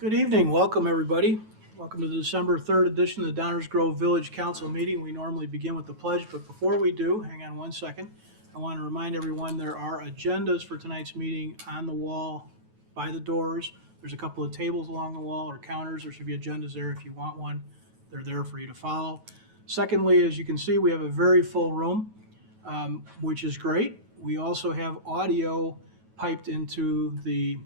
Good evening. Welcome, everybody. Welcome to the December 3rd edition of the Downers Grove Village Council meeting. We normally begin with the pledge, but before we do, hang on one second. I want to remind everyone there are agendas for tonight's meeting on the wall by the doors. There's a couple of tables along the wall or counters. There should be agendas there if you want one. They're there for you to follow. Secondly, as you can see, we have a very full room, which is great. We also have audio piped into the,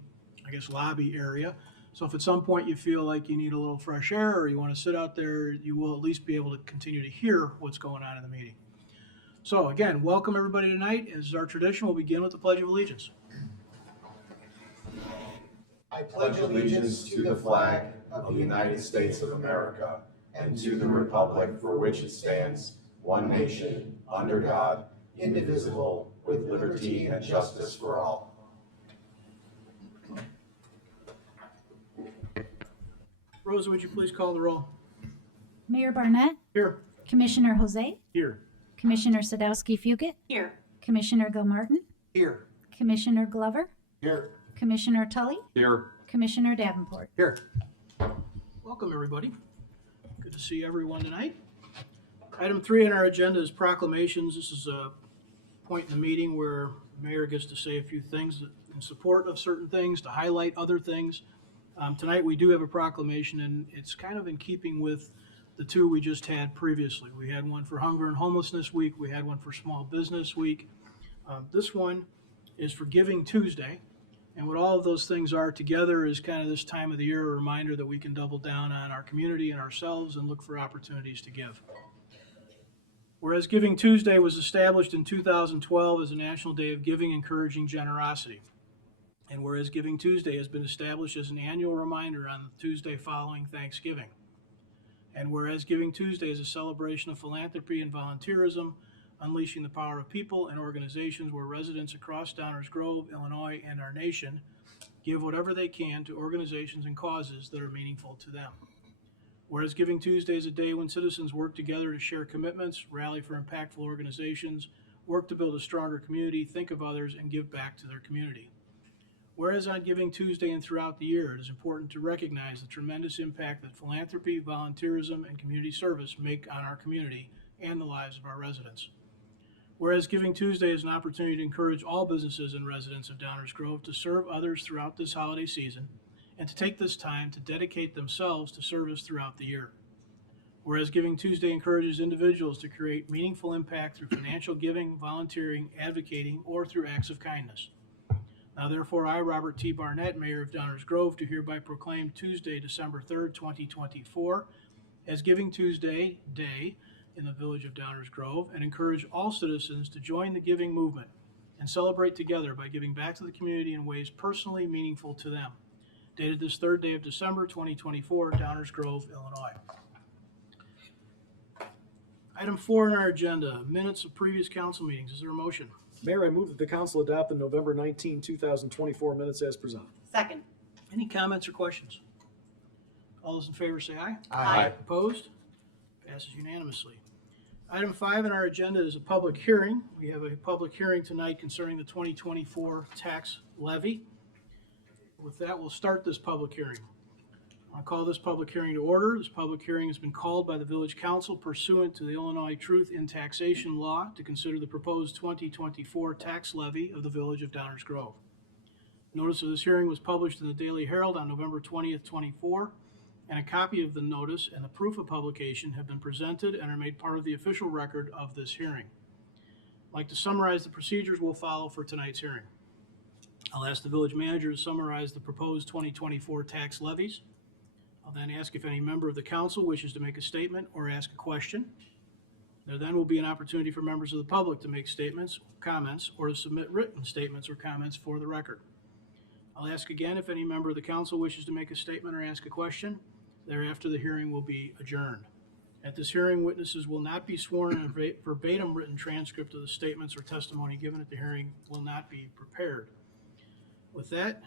lobby area. So if at some point you feel like you need a little fresh air or you want to sit out there, you will at least be able to continue to hear what's going on in the meeting. So again, welcome everybody tonight. As is our tradition, we'll begin with the Pledge of Allegiance. I pledge allegiance to the flag of the United States of America and to the republic for which it stands, one nation, under God, indivisible, with liberty and justice for all. Rosa, would you please call the roll? Mayor Barnett, Here. Commissioner Jose, Here. Commissioner Sadowski-Fugit, Here. Commissioner Gilmartin, Here. Commissioner Glover, Here. Commissioner Tully, Here. Commissioner Davenport. Here. Welcome, everybody. Good to see everyone tonight. Item 3 on our agenda is proclamations. This is a point in the meeting where the mayor gets to say a few things in support of certain things, to highlight other things. Tonight we do have a proclamation, and it's kind of in keeping with the two we just had previously. We had one for Hunger and Homelessness Week. We had one for Small Business Week. This one is for Giving Tuesday. And what all of those things are together is kind of this time of the year, a reminder that we can double down on our community and ourselves and look for opportunities to give. Whereas Giving Tuesday was established in 2012 as a National Day of Giving, Encouraging Generosity. And whereas Giving Tuesday has been established as an annual reminder on the Tuesday following Thanksgiving. And whereas Giving Tuesday is a celebration of philanthropy and volunteerism, unleashing the power of people and organizations where residents across Downers Grove, Illinois, and our nation give whatever they can to organizations and causes that are meaningful to them. Whereas Giving Tuesday is a day when citizens work together to share commitments, rally for impactful organizations, work to build a stronger community, think of others, and give back to their community. Whereas on Giving Tuesday and throughout the year, it is important to recognize the tremendous impact that philanthropy, volunteerism, and community service make on our community and the lives of our residents. Whereas Giving Tuesday is an opportunity to encourage all businesses and residents of Downers Grove to serve others throughout this holiday season and to take this time to dedicate themselves to service throughout the year. Whereas Giving Tuesday encourages individuals to create meaningful impact through financial giving, volunteering, advocating, or through acts of kindness. Now therefore, I, Robert T. Barnett, Mayor of Downers Grove, do hereby proclaim Tuesday, December 3rd, 2024, as Giving Tuesday Day in the village of Downers Grove, and encourage all citizens to join the giving movement and celebrate together by giving back to the community in ways personally meaningful to them. Dated this 3rd day of December, 2024, Downers Grove, Illinois. Item 4 on our agenda, minutes of previous council meetings. Is there a motion? Mayor, I move that the council adopt the November 19, 2024 minutes as presented. Second. Any comments or questions? All those in favor say aye. Aye. Opposed? Passes unanimously. Item 5 on our agenda is a public hearing. We have a public hearing tonight concerning the 2024 tax levy. With that, we'll start this public hearing. I'll call this public hearing to order. This public hearing has been called by the Village Council pursuant to the Illinois Truth in Taxation Law to consider the proposed 2024 tax levy of the Village of Downers Grove. Notice of this hearing was published in the Daily Herald on November 20th, 24, and a copy of the notice and the proof of publication have been presented and are made part of the official record of this hearing. I'd like to summarize the procedures we'll follow for tonight's hearing. I'll ask the village manager to summarize the proposed 2024 tax levies. I'll then ask if any member of the council wishes to make a statement or ask a question. There then will be an opportunity for members of the public to make statements, comments, or to submit written statements or comments for the record. I'll ask again if any member of the council wishes to make a statement or ask a question. Thereafter, the hearing will be adjourned. At this hearing, witnesses will not be sworn, and a verbatim written transcript of the statements or testimony given at the hearing will not be prepared. With that,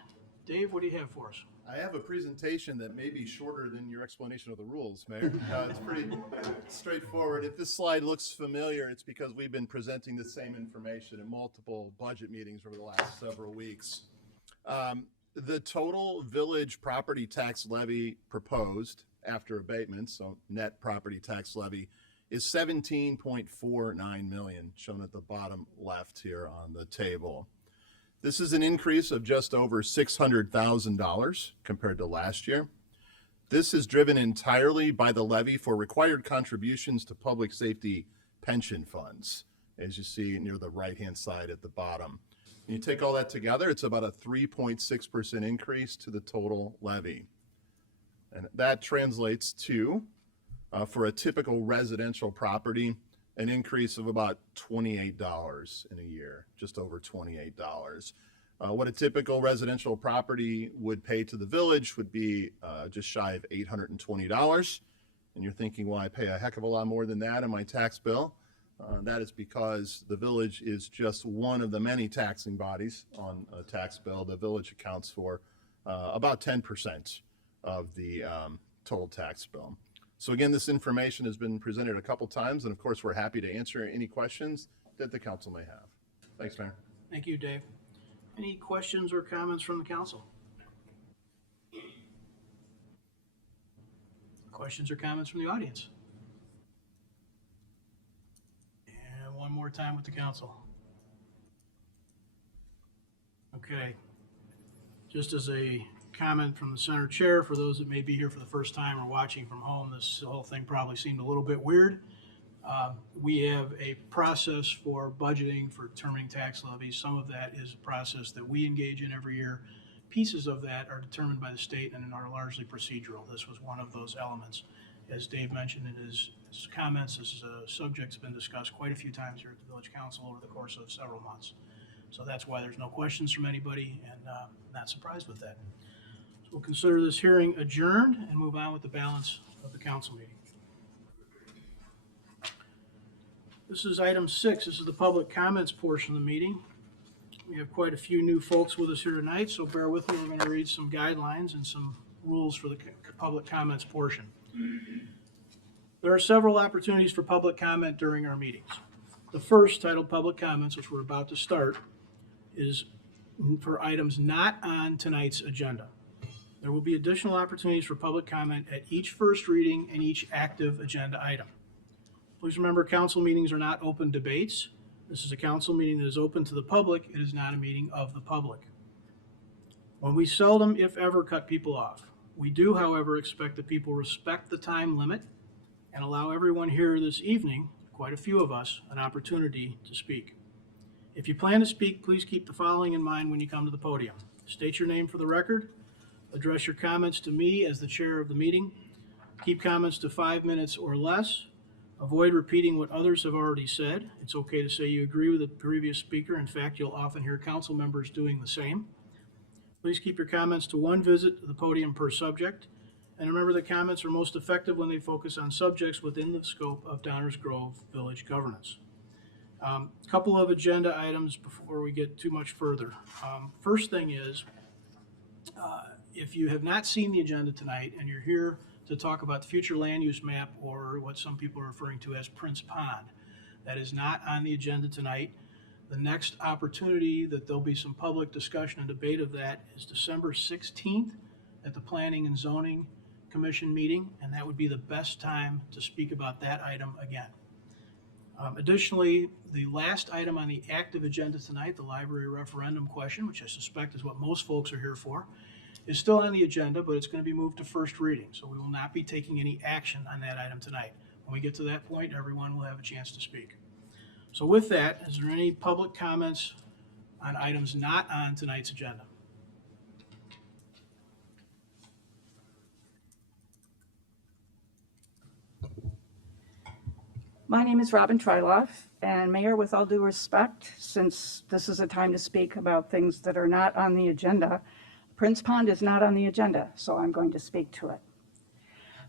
Dave, what do you have for us? I have a presentation that may be shorter than your explanation of the rules, Mayor. It's pretty straightforward. If this slide looks familiar, it's because we've been presenting the same information in multiple budget meetings over the last several weeks. The total village property tax levy proposed after abatements, so net property tax levy, is 17.49 million, shown at the bottom left here on the table. This is an increase of just over $600,000 compared to last year. This is driven entirely by the levy for required contributions to public safety pension funds, as you see near the right-hand side at the bottom. When you take all that together, it's about a 3.6% increase to the total levy. And that translates to, for a typical residential property, an increase of about $28 in a year, just over $28. What a typical residential property would pay to the village would be just shy of $820. And you're thinking, well, I pay a heck of a lot more than that in my tax bill. That is because the village is just one of the many taxing bodies on a tax bill. The village accounts for about 10% of the total tax bill. So again, this information has been presented a couple times, and of course, we're happy to answer any questions that the council may have. Thanks, Mayor. Thank you, Dave. Any questions or comments from the council? Questions or comments from the audience? And one more time with the council. Okay. Just as a comment from the center chair, for those that may be here for the first time or watching from home, this whole thing probably seemed a little bit weird. We have a process for budgeting, for determining tax levies. Some of that is a process that we engage in every year. Pieces of that are determined by the state and are largely procedural. This was one of those elements. As Dave mentioned in his comments, this subject's been discussed quite a few times here at the Village Council over the course of several months. So that's why there's no questions from anybody, and not surprised with that. So we'll consider this hearing adjourned and move on with the balance of the council meeting. This is item 6. This is the public comments portion of the meeting. We have quite a few new folks with us here tonight, so bear with me. We're going to read some guidelines and some rules for the public comments portion. There are several opportunities for public comment during our meetings. The first, titled Public Comments, which we're about to start, is for items not on tonight's agenda. There will be additional opportunities for public comment at each first reading and each active agenda item. Please remember, council meetings are not open debates. This is a council meeting that is open to the public. It is not a meeting of the public. When we seldom, if ever, cut people off, we do, however, expect that people respect the time limit and allow everyone here this evening, quite a few of us, an opportunity to speak. If you plan to speak, please keep the following in mind when you come to the podium. State your name for the record. Address your comments to me as the chair of the meeting. Keep comments to 5 minutes or less. Avoid repeating what others have already said. It's okay to say you agree with the previous speaker. In fact, you'll often hear council members doing the same. Please keep your comments to one visit to the podium per subject. And remember that comments are most effective when they focus on subjects within the scope of Downers Grove Village governance. Couple of agenda items before we get too much further. First thing is, if you have not seen the agenda tonight and you're here to talk about the future land use map, or what some people are referring to as Prince Pond, that is not on the agenda tonight. The next opportunity that there'll be some public discussion and debate of that is December 16th at the Planning and Zoning Commission meeting, and that would be the best time to speak about that item again. Additionally, the last item on the active agenda tonight, the library referendum question, which I suspect is what most folks are here for, is still on the agenda, but it's going to be moved to first reading, so we will not be taking any action on that item tonight. When we get to that point, everyone will have a chance to speak. So with that, is there any public comments on items not on tonight's agenda? My name is Robin Tryloff, and Mayor, with all due respect, since this is a time to speak about things that are not on the agenda, Prince Pond is not on the agenda, so I'm going to speak to it.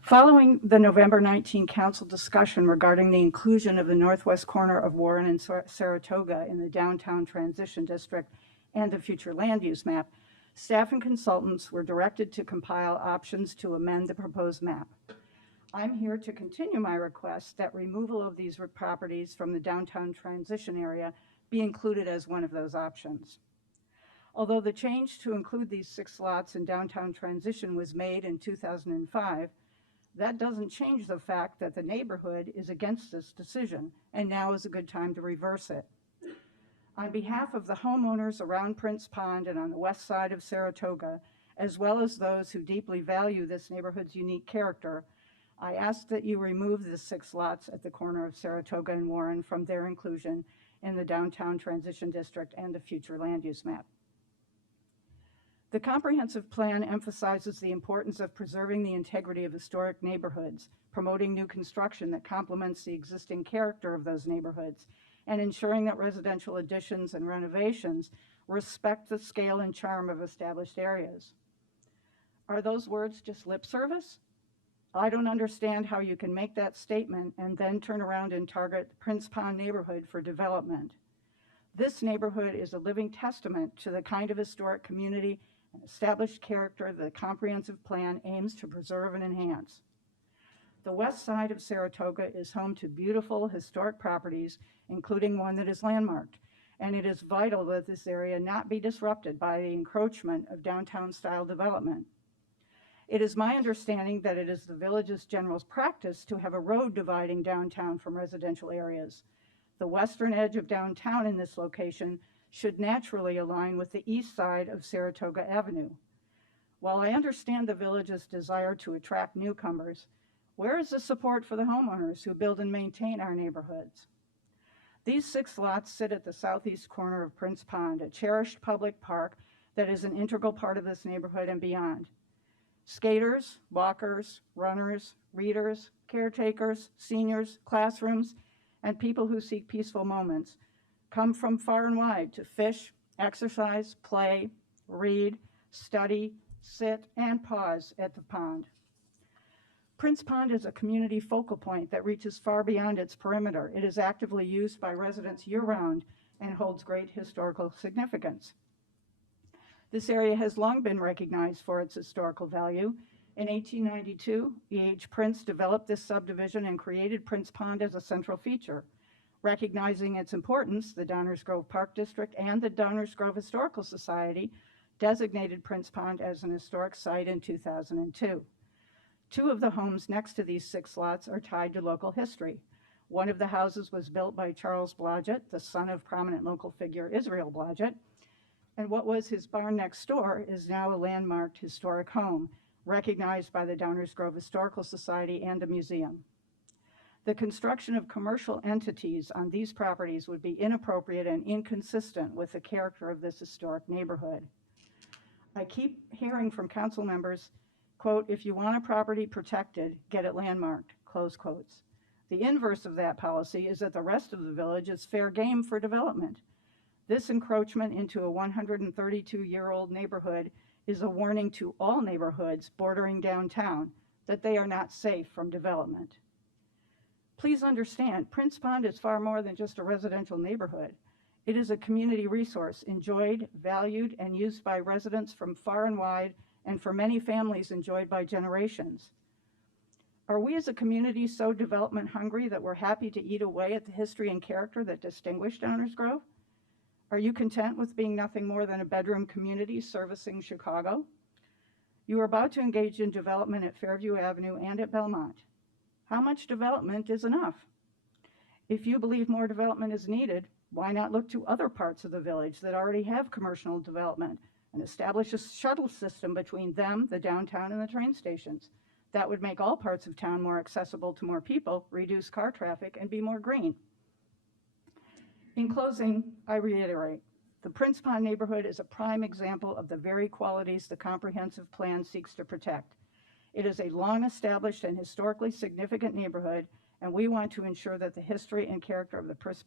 Following the November 19 council discussion regarding the inclusion of the northwest corner of Warren and Saratoga in the downtown transition district and the future land use map, staff and consultants were directed to compile options to amend the proposed map. I'm here to continue my request that removal of these properties from the downtown transition area be included as one of those options. Although the change to include these 6 lots in downtown transition was made in 2005, that doesn't change the fact that the neighborhood is against this decision, and now is a good time to reverse it. On behalf of the homeowners around Prince Pond and on the west side of Saratoga, as well as those who deeply value this neighborhood's unique character, I ask that you remove the 6 lots at the corner of Saratoga and Warren from their inclusion in the downtown transition district and the future land use map. The comprehensive plan emphasizes the importance of preserving the integrity of historic neighborhoods, promoting new construction that complements the existing character of those neighborhoods, and ensuring that residential additions and renovations respect the scale and charm of established areas. Are those words just lip service? I don't understand how you can make that statement and then turn around and target the Prince Pond neighborhood for development. This neighborhood is a living testament to the kind of historic community and established character the comprehensive plan aims to preserve and enhance. The west side of Saratoga is home to beautiful historic properties, including one that is landmarked, and it is vital that this area not be disrupted by the encroachment of downtown-style development. It is my understanding that it is the village's general practice to have a road dividing downtown from residential areas. The western edge of downtown in this location should naturally align with the east side of Saratoga Avenue. While I understand the village's desire to attract newcomers, where is the support for the homeowners who build and maintain our neighborhoods? These 6 lots sit at the southeast corner of Prince Pond, a cherished public park that is an integral part of this neighborhood and beyond. Skaters, walkers, runners, readers, caretakers, seniors, classrooms, and people who seek peaceful moments come from far and wide to fish, exercise, play, read, study, sit, and pause at the pond. Prince Pond is a community focal point that reaches far beyond its perimeter. It is actively used by residents year-round and holds great historical significance. This area has long been recognized for its historical value. In 1892, E.H. Prince developed this subdivision and created Prince Pond as a central feature. Recognizing its importance, the Downers Grove Park District and the Downers Grove Historical Society designated Prince Pond as an historic site in 2002. 2 of the homes next to these 6 lots are tied to local history. One of the houses was built by Charles Blodgett, the son of prominent local figure Israel Blodgett, and what was his barn next door is now a landmarked historic home, recognized by the Downers Grove Historical Society and a museum. The construction of commercial entities on these properties would be inappropriate and inconsistent with the character of this historic neighborhood. I keep hearing from council members, quote, "If you want a property protected, get it landmarked," close quotes. The inverse of that policy is that the rest of the village is fair game for development. This encroachment into a 132-year-old neighborhood is a warning to all neighborhoods bordering downtown that they are not safe from development. Please understand, Prince Pond is far more than just a residential neighborhood. It is a community resource enjoyed, valued, and used by residents from far and wide, and for many families enjoyed by generations. Are we as a community so development hungry that we're happy to eat away at the history and character that distinguish Downers Grove? Are you content with being nothing more than a bedroom community servicing Chicago? You are about to engage in development at Fairview Avenue and at Belmont. How much development is enough? If you believe more development is needed, why not look to other parts of the village that already have commercial development and establish a shuttle system between them, the downtown, and the train stations? That would make all parts of town more accessible to more people, reduce car traffic, and be more green. In closing, I reiterate, the Prince Pond neighborhood is a prime example of the very qualities the comprehensive plan seeks to protect. It is a long-established and historically significant neighborhood, and we want to ensure that the history and character of the Prince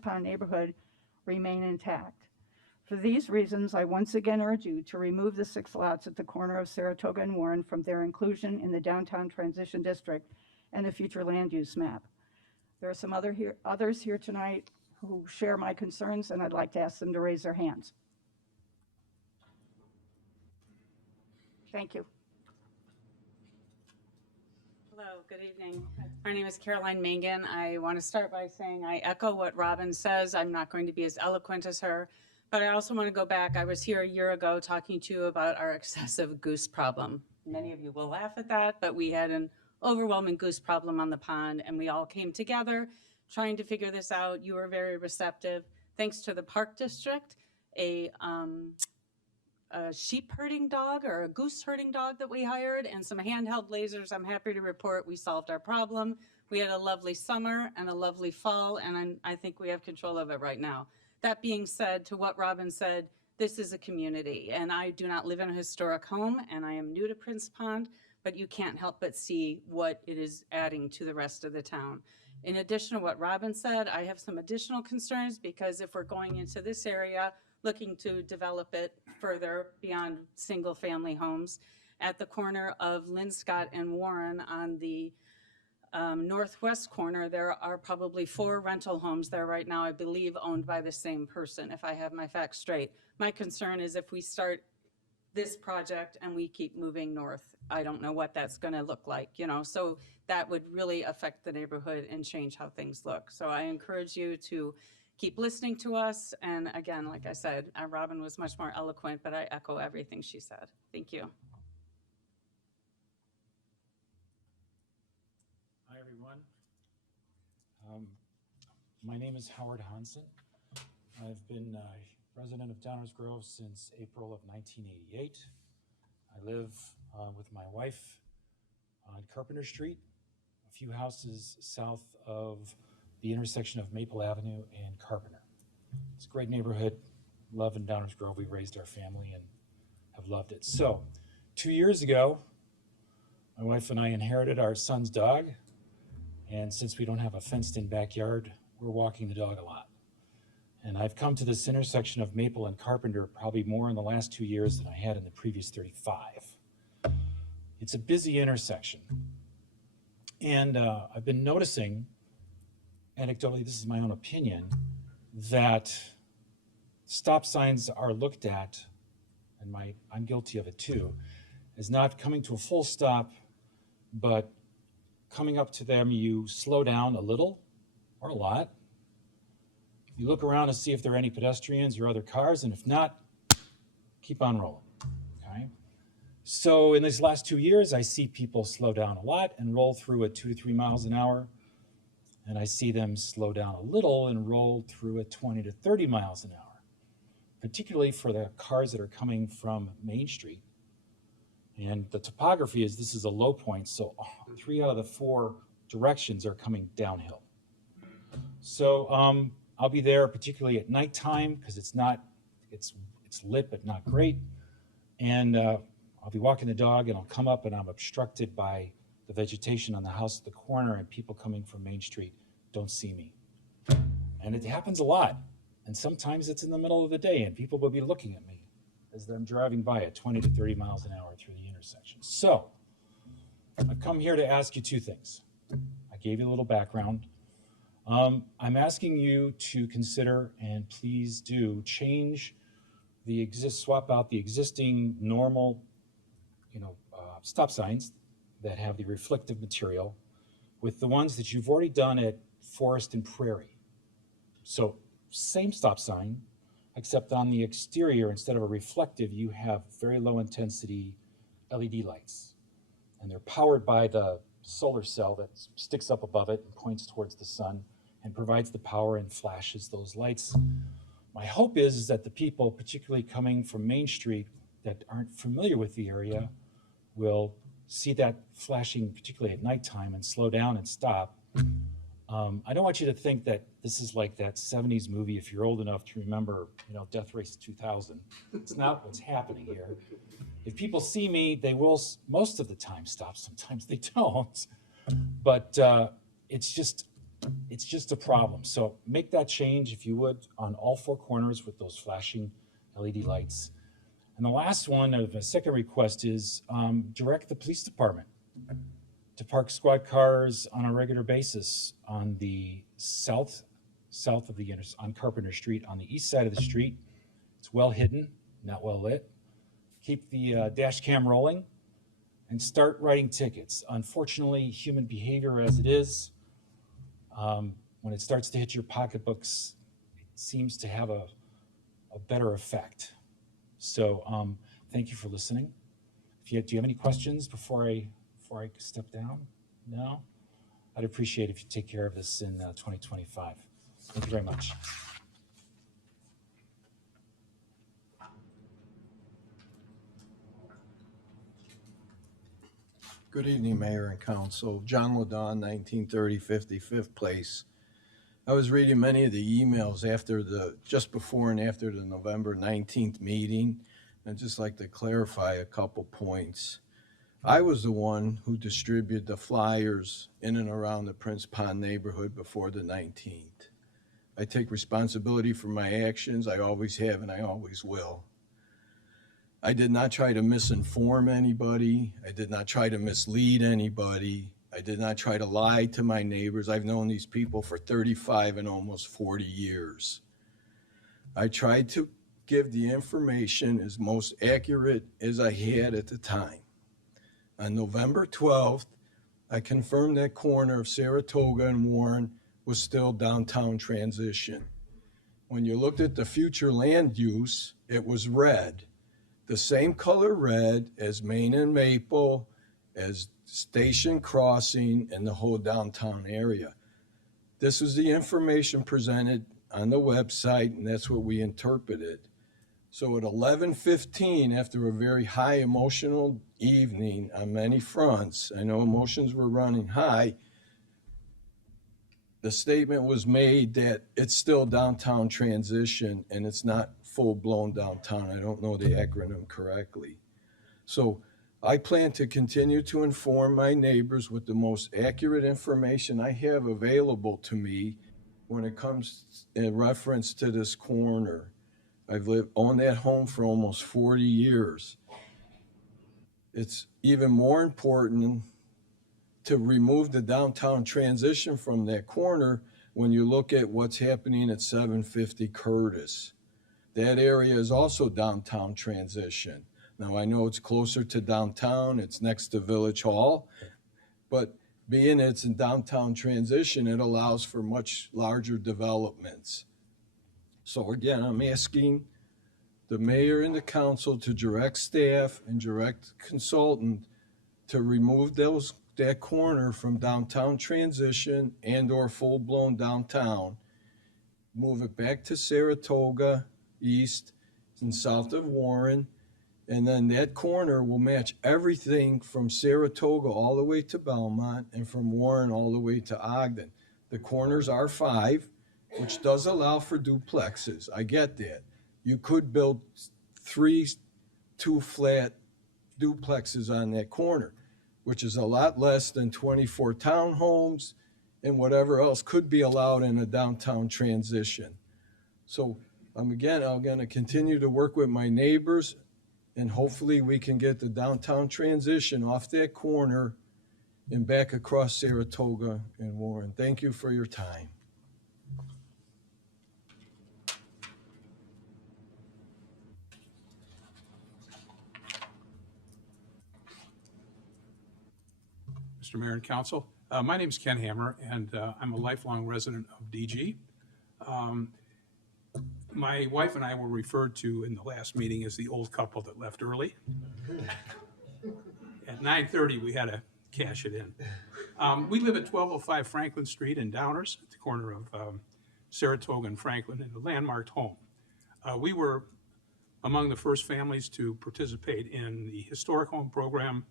Pond neighborhood remain intact. For these reasons, I once again urge you to remove the 6 lots at the corner of Saratoga and Warren from their inclusion in the downtown transition district and the future land use map. There are some others here tonight who share my concerns, and I'd like to ask them to raise their hands. Thank you. Hello, good evening. My name is Caroline Mangan. I want to start by saying I echo what Robin says. I'm not going to be as eloquent as her, But I also want to go back. I was here a year ago talking to you about our excessive goose problem. Many of you will laugh at that, but we had an overwhelming goose problem on the pond, and we all came together trying to figure this out. You were very receptive. Thanks to the park district, a sheep herding dog or a goose herding dog that we hired and some handheld lasers. I'm happy to report we solved our problem. We had a lovely summer and a lovely fall, and I think we have control of it right now. That being said, to what Robin said, this is a community, and I do not live in a historic home, and I am new to Prince Pond, but you can't help but see what it is adding to the rest of the town. In addition to what Robin said, I have some additional concerns because if we're going into this area, looking to develop it further beyond single-family homes, at the corner of Linscott and Warren on the northwest corner, there are probably 4 rental homes there right now, I believe, owned by the same person, if I have my facts straight. My concern is if we start this project and we keep moving north, I don't know what that's going to look like, you know, so that would really affect the neighborhood and change how things look. So I encourage you to keep listening to us. And again, like I said, Robin was much more eloquent, but I echo everything she said. Thank you. Hi, everyone. My name is Howard Hansen. I've been a resident of Downers Grove since April of 1988. I live with my wife on Carpenter Street, a few houses south of the intersection of Maple Avenue and Carpenter. It's a great neighborhood. Love in Downers Grove. We raised our family and have loved it. So 2 years ago, my wife and I inherited our son's dog. And since we don't have a fenced-in backyard, we're walking the dog a lot. And I've come to this intersection of Maple and Carpenter probably more in the last 2 years than I had in the previous 35. It's a busy intersection. And I've been noticing, anecdotally, this is my own opinion, that stop signs are looked at, and I'm guilty of it too, as not coming to a full stop, but coming up to them, you slow down a little or a lot. You look around to see if there are any pedestrians or other cars, and if not, keep on rolling, okay? So in these last 2 years, I see people slow down a lot and roll through at 2 to 3 miles an hour, and I see them slow down a little and roll through at 20 to 30 miles an hour, particularly for the cars that are coming from Main Street. And the topography is this is a low point, so 3 out of the 4 directions are coming downhill. So I'll be there particularly at nighttime because it's lit but not great. And I'll be walking the dog and I'll come up and I'm obstructed by the vegetation on the house at the corner, and people coming from Main Street don't see me. And it happens a lot. And sometimes it's in the middle of the day and people will be looking at me as I'm driving by at 20 to 30 miles an hour through the intersection. So I've come here to ask you 2 things. I gave you a little background. I'm asking you to consider, and please do, swap out the existing normal, stop signs that have the reflective material with the ones that you've already done at Forest and Prairie. So same stop sign, except on the exterior, instead of a reflective, you have very low intensity LED lights. And they're powered by the solar cell that sticks up above it and points towards the sun and provides the power and flashes those lights. My hope is that the people, particularly coming from Main Street that aren't familiar with the area, will see that flashing, particularly at nighttime, and slow down and stop. I don't want you to think that this is like that 70s movie, if you're old enough to remember, Death Race 2000. It's not what's happening here. If people see me, they will most of the time stop. Sometimes they don't. But it's just a problem. So make that change, if you would, on all 4 corners with those flashing LED lights. And the last one of a second request is direct the police department to park squad cars on a regular basis on the south of the on Carpenter Street. On the east side of the street, it's well hidden, not well lit. Keep the dash cam rolling and start writing tickets. Unfortunately, human behavior as it is, when it starts to hit your pocketbooks, it seems to have a better effect. So thank you for listening. Do you have any questions before I step down? No? I'd appreciate if you take care of this in 2025. Thank you very much. Good evening, Mayor and Council. John Ladon, 1930 55th Place. I was reading many of the emails just before and after the November 19th meeting. I'd just like to clarify a couple points. I was the one who distributed the flyers in and around the Prince Pond neighborhood before the 19th. I take responsibility for my actions. I always have and I always will. I did not try to misinform anybody. I did not try to mislead anybody. I did not try to lie to my neighbors. I've known these people for 35 and almost 40 years. I tried to give the information as most accurate as I had at the time. On November 12th, I confirmed that corner of Saratoga and Warren was still downtown transition. When you looked at the future land use, it was red. The same color red as Main and Maple, as Station Crossing, and the whole downtown area. This was the information presented on the website, and that's what we interpreted. So at 11:15, after a very high emotional evening on many fronts, I know emotions were running high, the statement was made that it's still downtown transition and it's not full-blown downtown. I don't know the acronym correctly. So I plan to continue to inform my neighbors with the most accurate information I have available to me when it comes in reference to this corner. I've owned that home for almost 40 years. It's even more important to remove the downtown transition from that corner when you look at what's happening at 750 Curtis. That area is also downtown transition. Now, I know it's closer to downtown, it's next to Village Hall, but being it's in downtown transition, it allows for much larger developments. So again, I'm asking the mayor and the council to direct staff and direct consultant to remove that corner from downtown transition and or full-blown downtown, move it back to Saratoga east and south of Warren, and then that corner will match everything from Saratoga all the way to Belmont and from Warren all the way to Ogden. The corners are 5, which does allow for duplexes. I get that. You could build 3 2-flat duplexes on that corner, which is a lot less than 24 townhomes and whatever else could be allowed in a downtown transition. So I'm going to continue to work with my neighbors, and hopefully we can get the downtown transition off that corner and back across Saratoga and Warren. Thank you for your time. Mr. Mayor and Council. My name is Ken Hammer, and I'm a lifelong resident of DG. My wife and I were referred to in the last meeting as the old couple that left early. At 9:30, we had to cash it in. We live at 1205 Franklin Street in Downers, at the corner of Saratoga and Franklin, in a landmarked home. We were among the first families to participate in the historic home program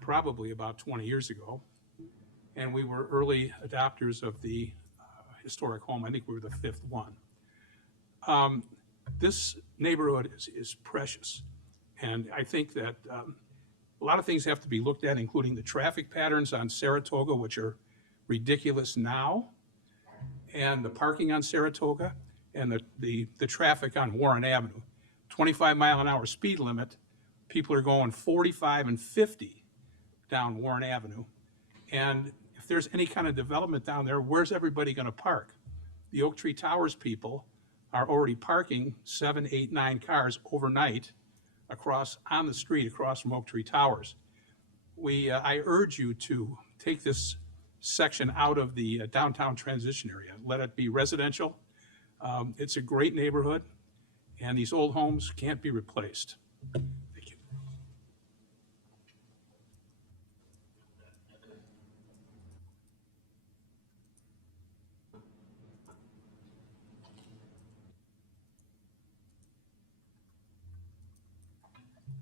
probably about 20 years ago. And we were early adopters of the historic home. I think we were the 5th one. This neighborhood is precious. And I think that a lot of things have to be looked at, including the traffic patterns on Saratoga, which are ridiculous now, and the parking on Saratoga, and the traffic on Warren Avenue. 25-mile-an-hour speed limit, people are going 45 and 50 down Warren Avenue. And if there's any kind of development down there, where's everybody going to park? The Oak Tree Towers people are already parking 7, 8, 9 cars overnight on the street across from Oak Tree Towers. I urge you to take this section out of the downtown transition area. Let it be residential. It's a great neighborhood, and these old homes can't be replaced. Thank you.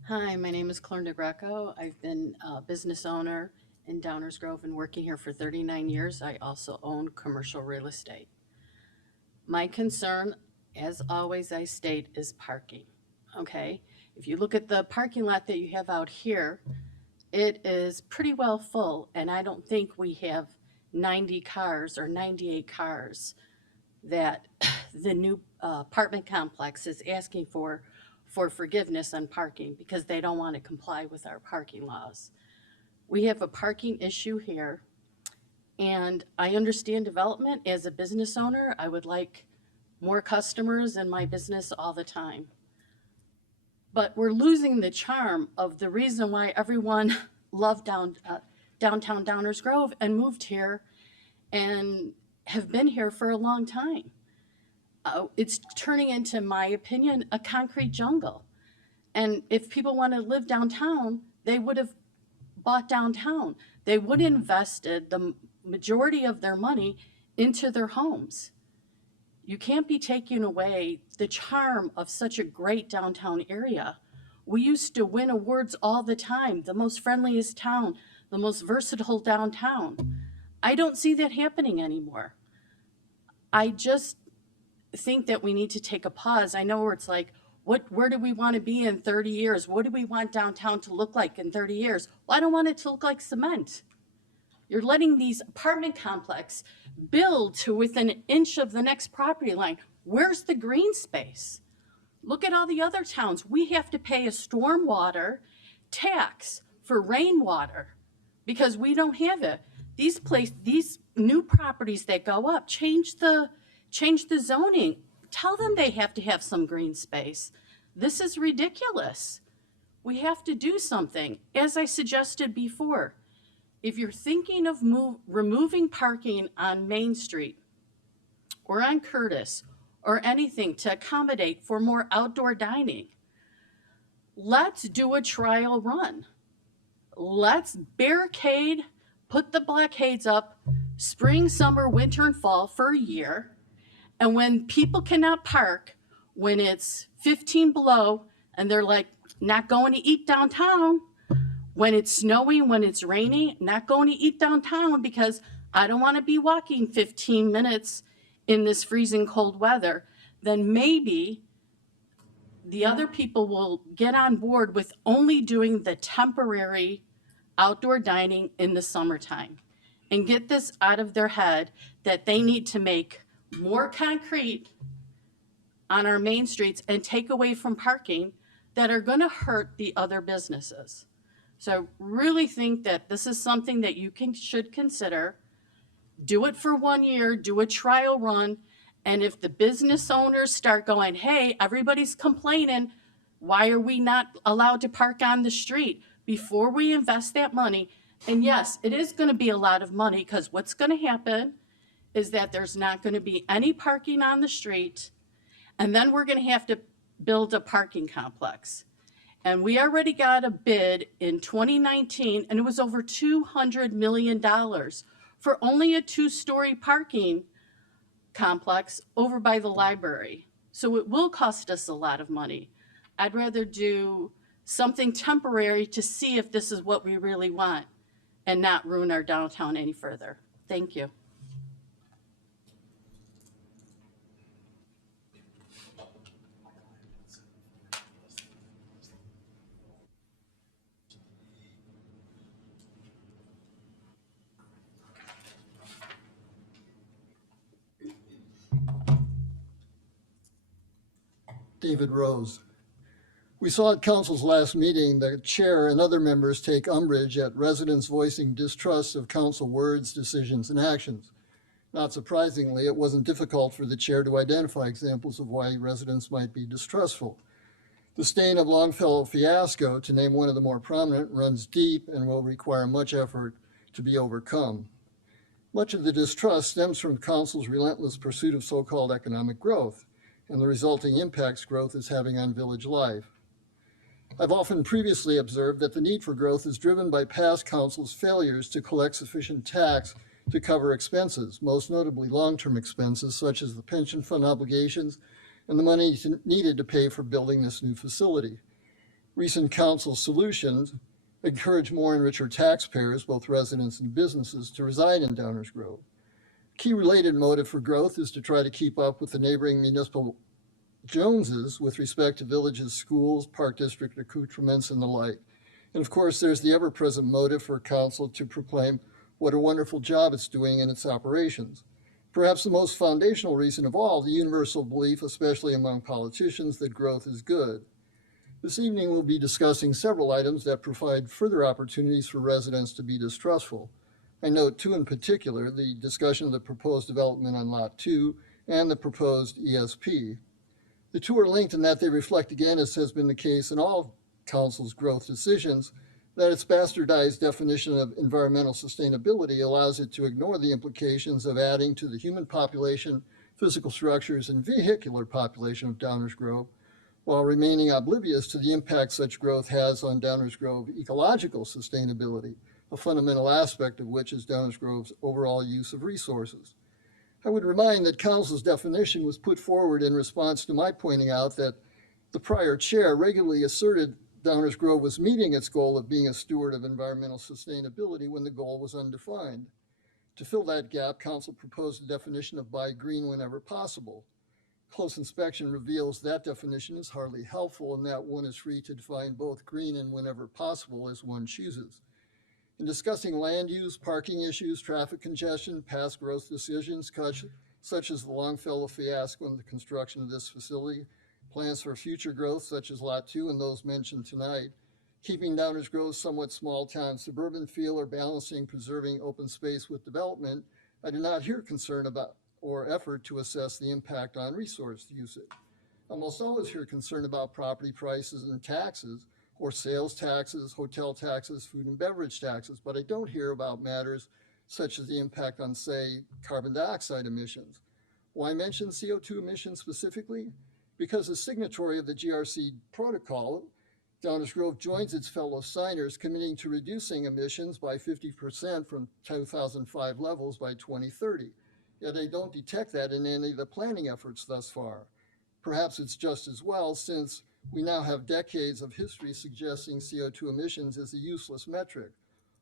Hi, my name is Clorna Greco. I've been a business owner in Downers Grove and working here for 39 years. I also own commercial real estate. My concern, as always I state, is parking, okay? If you look at the parking lot that you have out here, it is pretty well full, and I don't think we have 90 cars or 98 cars that the new apartment complex is asking for forgiveness on parking because they don't want to comply with our parking laws. We have a parking issue here, and I understand development. As a business owner, I would like more customers in my business all the time. But we're losing the charm of the reason why everyone loved downtown Downers Grove and moved here and have been here for a long time. It's turning into, in my opinion, a concrete jungle. And if people want to live downtown, they would have bought downtown. They would have invested the majority of their money into their homes. You can't be taking away the charm of such a great downtown area. We used to win awards all the time, the most friendliest town, the most versatile downtown. I don't see that happening anymore. I just think that we need to take a pause. I know where it's like, where do we want to be in 30 years? What do we want downtown to look like in 30 years? Well, I don't want it to look like cement. You're letting these apartment complexes build to within an inch of the next property line. Where's the green space? Look at all the other towns. We have to pay a stormwater tax for rainwater because we don't have it. These new properties that go up, change the zoning. Tell them they have to have some green space. This is ridiculous. We have to do something. As I suggested before, if you're thinking of removing parking on Main Street or on Curtis or anything to accommodate for more outdoor dining, let's do a trial run. Let's barricade, put the blockades up, spring, summer, winter, and fall for a year. And when people cannot park, when it's 15 below and they're like, not going to eat downtown, when it's snowing, when it's raining, not going to eat downtown because I don't want to be walking 15 minutes in this freezing cold weather, then maybe the other people will get on board with only doing the temporary outdoor dining in the summertime and get this out of their head that they need to make more concrete on our main streets and take away from parking that are going to hurt the other businesses. So I really think that this is something that you should consider. Do it for 1 year, do a trial run, and if the business owners start going, hey, everybody's complaining, why are we not allowed to park on the street? Before we invest that money, and yes, it is going to be a lot of money because what's going to happen is that there's not going to be any parking on the street, and then we're going to have to build a parking complex. And we already got a bid in 2019, and it was over $200 million for only a 2-story parking complex over by the library. So it will cost us a lot of money. I'd rather do something temporary to see if this is what we really want and not ruin our downtown any further. Thank you. David Rose. We saw at council's last meeting the chair and other members take umbrage at residents voicing distrust of council words, decisions, and actions. Not surprisingly, it wasn't difficult for the chair to identify examples of why residents might be distrustful. The stain of Longfellow fiasco, to name one of the more prominent, runs deep and will require much effort to be overcome. Much of the distrust stems from council's relentless pursuit of so-called economic growth. and the resulting impacts growth is having on village life. I've often previously observed that the need for growth is driven by past councils' failures to collect sufficient tax to cover expenses, most notably long-term expenses such as the pension fund obligations and the money needed to pay for building this new facility. Recent council solutions encourage more and richer taxpayers, both residents and businesses, to reside in Downers Grove. Key related motive for growth is to try to keep up with the neighboring municipal Joneses with respect to villages, schools, park district accoutrements, and the like. And of course, there's the ever-present motive for council to proclaim what a wonderful job it's doing in its operations. Perhaps the most foundational reason of all, the universal belief, especially among politicians, that growth is good. This evening, we'll be discussing several items that provide further opportunities for residents to be distrustful. I note two in particular, the discussion of the proposed development on Lot 2 and the proposed ESP. The two are linked in that they reflect, again, as has been the case in all council's growth decisions, that its bastardized definition of environmental sustainability allows it to ignore the implications of adding to the human population, physical structures, and vehicular population of Downers Grove, while remaining oblivious to the impact such growth has on Downers Grove ecological sustainability, a fundamental aspect of which is Downers Grove's overall use of resources. I would remind that council's definition was put forward in response to my pointing out that the prior chair regularly asserted Downers Grove was meeting its goal of being a steward of environmental sustainability when the goal was undefined. To fill that gap, council proposed a definition of buy green whenever possible. Close inspection reveals that definition is hardly helpful and that one is free to define both green and whenever possible as one chooses. In discussing land use, parking issues, traffic congestion, past growth decisions, such as the Longfellow fiasco and the construction of this facility, plans for future growth, such as Lot 2 and those mentioned tonight, keeping Downers Grove's somewhat small town suburban feel or balancing preserving open space with development, I do not hear concern about or effort to assess the impact on resource usage. I almost always hear concern about property prices and taxes, or sales taxes, hotel taxes, food and beverage taxes, but I don't hear about matters such as the impact on, say, carbon dioxide emissions. Why mention CO2 emissions specifically? Because as signatory of the GRC protocol, Downers Grove joins its fellow signers committing to reducing emissions by 50% from 2005 levels by 2030. Yet I don't detect that in any of the planning efforts thus far. Perhaps it's just as well, since we now have decades of history suggesting CO2 emissions is a useless metric,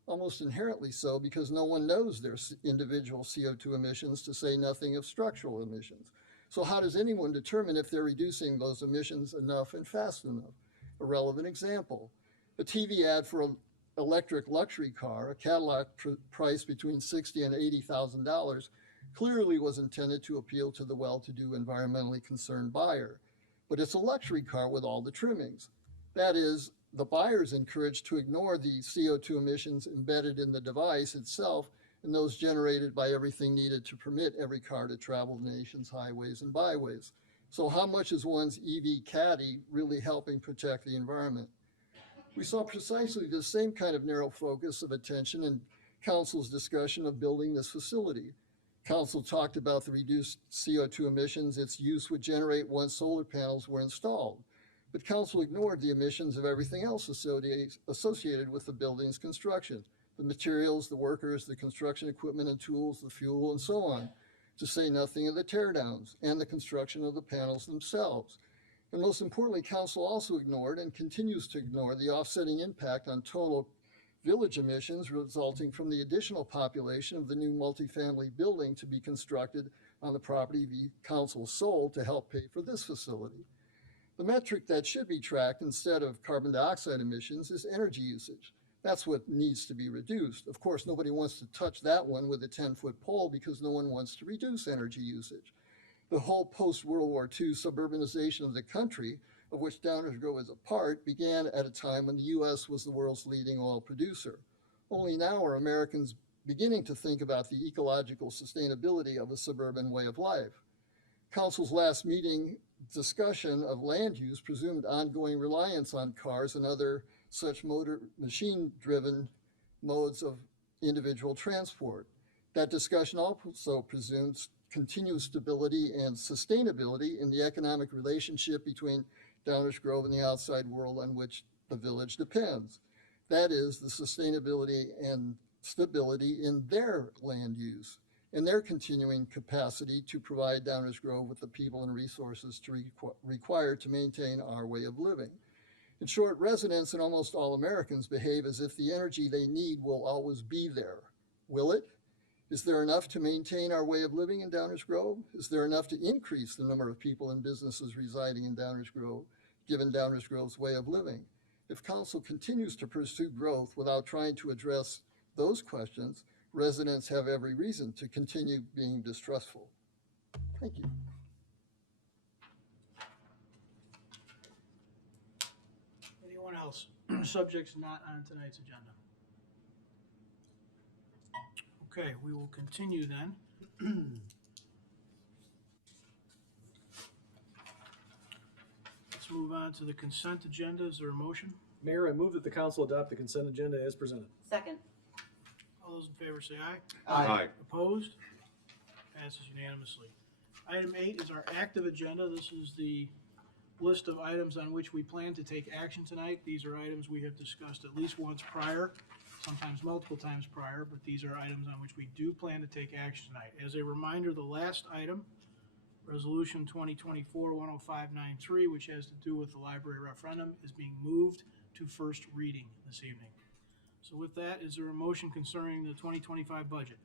almost inherently so because no one knows their individual CO2 emissions, to say nothing of structural emissions. So how does anyone determine if they're reducing those emissions enough and fast enough? A relevant example, a TV ad for an electric luxury car, a Cadillac priced between $60,000 and $80,000, clearly was intended to appeal to the well-to-do environmentally concerned buyer. But it's a luxury car with all the trimmings. That is, the buyer is encouraged to ignore the CO2 emissions embedded in the device itself and those generated by everything needed to permit every car to travel the nation's highways and byways. So how much is one's EV caddy really helping protect the environment? We saw precisely the same kind of narrow focus of attention in Council's discussion of building this facility. Council talked about the reduced CO2 emissions its use would generate once solar panels were installed. But Council ignored the emissions of everything else associated with the building's construction, the materials, the workers, the construction equipment and tools, the fuel, and so on, to say nothing of the teardowns and the construction of the panels themselves. And most importantly, Council also ignored and continues to ignore the offsetting impact on total village emissions resulting from the additional population of the new multifamily building to be constructed on the property the council sold to help pay for this facility. The metric that should be tracked instead of carbon dioxide emissions is energy usage. That's what needs to be reduced. Of course, nobody wants to touch that one with a 10-foot pole because no one wants to reduce energy usage. The whole post-World War II suburbanization of the country, of which Downers Grove is a part, began at a time when the U.S. was the world's leading oil producer. Only now are Americans beginning to think about the ecological sustainability of a suburban way of life. Council's last meeting discussion of land use presumed ongoing reliance on cars and other such machine-driven modes of individual transport. That discussion also presumes continued stability and sustainability in the economic relationship between Downers Grove and the outside world on which the village depends. That is, the sustainability and stability in their land use and their continuing capacity to provide Downers Grove with the people and resources required to maintain our way of living. In short, residents and almost all Americans behave as if the energy they need will always be there. Will it? Is there enough to maintain our way of living in Downers Grove? Is there enough to increase the number of people and businesses residing in Downers Grove, given Downers Grove's way of living? If council continues to pursue growth without trying to address those questions, residents have every reason to continue being distrustful. Thank you. Anyone else? Subjects not on tonight's agenda. Okay, we will continue then. Let's move on to the consent agenda. Is there a motion? Mayor, I move that the council adopt the consent agenda as presented. Second. All those in favor say aye. Aye. Opposed? Passes unanimously. Item 8 is our active agenda. This is the list of items on which we plan to take action tonight. These are items we have discussed at least once prior, sometimes multiple times prior, but these are items on which we do plan to take action tonight. As a reminder, the last item, Resolution 2024-10593, which has to do with the library referendum, is being moved to first reading this evening. So with that, is there a motion concerning the 2025 budget?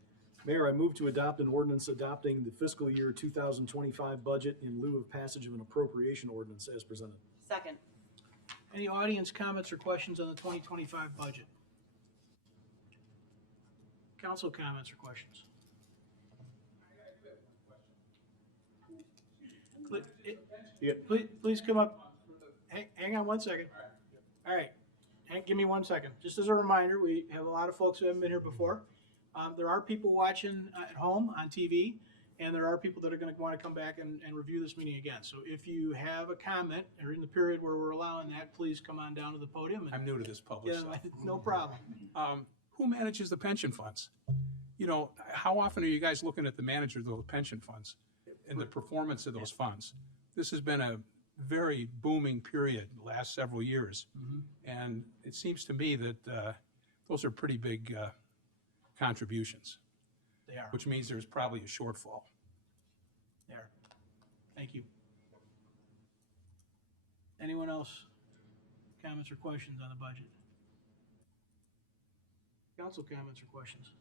Mayor, I move to adopt an ordinance adopting the fiscal year 2025 budget in lieu of passage of an appropriation ordinance as presented. Second. Any audience comments or questions on the 2025 budget? Council comments or questions? Please come up. Hang on one second. All right. Give me 1 second. Just as a reminder, we have a lot of folks who haven't been here before. There are people watching at home on TV, and there are people that are going to want to come back and review this meeting again. So if you have a comment, or in the period where we're allowing that, please come on down to the podium. I'm new to this public Yeah, stuff. no problem. Who manages the pension funds? You know, how often are you guys looking at the manager of those pension funds and the performance of those funds? This has been a very booming period the last several years. And it seems to me that those are pretty big contributions, They are. which means there's probably a shortfall. They are. Thank you. Anyone else? Comments or questions on the budget? Council comments or questions?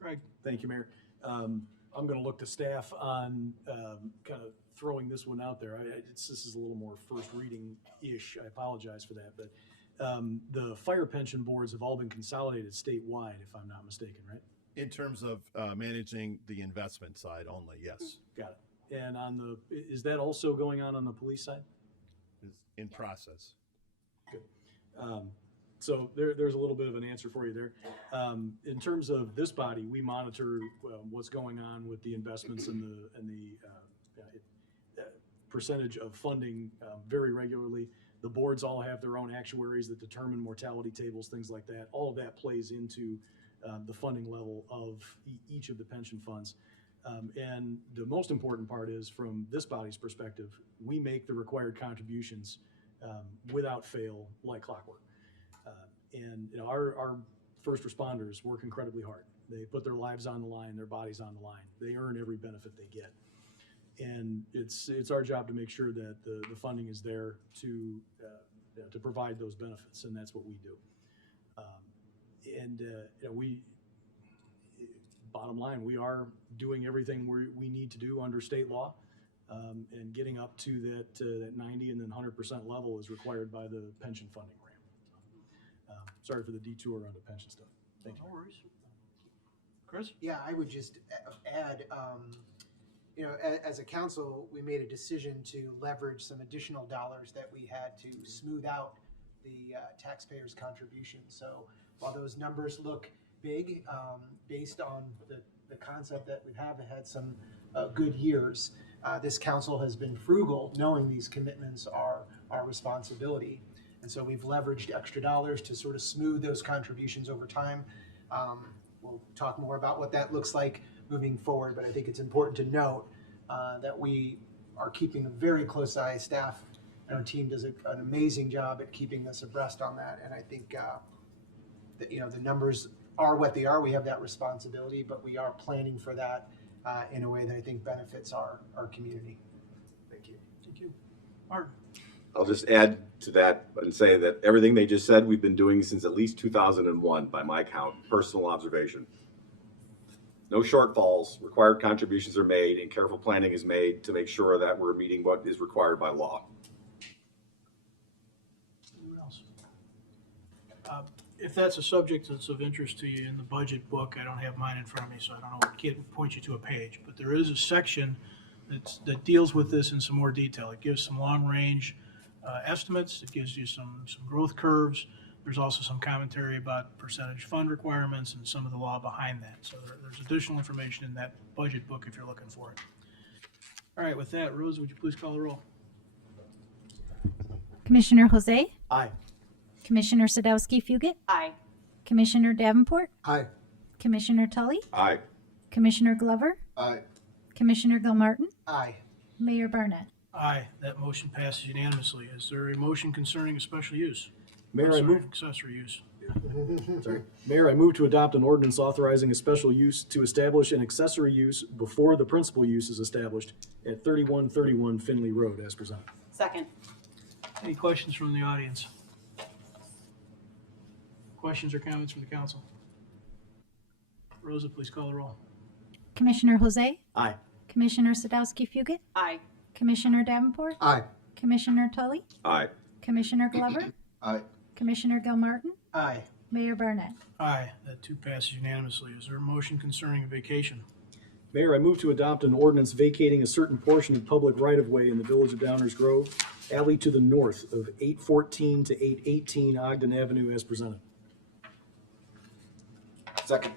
Greg? Thank you, Mayor. I'm going to look to staff on kind of throwing this one out there. This is a little more first reading-ish. I apologize for that. But the fire pension boards have all been consolidated statewide, if I'm not mistaken, right? In terms of managing the investment side only, yes. Got it. And on the, is that also going on the police side? It's in process. Good. So there's a little bit of an answer for you there. In terms of this body, we monitor what's going on with the investments and the percentage of funding very regularly. The boards all have their own actuaries that determine mortality tables, things like that. All of that plays into the funding level of each of the pension funds. And the most important part is, from this body's perspective, we make the required contributions without fail, like clockwork. And you know, our first responders work incredibly hard. They put their lives on the line, their bodies on the line. They earn every benefit they get. And it's our job to make sure that the funding is there to provide those benefits, and that's what we do. Bottom line, we are doing everything we need to do under state law, and getting up to that 90 and then 100% level is required by the pension funding ramp. Sorry for the detour on the pension stuff. Thank you. No worries. Chris? Yeah, I would just add, as a council, we made a decision to leverage some additional dollars that we had to smooth out the taxpayers' contributions. So while those numbers look big, based on the concept that we have had some good years, this council has been frugal, knowing these commitments are our responsibility. And so we've leveraged extra dollars to sort of smooth those contributions over time. we'll talk more about what that looks like moving forward, but I think it's important to note that we are keeping a very close eye. Staff and our team does an amazing job at keeping us abreast on that, and I think that, you know, the numbers are what they are. We have that responsibility, but we are planning for that in a way that I think benefits our community. Thank you. Thank you. Martin? I'll just add to that and say that everything they just said, we've been doing since at least 2001 by my count, personal observation. No shortfalls, required contributions are made, and careful planning is made to make sure that we're meeting what is required by law. Anyone else? If that's a subject that's of interest to you in the budget book, I don't have mine in front of me, so I don't know, can't point you to a page, but there is a section that deals with this in some more detail. It gives some long-range estimates. It gives you some growth curves. There's also some commentary about percentage fund requirements and some of the law behind that. So there's additional information in that budget book if you're looking for it. All right, with that, Rose, would you please call the roll? Commissioner Jose? Aye. Commissioner Sadowski-Fugit? Aye. Commissioner Davenport? Aye. Commissioner Tully? Aye. Commissioner Glover? Aye. Commissioner Gilmartin? Aye. Mayor Barnett? Aye, that motion passes unanimously. Is there a motion concerning a special use? Mayor, I'm I sorry, move. accessory use. Sorry. Mayor, I move to adopt an ordinance authorizing a special use to establish an accessory use before the principal use is established at 3131 Finley Road as presented. Second. Any questions from the audience? Questions or comments from the council? Rosa, please call the roll. Commissioner Jose? Aye. Commissioner Sadowski-Fugit? Aye. Commissioner Davenport? Aye. Commissioner Tully? Aye. Commissioner Glover? Aye. Commissioner Gilmartin? Aye. Mayor Barnett? Aye, that too passes unanimously. Is there a motion concerning a vacation? Mayor, I move to adopt an ordinance vacating a certain portion of public right-of-way in the village of Downers Grove, alley to the north of 814 to 818 Ogden Avenue as presented. Second.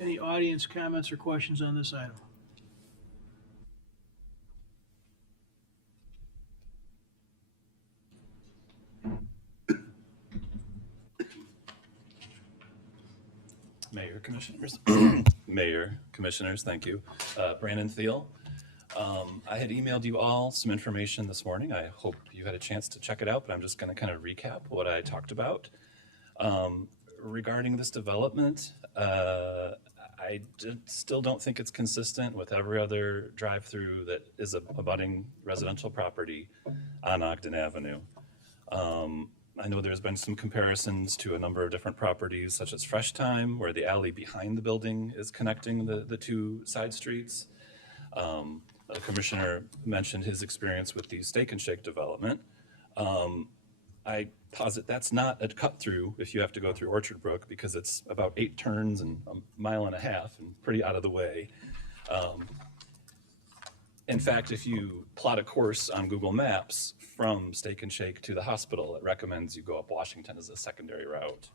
Any audience comments or questions on this item? Mayor, Commissioners. Mayor, Commissioners, thank you. Brandon Thiel. I had emailed you all some information this morning. I hope you had a chance to check it out, but I'm just going to kind of recap what I talked about. Regarding this development, I still don't think it's consistent with every other drive-through that is abutting residential property on Ogden Avenue. I know there's been some comparisons to a number of different properties, such as Fresh Time, where the alley behind the building is connecting the two side streets. The commissioner mentioned his experience with the Steak and Shake development. I posit that's not a cut through if you have to go through Orchard Brook, because it's about 8 turns and a mile and a half and pretty out of the way. In fact, if you plot a course on Google Maps from Steak and Shake to the hospital, it recommends you go up Washington as a secondary route.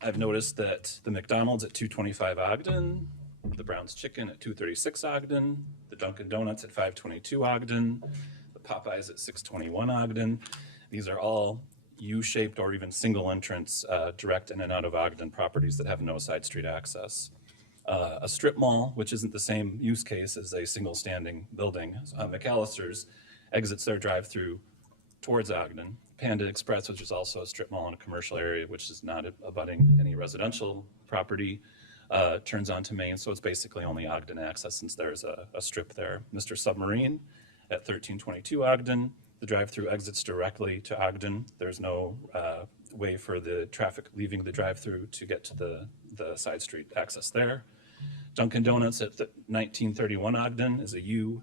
I've noticed that the McDonald's at 225 Ogden, the Brown's Chicken at 236 Ogden, the Dunkin' Donuts at 522 Ogden, the Popeyes at 621 Ogden. These are all U-shaped or even single entrance direct in and out of Ogden properties that have no side street access. A strip mall, which isn't the same use case as a single standing building, McAllister's exits their drive-through towards Ogden. Panda Express, which is also a strip mall in a commercial area, which is not abutting any residential property, turns onto Main, so it's basically only Ogden access since there's a strip there. Mr. Submarine at 1322 Ogden, the drive-through exits directly to Ogden. There's no way for the traffic leaving the drive-through to get to the side street access there. Dunkin' Donuts at 1931 Ogden is a U.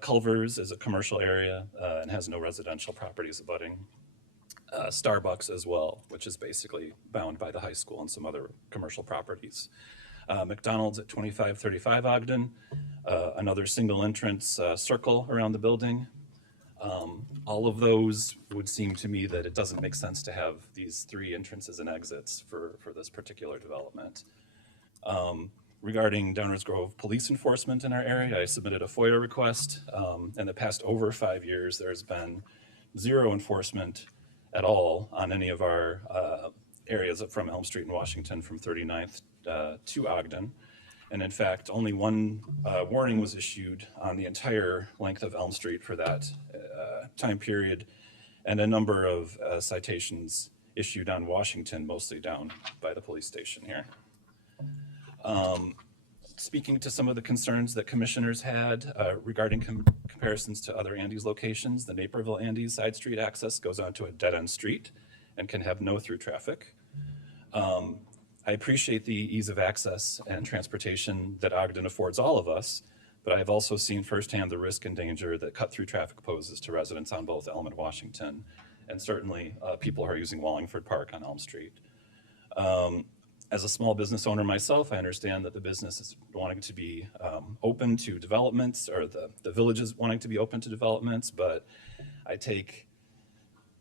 Culver's is a commercial area and has no residential properties abutting. Starbucks as well, which is basically bound by the high school and some other commercial properties. McDonald's at 2535 Ogden, another single entrance circle around the building. All of those would seem to me that it doesn't make sense to have these 3 entrances and exits for this particular development. Regarding Downers Grove police enforcement in our area, I submitted a FOIA request. In the past over 5 years, there's been 0 enforcement at all on any of our areas from Elm Street and Washington from 39th to Ogden. And in fact, only one warning was issued on the entire length of Elm Street for that time period, and a number of citations issued on Washington, mostly down by the police station here. Speaking to some of the concerns that commissioners had regarding comparisons to other Andes locations, the Naperville Andes side street access goes onto a dead-end street and can have no through traffic. I appreciate the ease of access and transportation that Ogden affords all of us, but I've also seen firsthand the risk and danger that cut-through traffic poses to residents on both Elm and Washington, and certainly people who are using Wallingford Park on Elm Street. As a small business owner myself, I understand that the business is wanting to be open to developments, or the village is wanting to be open to developments, but I take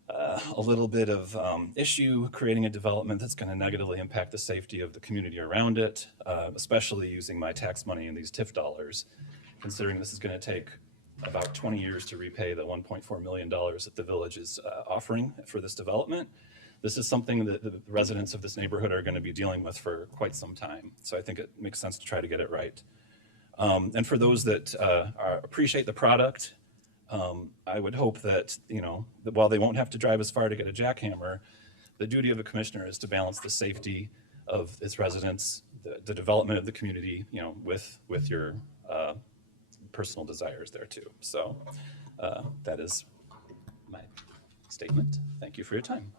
a little bit of issue creating a development that's going to negatively impact the safety of the community around it, especially using my tax money and these TIF dollars, considering this is going to take about 20 years to repay the $1.4 million that the village is offering for this development. This is something that the residents of this neighborhood are going to be dealing with for quite some time. So I think it makes sense to try to get it right. And for those that appreciate the product, I would hope that, that while they won't have to drive as far to get a jackhammer, the duty of a commissioner is to balance the safety of its residents, the development of the community, with your personal desires there too. So that is my statement. Thank you for your time.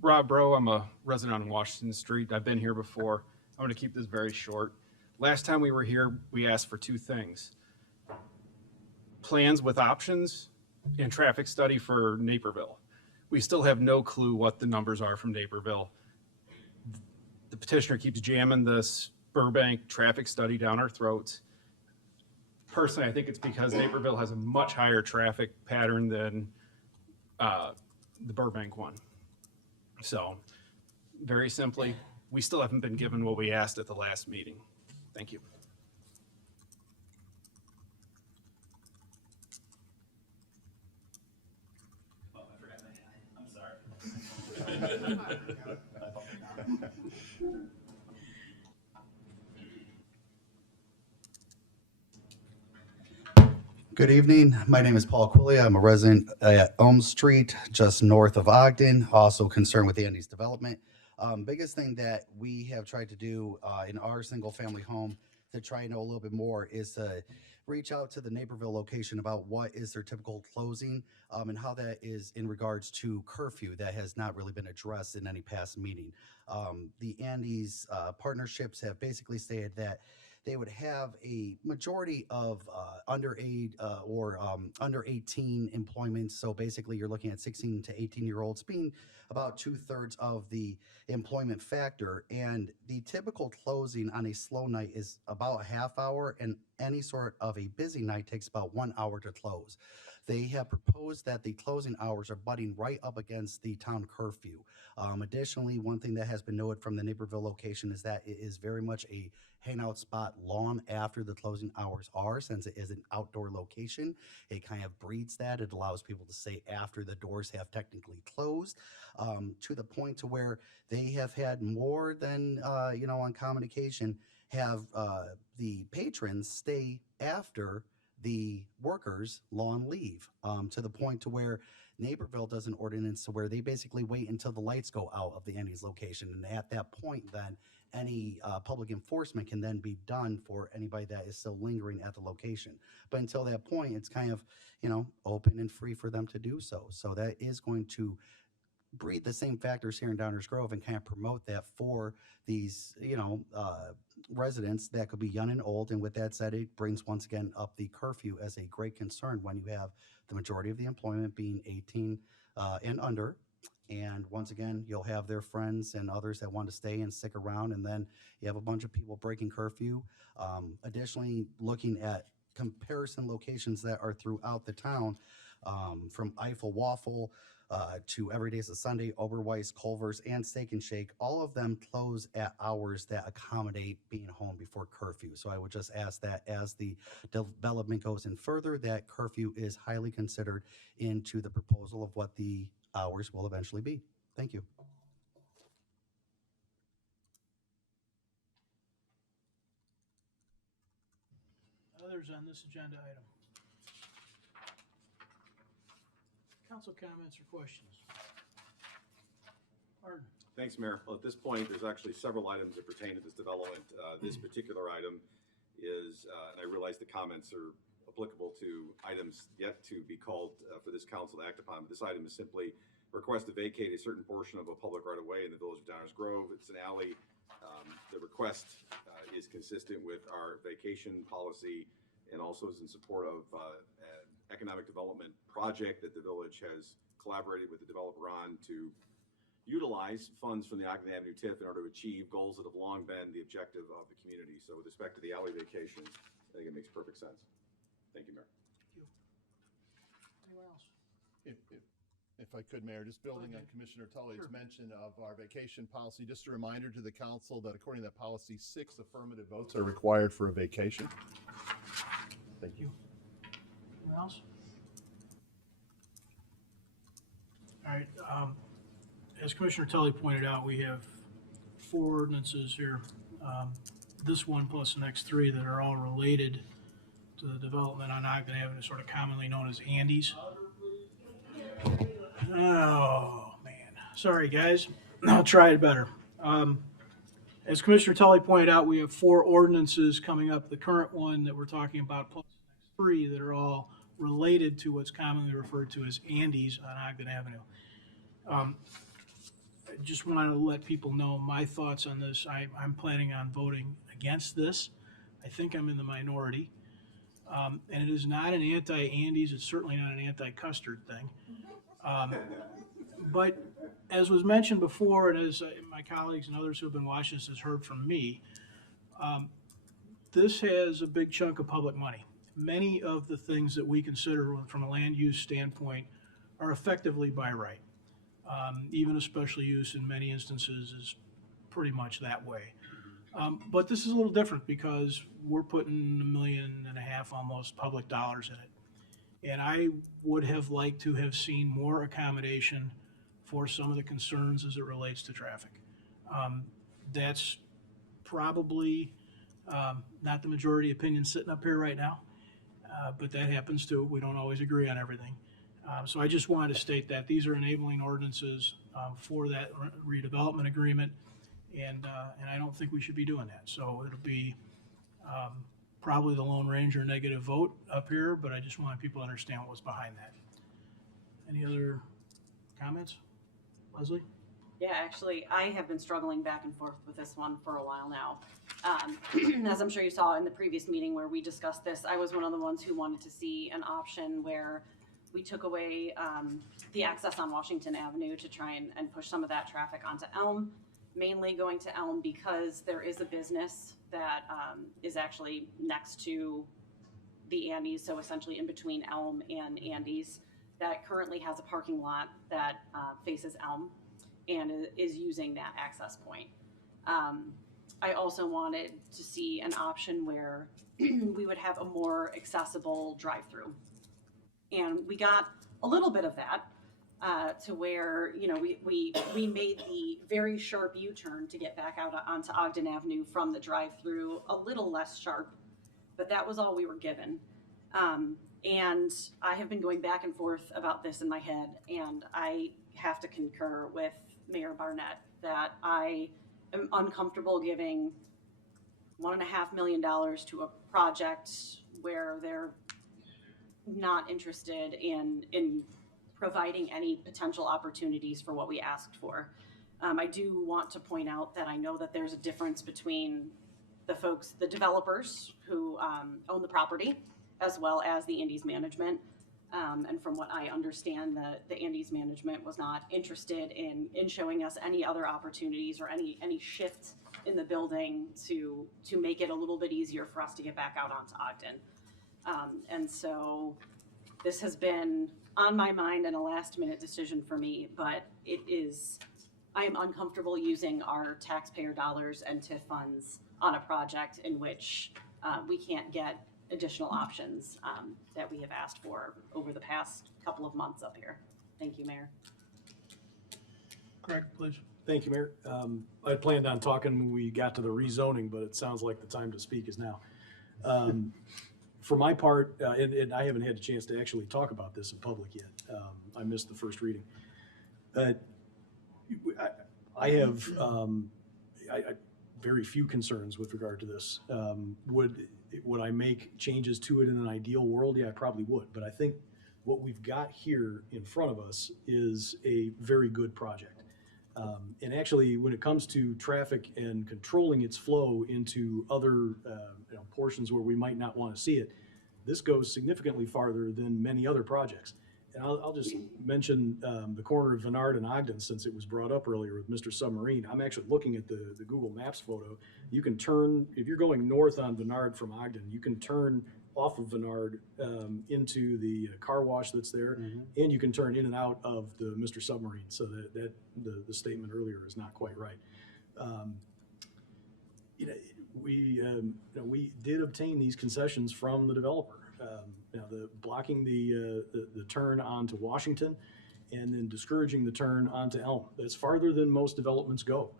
Rob Bro, I'm a resident on Washington Street. I've been here before. I'm going to keep this very short. Last time we were here, we asked for two things: plans with options and traffic study for Naperville. We still have no clue what the numbers are from Naperville. The petitioner keeps jamming this Burbank traffic study down our throats. Personally, I think it's because Naperville has a much higher traffic pattern than the Burbank one. So, very simply, we still haven't been given what we asked at the last meeting. Thank you. Oh, I forgot my hat. I'm sorry. Good evening. My name is Paul Quilly. I'm a resident at Elm Street, just north of Ogden, also concerned with the Andes development. Biggest thing that we have tried to do in our single family home to try and know a little bit more is to reach out to the Naperville location about what is their typical closing and how that is in regards to curfew that has not really been addressed in any past meeting. The Andes partnerships have basically stated that they would have a majority of underage or under 18 employment. So basically you're looking at 16 to 18-year-olds being about 2/3 of the employment factor. And the typical closing on a slow night is about a half hour, and any sort of a busy night takes about 1 hour to close. They have proposed that the closing hours are butting right up against the town curfew. Additionally, one thing that has been noted from the Naperville location is that it is very much a hangout spot long after the closing hours are, since it is an outdoor location. It kind of breeds that. It allows people to stay after the doors have technically closed, to the point to where they have had more than, on common occasion, have the patrons stay after the workers' long leave, to the point to where Naperville does an ordinance to where they basically wait until the lights go out of the Andes location. And at that point, then any public enforcement can then be done for anybody that is still lingering at the location. But until that point, it's kind of, open and free for them to do so. So that is going to breed the same factors here in Downers Grove and kind of promote that for these, residents that could be young and old. And with that said, it brings once again up the curfew as a great concern when you have the majority of the employment being 18 and under. And once again, you'll have their friends and others that want to stay and stick around. And then you have a bunch of people breaking curfew. Additionally, looking at comparison locations that are throughout the town, from Eiffel Waffle to Every Day's a Sunday, Oberweis, Culver's, and Steak and Shake. All of them close at hours that accommodate being home before curfew. So I would just ask that as the development goes in further, that curfew is highly considered into the proposal of what the hours will eventually be. Thank you. Others on this agenda item? Council comments or questions? Martin? Thanks, Mayor. Well, at this point, there's actually several items that pertain to this development. This particular item is, and I realize the comments are applicable to items yet to be called for this council to act upon, but this item is simply a request to vacate a certain portion of a public right-of-way in the village of Downers Grove. It's an alley. The request is consistent with our vacation policy and also is in support of an economic development project that the village has collaborated with the developer on to utilize funds from the Ogden Avenue TIF in order to achieve goals that have long been the objective of the community. So with respect to the alley vacation, I think it makes perfect sense. Thank you, Mayor. Thank you. Anyone else? If I could, Mayor, just building on Commissioner Tully's mention of our vacation policy, just a reminder to the council that according to that policy, 6 affirmative votes are required for a vacation. Thank you. Anyone else? All right. As Commissioner Tully pointed out, we have 4 ordinances here. This one plus the next 3 that are all related to the development on Ogden Avenue, sort of commonly known as Andes. Oh, man. Sorry, guys. I'll try it better. As Commissioner Tully pointed out, we have 4 ordinances coming up. The current one that we're talking about plus the next 3 that are all related to what's commonly referred to as Andes on Ogden Avenue. I just want to let people know my thoughts on this. I'm planning on voting against this. I think I'm in the minority. And it is not an anti-Andes. It's certainly not an anti-custard thing. But as was mentioned before, and as my colleagues and others who have been watching this has heard from me, this has a big chunk of public money. Many of the things that we consider from a land use standpoint are effectively by right. Even a special use in many instances is pretty much that way. But this is a little different because we're putting $1.5 million almost public dollars in it. And I would have liked to have seen more accommodation for some of the concerns as it relates to traffic. That's probably not the majority opinion sitting up here right now, but that happens too. We don't always agree on everything. So I just wanted to state that these are enabling ordinances for that redevelopment agreement, and I don't think we should be doing that. So it'll be probably the Lone Ranger negative vote up here, but I just wanted people to understand what's behind that. Any other comments? Leslie? Yeah, actually, I have been struggling back and forth with this one for a while now. As I'm sure you saw in the previous meeting where we discussed this, I was one of the ones who wanted to see an option where we took away the access on Washington Avenue to try and push some of that traffic onto Elm, mainly going to Elm because there is a business that is actually next to the Andes, so essentially in between Elm and Andes, that currently has a parking lot that faces Elm and is using that access point. I also wanted to see an option where we would have a more accessible drive-through. And we got a little bit of that to where, you know, we made the very sharp U-turn to get back out onto Ogden Avenue from the drive-through a little less sharp, but that was all we were given. And I have been going back and forth about this in my head, and I have to concur with Mayor Barnett that I am uncomfortable giving $1.5 million to a project where they're not interested in providing any potential opportunities for what we asked for. I do want to point out that I know that there's a difference between the developers who own the property, as well as the Andes management. And from what I understand, the Andes management was not interested in showing us any other opportunities or any shift in the building to make it a little bit easier for us to get back out onto Ogden. And so this has been on my mind and a last minute decision for me, but I am uncomfortable using our taxpayer dollars and TIF funds on a project in which we can't get additional options that we have asked for over the past couple of months up here. Thank you, Mayor. Greg, please. Thank you, Mayor. I planned on talking when we got to the rezoning, but it sounds like the time to speak is now. For my part, and I haven't had a chance to actually talk about this in public yet. I missed the first reading. I have very few concerns with regard to this. Would I make changes to it in an ideal world? Yeah, I probably would. But I think what we've got here in front of us is a very good project. And actually, when it comes to traffic and controlling its flow into other portions where we might not want to see it, this goes significantly farther than many other projects. And I'll just mention the corner of Vennard and Ogden, since it was brought up earlier with Mr. Submarine. I'm actually looking at the Google Maps photo. You can turn, if you're going north on Vennard from Ogden, you can turn off of Vennard into the car wash that's there, and you can turn in and out of the Mr. Submarine. So that the statement earlier is not quite right. We did obtain these concessions from the developer. Blocking the turn onto Washington and then discouraging the turn onto Elm. That's farther than most developments go.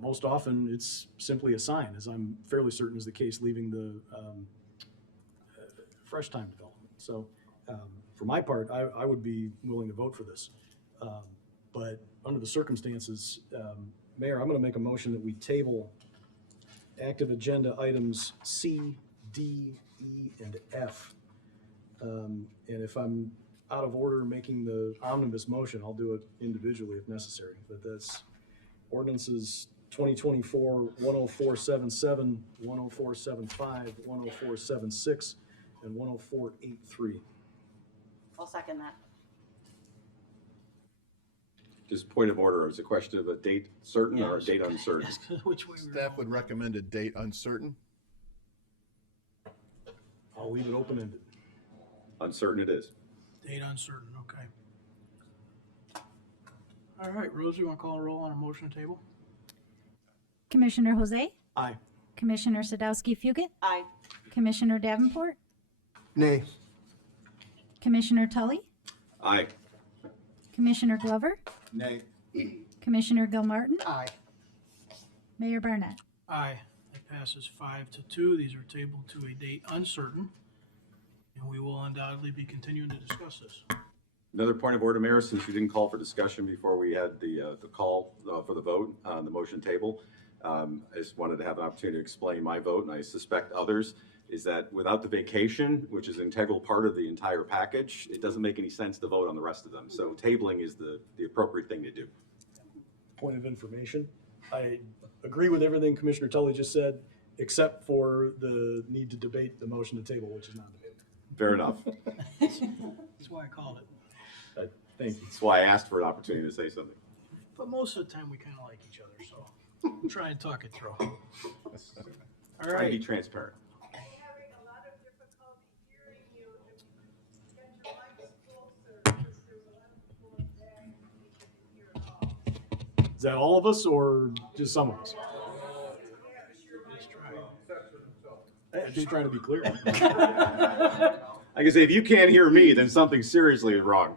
Most often it's simply a sign, as I'm fairly certain is the case leaving the Fresh Time development. So for my part, I would be willing to vote for this. But under the circumstances, Mayor, I'm going to make a motion that we table active agenda items C, D, E, and F. And if I'm out of order making the omnibus motion, I'll do it individually if necessary. But that's ordinances 2024-10477, 10475, 10476, and 10483. I'll second that. Just point of order, is a question of a date certain or a date uncertain? Which way Staff would recommend a date uncertain. I'll leave it open-ended. Uncertain it is. Date uncertain, okay. All right, Rosie, you want to call a roll on a motion table? Commissioner Jose? Aye. Commissioner Sadowski-Fugit? Aye. Commissioner Davenport? Nay. Commissioner Tully? Aye. Commissioner Glover? Nay. Commissioner Gilmartin? Aye. Mayor Barnett? Aye. That passes 5-2. These are tabled to a date uncertain. And we will undoubtedly be continuing to discuss this. Another point of order, Mayor, since you didn't call for discussion before we had the call for the vote on the motion table, I just wanted to have an opportunity to explain my vote, and I suspect others, is that without the vacation, which is an integral part of the entire package, it doesn't make any sense to vote on the rest of them. So tabling is the appropriate thing to do. Point of information. I agree with everything Commissioner Tully just said, except for the need to debate the motion to table, which is not debated. Fair enough. That's why I called it. Thank you. That's why I asked for an opportunity to say something. But most of the time, we kind of like each other, so we'll try and talk it through. All Try to right. be transparent. Is that all of us or just some of us? Hey, I'm just trying to be clear. I can say, if you can't hear me, then something seriously is wrong.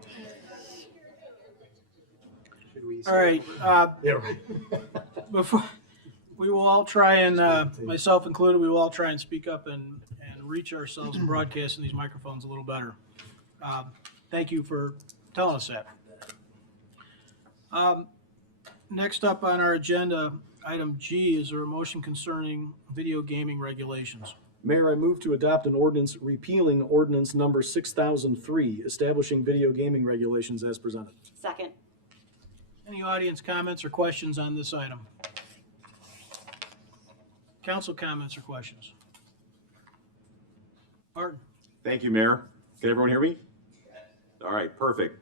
All right. Yeah, right. Before, we will all try and, myself included, we will all try and speak up and reach ourselves and broadcast in these microphones a little better. Thank you for telling us that. Next up on our agenda, item G, is there a motion concerning video gaming regulations? Mayor, I move to adopt an ordinance repealing ordinance number 6003, establishing video gaming regulations as presented. Second. Any audience comments or questions on this item? Council comments or questions? Martin? Thank you, Mayor. Can everyone hear me? All right, perfect.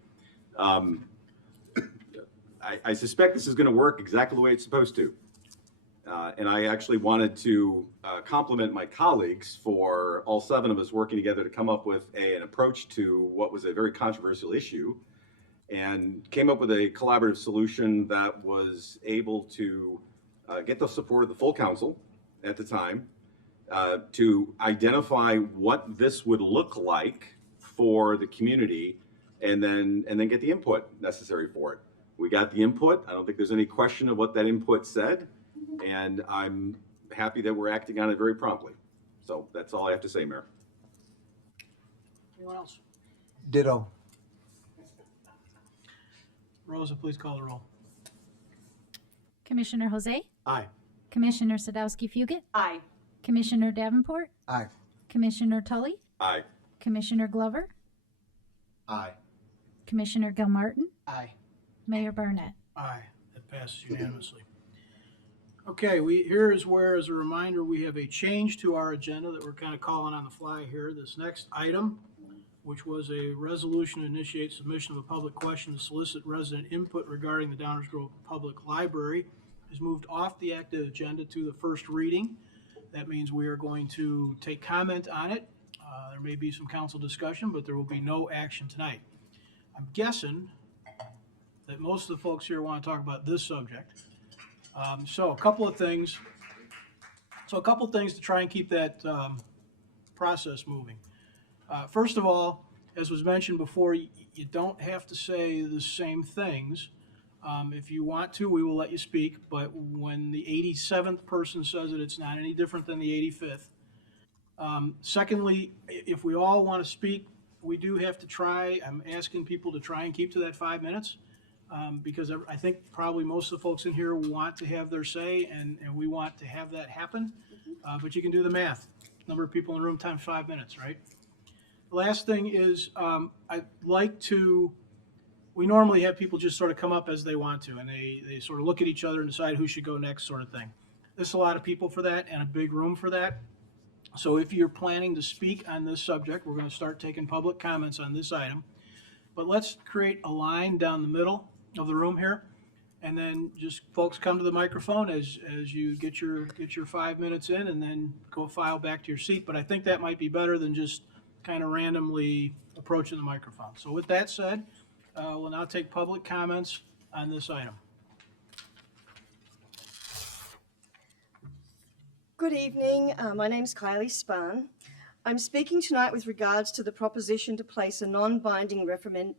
I suspect this is going to work exactly the way it's supposed to. And I actually wanted to compliment my colleagues for all 7 of us working together to come up with an approach to what was a very controversial issue, and came up with a collaborative solution that was able to get the support of the full council at the time to identify what this would look like for the community, and then get the input necessary for it. We got the input. I don't think there's any question of what that input said, and I'm happy that we're acting on it very promptly. So that's all I have to say, Mayor. Anyone else? Ditto. Rosa, please call the roll. Commissioner Jose? Aye. Commissioner Sadowski-Fugit? Aye. Commissioner Davenport? Aye. Commissioner Tully? Aye. Commissioner Glover? Aye. Commissioner Gilmartin? Aye. Mayor Barnett? Aye, that passes unanimously. Okay, here is where, as a reminder, we have a change to our agenda that we're kind of calling on the fly here. This next item, which was a resolution to initiate submission of a public question to solicit resident input regarding the Downers Grove Public Library, is moved off the active agenda to the first reading. That means we are going to take comment on it. There may be some council discussion, but there will be no action tonight. I'm guessing that most of the folks here want to talk about this subject. So a couple of things to try and keep that process moving. First of all, as was mentioned before, you don't have to say the same things. If you want to, we will let you speak, but when the 87th person says it, it's not any different than the 85th. Secondly, if we all want to speak, we do have to try, I'm asking people to try and keep to that 5 minutes, because I think probably most of the folks in here want to have their say, and we want to have that happen. But you can do the math. Number of people in the room times 5 minutes, right? The last thing is, I'd like to, we normally have people just sort of come up as they want to, and they sort of look at each other and decide who should go next, sort of thing. There's a lot of people for that and a big room for that. So if you're planning to speak on this subject, we're going to start taking public comments on this item. But let's create a line down the middle of the room here, and then just folks come to the microphone as you get your 5 minutes in, and then go file back to your seat. But I think that might be better than just kind of randomly approaching the microphone. So with that said, we'll now take public comments on this item. Good evening. My name's Kylie Spahn. I'm speaking tonight with regards to the proposition to place a non-binding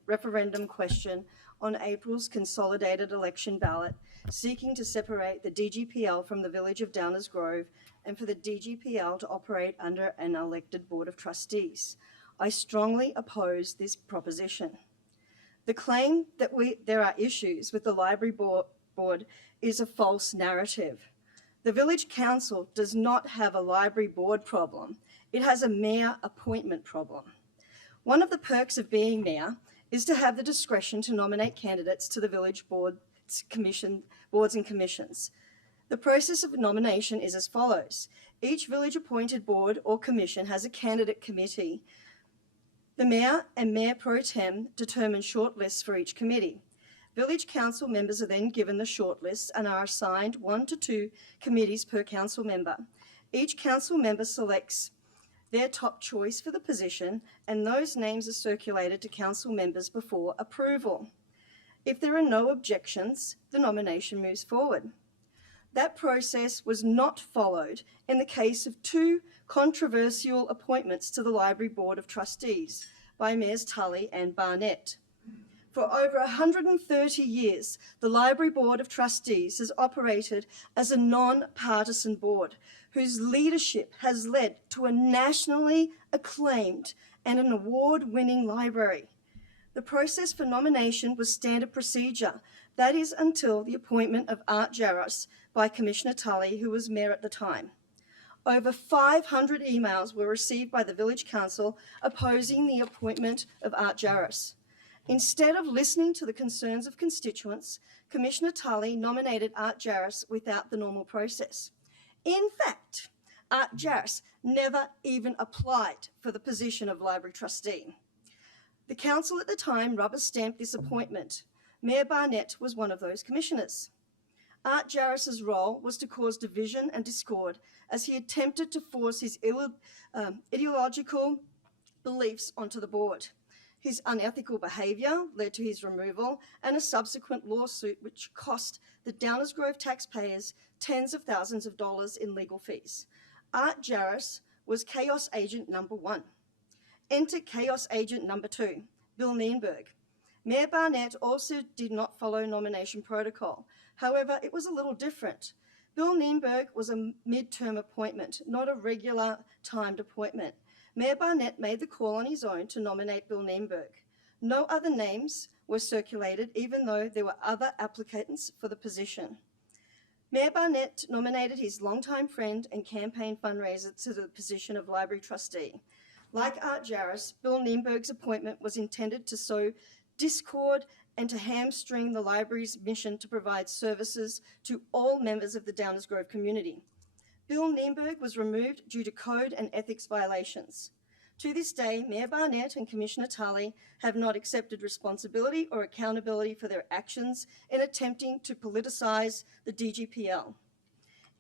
referendum question on April's consolidated election ballot, seeking to separate the DGPL from the Village of Downers Grove and for the DGPL to operate under an elected Board of Trustees. I strongly oppose this proposition. The claim that there are issues with the Library Board is a false narrative. The Village Council does not have a Library Board problem. It has a mayor appointment problem. One of the perks of being mayor is to have the discretion to nominate candidates to the village boards and commissions. The process of nomination is as follows. Each village-appointed board or commission has a candidate committee. The mayor and mayor pro tem determine shortlists for each committee. Village council members are then given the shortlists and are assigned 1 to 2 committees per council member. Each council member selects their top choice for the position, and those names are circulated to council members before approval. If there are no objections, the nomination moves forward. That process was not followed in the case of 2 controversial appointments to the Library Board of Trustees by Mayors Tully and Barnett. For over 130 years, the Library Board of Trustees has operated as a non-partisan board whose leadership has led to a nationally acclaimed and an award-winning library. The process for nomination was standard procedure, that is until the appointment of Art Jarros by Commissioner Tully, who was mayor at the time. Over 500 emails were received by the Village Council opposing the appointment of Art Jarros. Instead of listening to the concerns of constituents, Commissioner Tully nominated Art Jarros without the normal process. In fact, Art Jarros never even applied for the position of library trustee. The council at the time rubber-stamped this appointment. Mayor Barnett was one of those commissioners. Art Jarris's role was to cause division and discord as he attempted to force his ideological beliefs onto the board. His unethical behaviour led to his removal and a subsequent lawsuit which cost the Downers Grove taxpayers tens of thousands of dollars in legal fees. Art Jarris was chaos agent number 1. Enter chaos agent number 2, Bill Nienberg. Mayor Barnett also did not follow nomination protocol. However, it was a little different. Bill Nienberg was a mid-term appointment, not a regular timed appointment. Mayor Barnett made the call on his own to nominate Bill Nienberg. No other names were circulated, even though there were other applicants for the position. Mayor Barnett nominated his longtime friend and campaign fundraiser to the position of library trustee. Like Art Jarris, Bill Nienberg's appointment was intended to sow discord and to hamstring the library's mission to provide services to all members of the Downers Grove community. Bill Nienberg was removed due to code and ethics violations. To this day, Mayor Barnett and Commissioner Tully have not accepted responsibility or accountability for their actions in attempting to politicise the DGPL.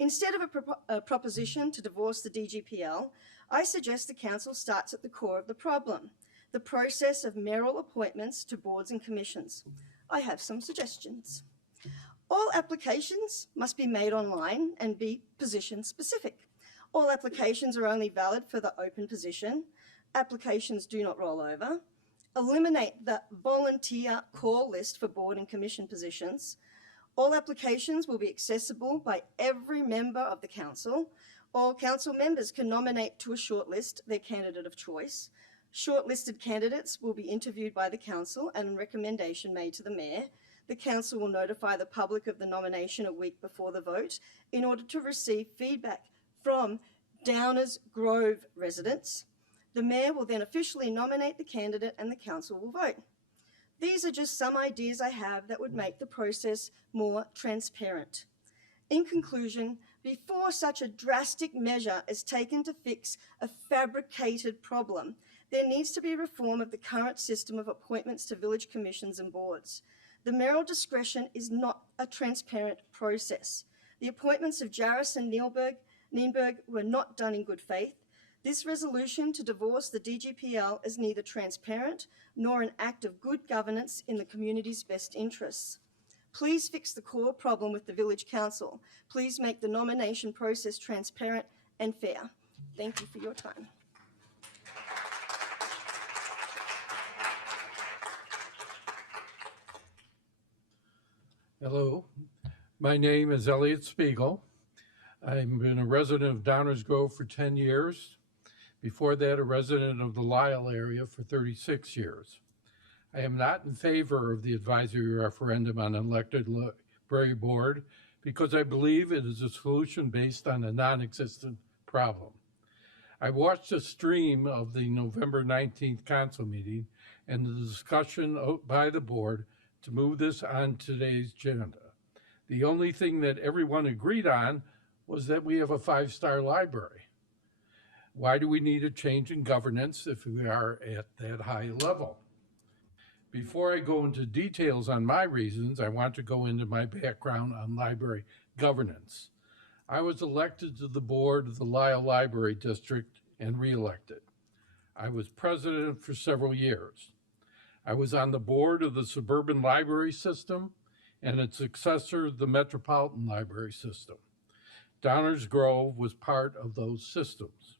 Instead of a proposition to divorce the DGPL, I suggest the Council starts at the core of the problem, the process of mayoral appointments to boards and commissions. I have some suggestions. All applications must be made online and be position specific. All applications are only valid for the open position. Applications do not roll over. Eliminate the volunteer call list for board and commission positions. All applications will be accessible by every member of the council. All council members can nominate to a shortlist their candidate of choice. Shortlisted candidates will be interviewed by the council and recommendation made to the mayor. The council will notify the public of the nomination a week before the vote in order to receive feedback from Downers Grove residents. The mayor will then officially nominate the candidate and the council will vote. These are just some ideas I have that would make the process more transparent. In conclusion, before such a drastic measure is taken to fix a fabricated problem, there needs to be reform of the current system of appointments to village commissions and boards. The mayoral discretion is not a transparent process. The appointments of Jarris and Nienberg were not done in good faith. This resolution to divorce the DGPL is neither transparent nor an act of good governance in the community's best interests. Please fix the core problem with the Village Council. Please make the nomination process transparent and fair. Thank you for your time. Hello, my name is Elliot Spiegel. I've been a resident of Downers Grove for 10 years. Before that, a resident of the Lisle area for 36 years. I am not in favor of the advisory referendum on elected library board because I believe it is a solution based on a non-existent problem. I watched a stream of the November 19th council meeting and the discussion by the board to move this on today's agenda. The only thing that everyone agreed on was that we have a 5-star library. Why do we need a change in governance if we are at that high level? Before I go into details on my reasons, I want to go into my background on library governance. I was elected to the board of the Lisle Library District and re-elected. I was president for several years. I was on the board of the Suburban Library System and its successor, the Metropolitan Library System. Downers Grove was part of those systems.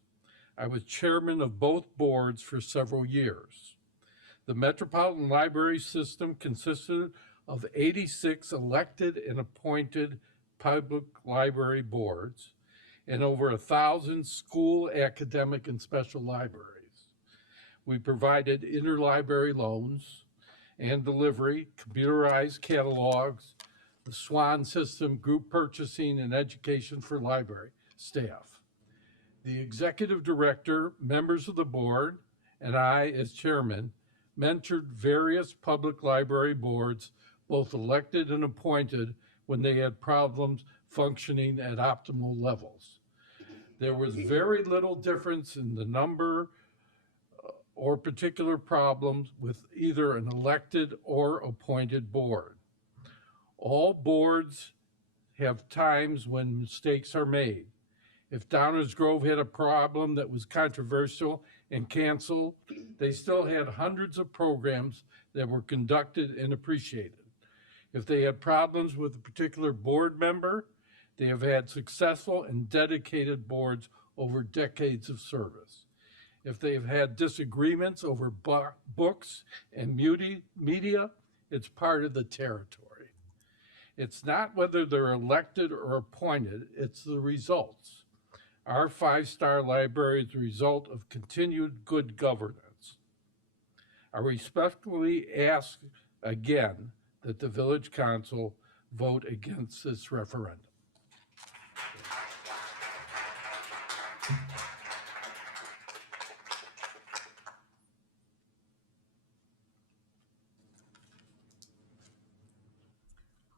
I was chairman of both boards for several years. The Metropolitan Library System consisted of 86 elected and appointed public library boards and over 1,000 school, academic, and special libraries. We provided interlibrary loans and delivery, computerized catalogs, the SWAN system, group purchasing, and education for library staff. The executive director, members of the board, and I, as chairman, mentored various public library boards, both elected and appointed, when they had problems functioning at optimal levels. There was very little difference in the number or particular problems with either an elected or appointed board. All boards have times when mistakes are made. If Downers Grove had a problem that was controversial and canceled, they still had hundreds of programs that were conducted and appreciated. If they had problems with a particular board member, they have had successful and dedicated boards over decades of service. If they've had disagreements over books and media, it's part of the territory. It's not whether they're elected or appointed, it's the results. Our five-star library is the result of continued good governance. I respectfully ask again that the Village Council vote against this referendum.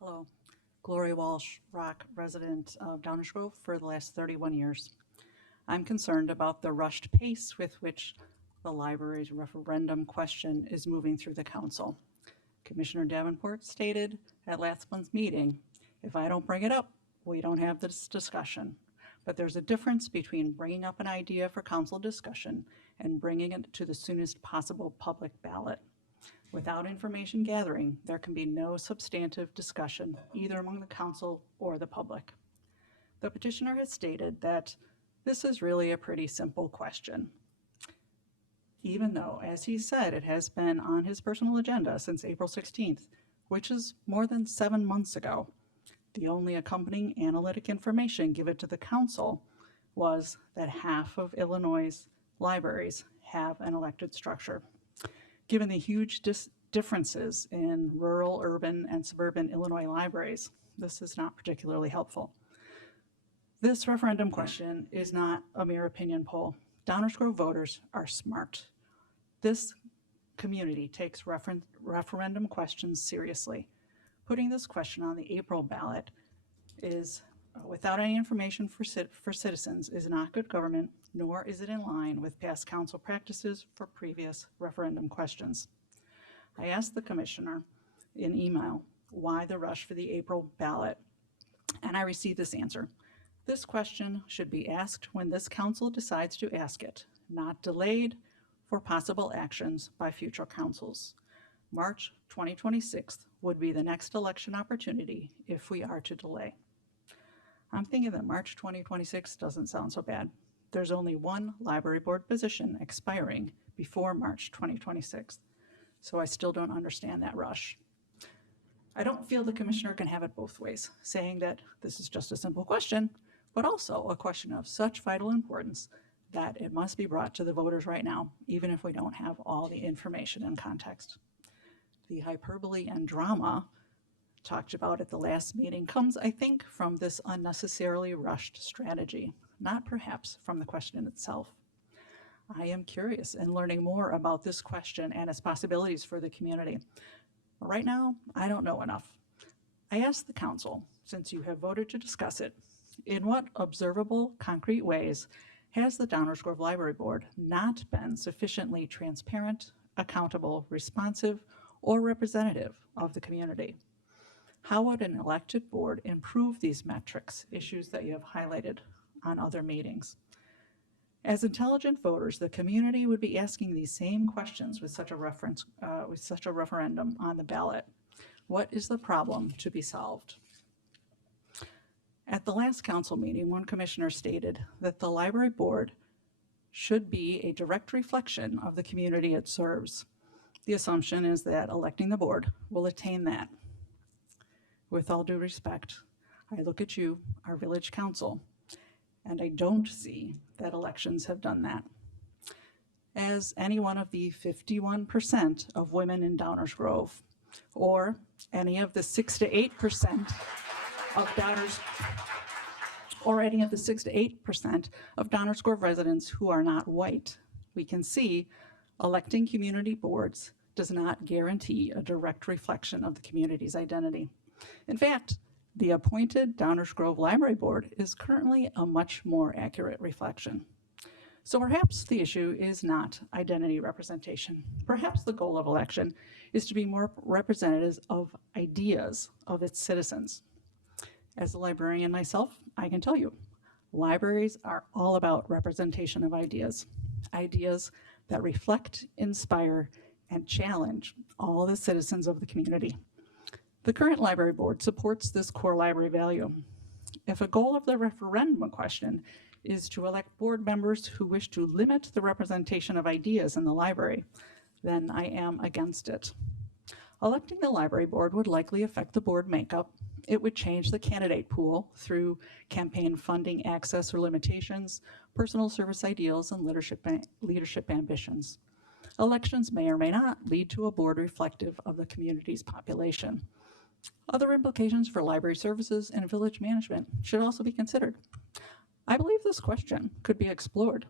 Hello, Gloria Walsh, Rock resident of Downers Grove for the last 31 years. I'm concerned about the rushed pace with which the library's referendum question is moving through the council. Commissioner Davenport stated at last month's meeting, if I don't bring it up, we don't have this discussion. But there's a difference between bringing up an idea for council discussion and bringing it to the soonest possible public ballot. Without information gathering, there can be no substantive discussion either among the council or the public. The petitioner has stated that this is really a pretty simple question, even though, as he said, it has been on his personal agenda since April 16th, which is more than 7 months ago. The only accompanying analytic information given to the council was that half of Illinois' libraries have an elected structure. Given the huge differences in rural, urban, and suburban Illinois libraries, this is not particularly helpful. This referendum question is not a mere opinion poll. Downers Grove voters are smart. This community takes referendum questions seriously. Putting this question on the April ballot is, without any information for citizens, is not good government, nor is it in line with past council practices for previous referendum questions. I asked the commissioner in email why the rush for the April ballot, and I received this answer. This question should be asked when this council decides to ask it, not delayed for possible actions by future councils. March 2026 would be the next election opportunity if we are to delay. I'm thinking that March 2026 doesn't sound so bad. There's only one library board position expiring before March 2026, so I still don't understand that rush. I don't feel the commissioner can have it both ways, saying that this is just a simple question, but also a question of such vital importance that it must be brought to the voters right now, even if we don't have all the information and context. The hyperbole and drama talked about at the last meeting comes, I think, from this unnecessarily rushed strategy, not perhaps from the question itself. I am curious in learning more about this question and its possibilities for the community. Right now, I don't know enough. I asked the council, since you have voted to discuss it, in what observable, concrete ways has the Downers Grove Library Board not been sufficiently transparent, accountable, responsive, or representative of the community? How would an elected board improve these metrics, issues that you have highlighted on other meetings? As intelligent voters, the community would be asking these same questions with such a referendum on the ballot. What is the problem to be solved? At the last council meeting, one commissioner stated that the library board should be a direct reflection of the community it serves. The assumption is that electing the board will attain that. With all due respect, I look at you, our village council, and I don't see that elections have done that. As any one of the 51% of women in Downers Grove, or any of the 6 to 8% of Downers, or any of the 6 to 8% of Downers Grove residents who are not white, we can see electing community boards does not guarantee a direct reflection of the community's identity. In fact, the appointed Downers Grove Library Board is currently a much more accurate reflection. So perhaps the issue is not identity representation. Perhaps the goal of election is to be more representatives of ideas of its citizens. As a librarian myself, I can tell you, libraries are all about representation of ideas, ideas that reflect, inspire, and challenge all the citizens of the community. The current library board supports this core library value. If a goal of the referendum question is to elect board members who wish to limit the representation of ideas in the library, then I am against it. Electing the library board would likely affect the board makeup. It would change the candidate pool through campaign funding access or limitations, personal service ideals, and leadership ambitions. Elections may or may not lead to a board reflective of the community's population. Other implications for library services and village management should also be considered. I believe this question could be explored,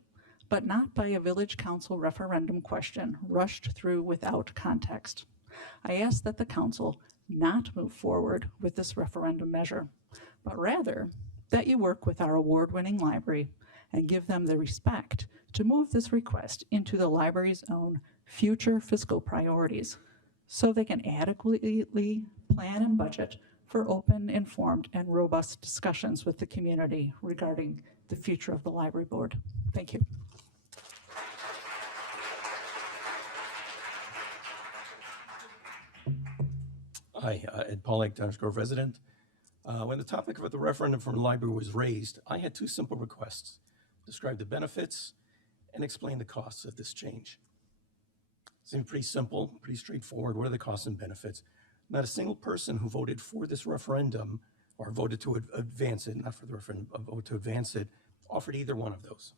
but not by a village council referendum question rushed through without context. I ask that the council not move forward with this referendum measure, but rather that you work with our award-winning library and give them the respect to move this request into the library's own future fiscal priorities so they can adequately plan and budget for open, informed, and robust discussions with the community regarding the future of the library board. Thank you. Hi, Ed Pollack, Downers Grove resident. When the topic of the referendum for the library was raised, I had two simple requests: describe the benefits and explain the costs of this change. Seemed pretty simple, pretty straightforward. What are the costs and benefits? Not a single person who voted for this referendum or voted to advance it, not for the referendum, vote to advance it, offered either one of those.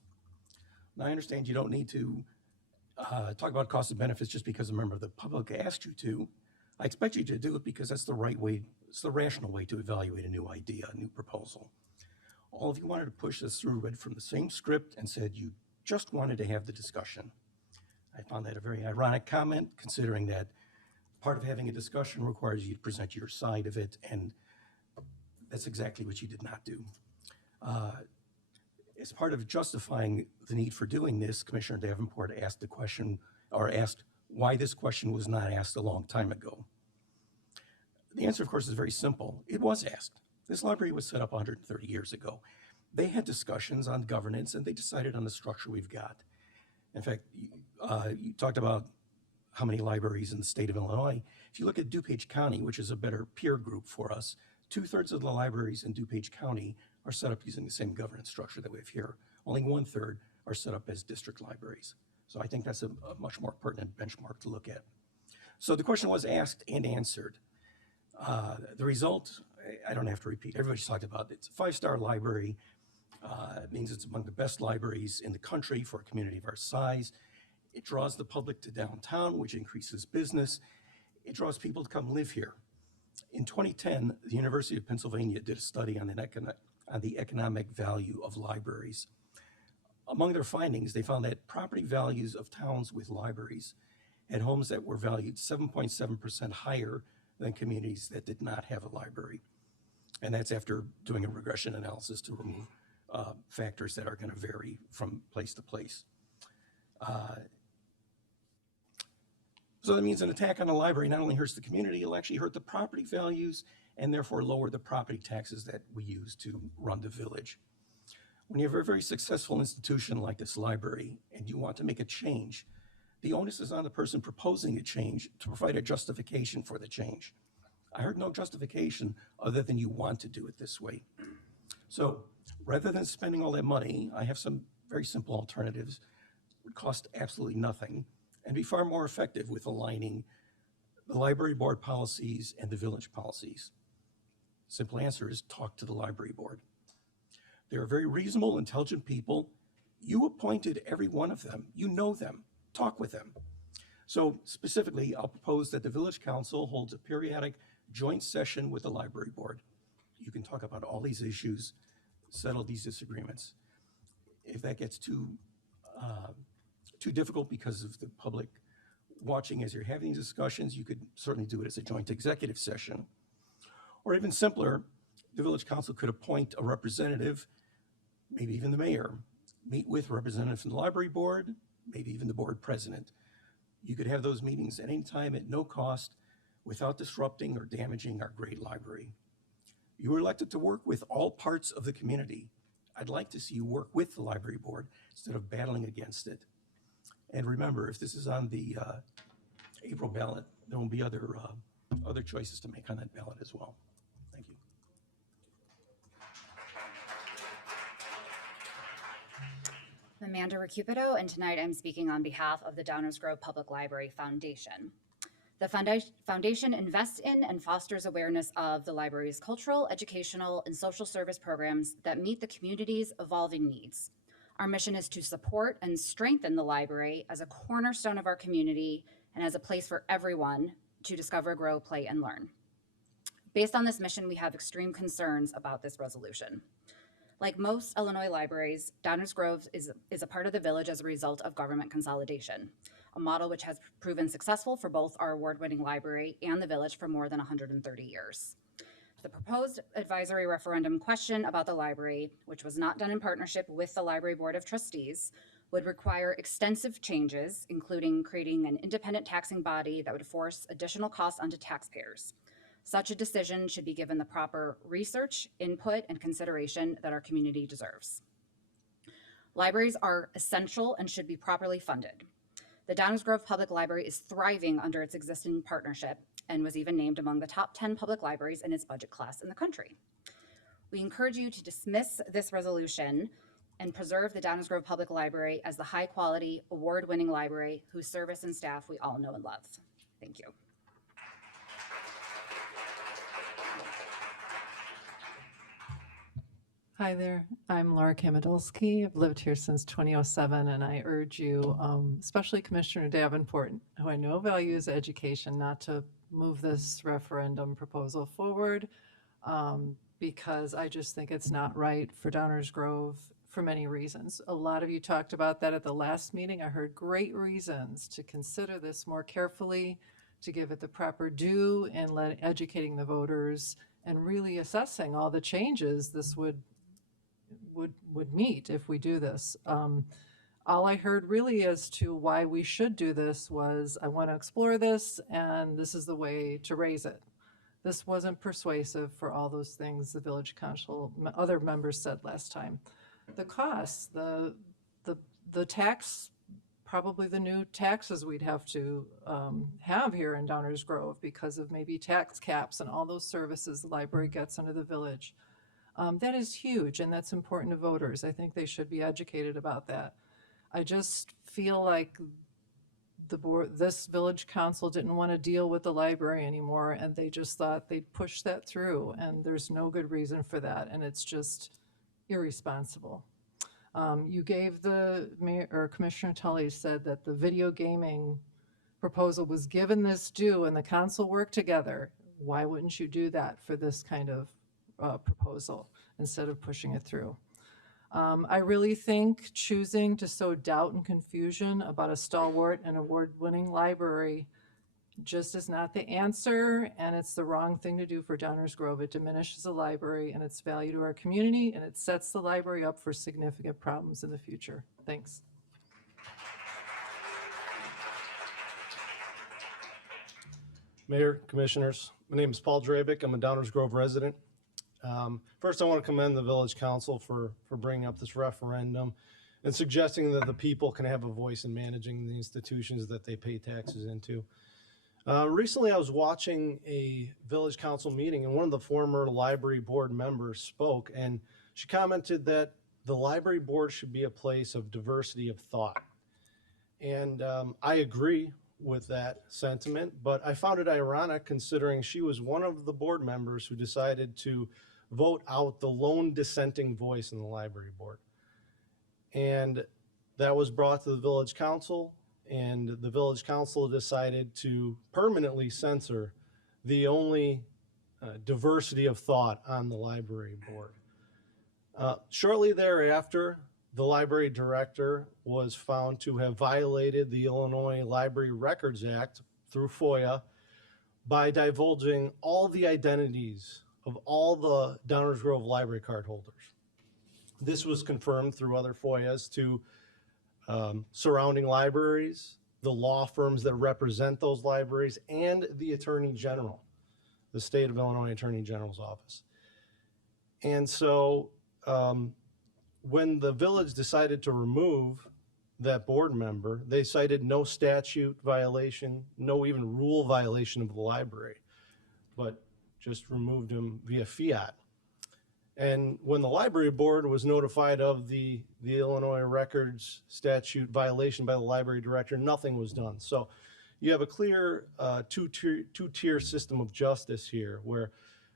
Now, I understand you don't need to talk about costs and benefits just because a member of the public asked you to. I expect you to do it because that's the right way, it's the rational way to evaluate a new idea, a new proposal. All of you wanted to push this through, read from the same script, and said you just wanted to have the discussion. I found that a very ironic comment, considering that part of having a discussion requires you to present your side of it, and that's exactly what you did not do. As part of justifying the need for doing this, Commissioner Davenport asked the question, or asked why this question was not asked a long time ago. The answer, of course, is very simple. It was asked. This library was set up 130 years ago. They had discussions on governance, and they decided on the structure we've got. In fact, you talked about how many libraries in the state of Illinois. If you look at DuPage County, which is a better peer group for us, 2/3 of the libraries in DuPage County are set up using the same governance structure that we have here. Only 1/3 are set up as district libraries. So I think that's a much more pertinent benchmark to look at. So the question was asked and answered. The result, I don't have to repeat. Everybody's talked about it. It's a 5-star library. It means it's among the best libraries in the country for a community of our size. It draws the public to downtown, which increases business. It draws people to come live here. In 2010, the University of Pennsylvania did a study on the economic value of libraries. Among their findings, they found that property values of towns with libraries had homes that were valued 7.7% higher than communities that did not have a library. And that's after doing a regression analysis to remove factors that are going to vary from place to place. So that means an attack on a library not only hurts the community, it'll actually hurt the property values and therefore lower the property taxes that we use to run the village. When you have a very successful institution like this library and you want to make a change, the onus is on the person proposing a change to provide a justification for the change. I heard no justification other than you want to do it this way. So rather than spending all that money, I have some very simple alternatives. It would cost absolutely nothing and be far more effective with aligning the library board policies and the village policies. Simple answer is talk to the library board. They're very reasonable, intelligent people. You appointed every one of them. You know them. Talk with them. So specifically, I'll propose that the village council holds a periodic joint session with the library board. You can talk about all these issues, settle these disagreements. If that gets too difficult because of the public watching as you're having these discussions, you could certainly do it as a joint executive session. Or even simpler, the village council could appoint a representative, maybe even the mayor, meet with representatives from the library board, maybe even the board president. You could have those meetings at any time at no cost without disrupting or damaging our great library. You were elected to work with all parts of the community. I'd like to see you work with the library board instead of battling against it. And remember, if this is on the April ballot, there will be other choices to make on that ballot as well. Thank you. I'm Amanda Recupito, and tonight I'm speaking on behalf of the Downers Grove Public Library Foundation. The foundation invests in and fosters awareness of the library's cultural, educational, and social service programs that meet the community's evolving needs. Our mission is to support and strengthen the library as a cornerstone of our community and as a place for everyone to discover, grow, play, and learn. Based on this mission, we have extreme concerns about this resolution. Like most Illinois libraries, Downers Grove is a part of the village as a result of government consolidation, a model which has proven successful for both our award-winning library and the village for more than 130 years. The proposed advisory referendum question about the library, which was not done in partnership with the Library Board of Trustees, would require extensive changes, including creating an independent taxing body that would force additional costs onto taxpayers. Such a decision should be given the proper research, input, and consideration that our community deserves. Libraries are essential and should be properly funded. The Downers Grove Public Library is thriving under its existing partnership and was even named among the top 10 public libraries in its budget class in the country. We encourage you to dismiss this resolution and preserve the Downers Grove Public Library as the high-quality, award-winning library whose service and staff we all know and love. Thank you. Hi there, I'm Laura Kamodolsky. I've lived here since 2007, and I urge you, especially Commissioner Davenport, who I know values education, not to move this referendum proposal forward, because I just think it's not right for Downers Grove for many reasons. A lot of you talked about that at the last meeting. I heard great reasons to consider this more carefully, to give it the proper due, and educating the voters and really assessing all the changes this would meet if we do this. All I heard really as to why we should do this was, I want to explore this, and this is the way to raise it. This wasn't persuasive for all those things the village council, other members said last time. The costs, the tax, probably the new taxes we'd have to have here in Downers Grove because of maybe tax caps and all those services the library gets under the village. That is huge, and that's important to voters. I think they should be educated about that. I just feel like the board, this village council didn't want to deal with the library anymore, and they just thought they'd push that through, and there's no good reason for that, and it's just irresponsible. You gave the mayor, or Commissioner Tully said that the video gaming proposal was given this due and the council worked together. Why wouldn't you do that for this kind of proposal instead of pushing it through? I really think choosing to sow doubt and confusion about a stalwart and award-winning library just is not the answer, and it's the wrong thing to do for Downers Grove. It diminishes the library and its value to our community, and it sets the library up for significant problems in the future. Thanks. Mayor, Commissioners, my name is Paul Drabick. I'm a Downers Grove resident. First, I want to commend the Village Council for bringing up this referendum and suggesting that the people can have a voice in managing the institutions that they pay taxes into. Recently, I was watching a Village Council meeting, and one of the former library board members spoke, and she commented that the library board should be a place of diversity of thought. And I agree with that sentiment, but I found it ironic considering she was one of the board members who decided to vote out the lone dissenting voice in the library board. And that was brought to the Village Council, and the Village Council decided to permanently censor the only diversity of thought on the library board. Shortly thereafter, the library director was found to have violated the Illinois Library Records Act through FOIA by divulging all the identities of all the Downers Grove library card holders. This was confirmed through other FOIAs to surrounding libraries, the law firms that represent those libraries, and the Attorney General, the State of Illinois Attorney General's office. And so when the village decided to remove that board member, they cited no statute violation, no even rule violation of the library, but just removed him via fiat. And when the library board was notified of the Illinois records statute violation by the library director, nothing was done. So you have a clear two-tier system of justice here, where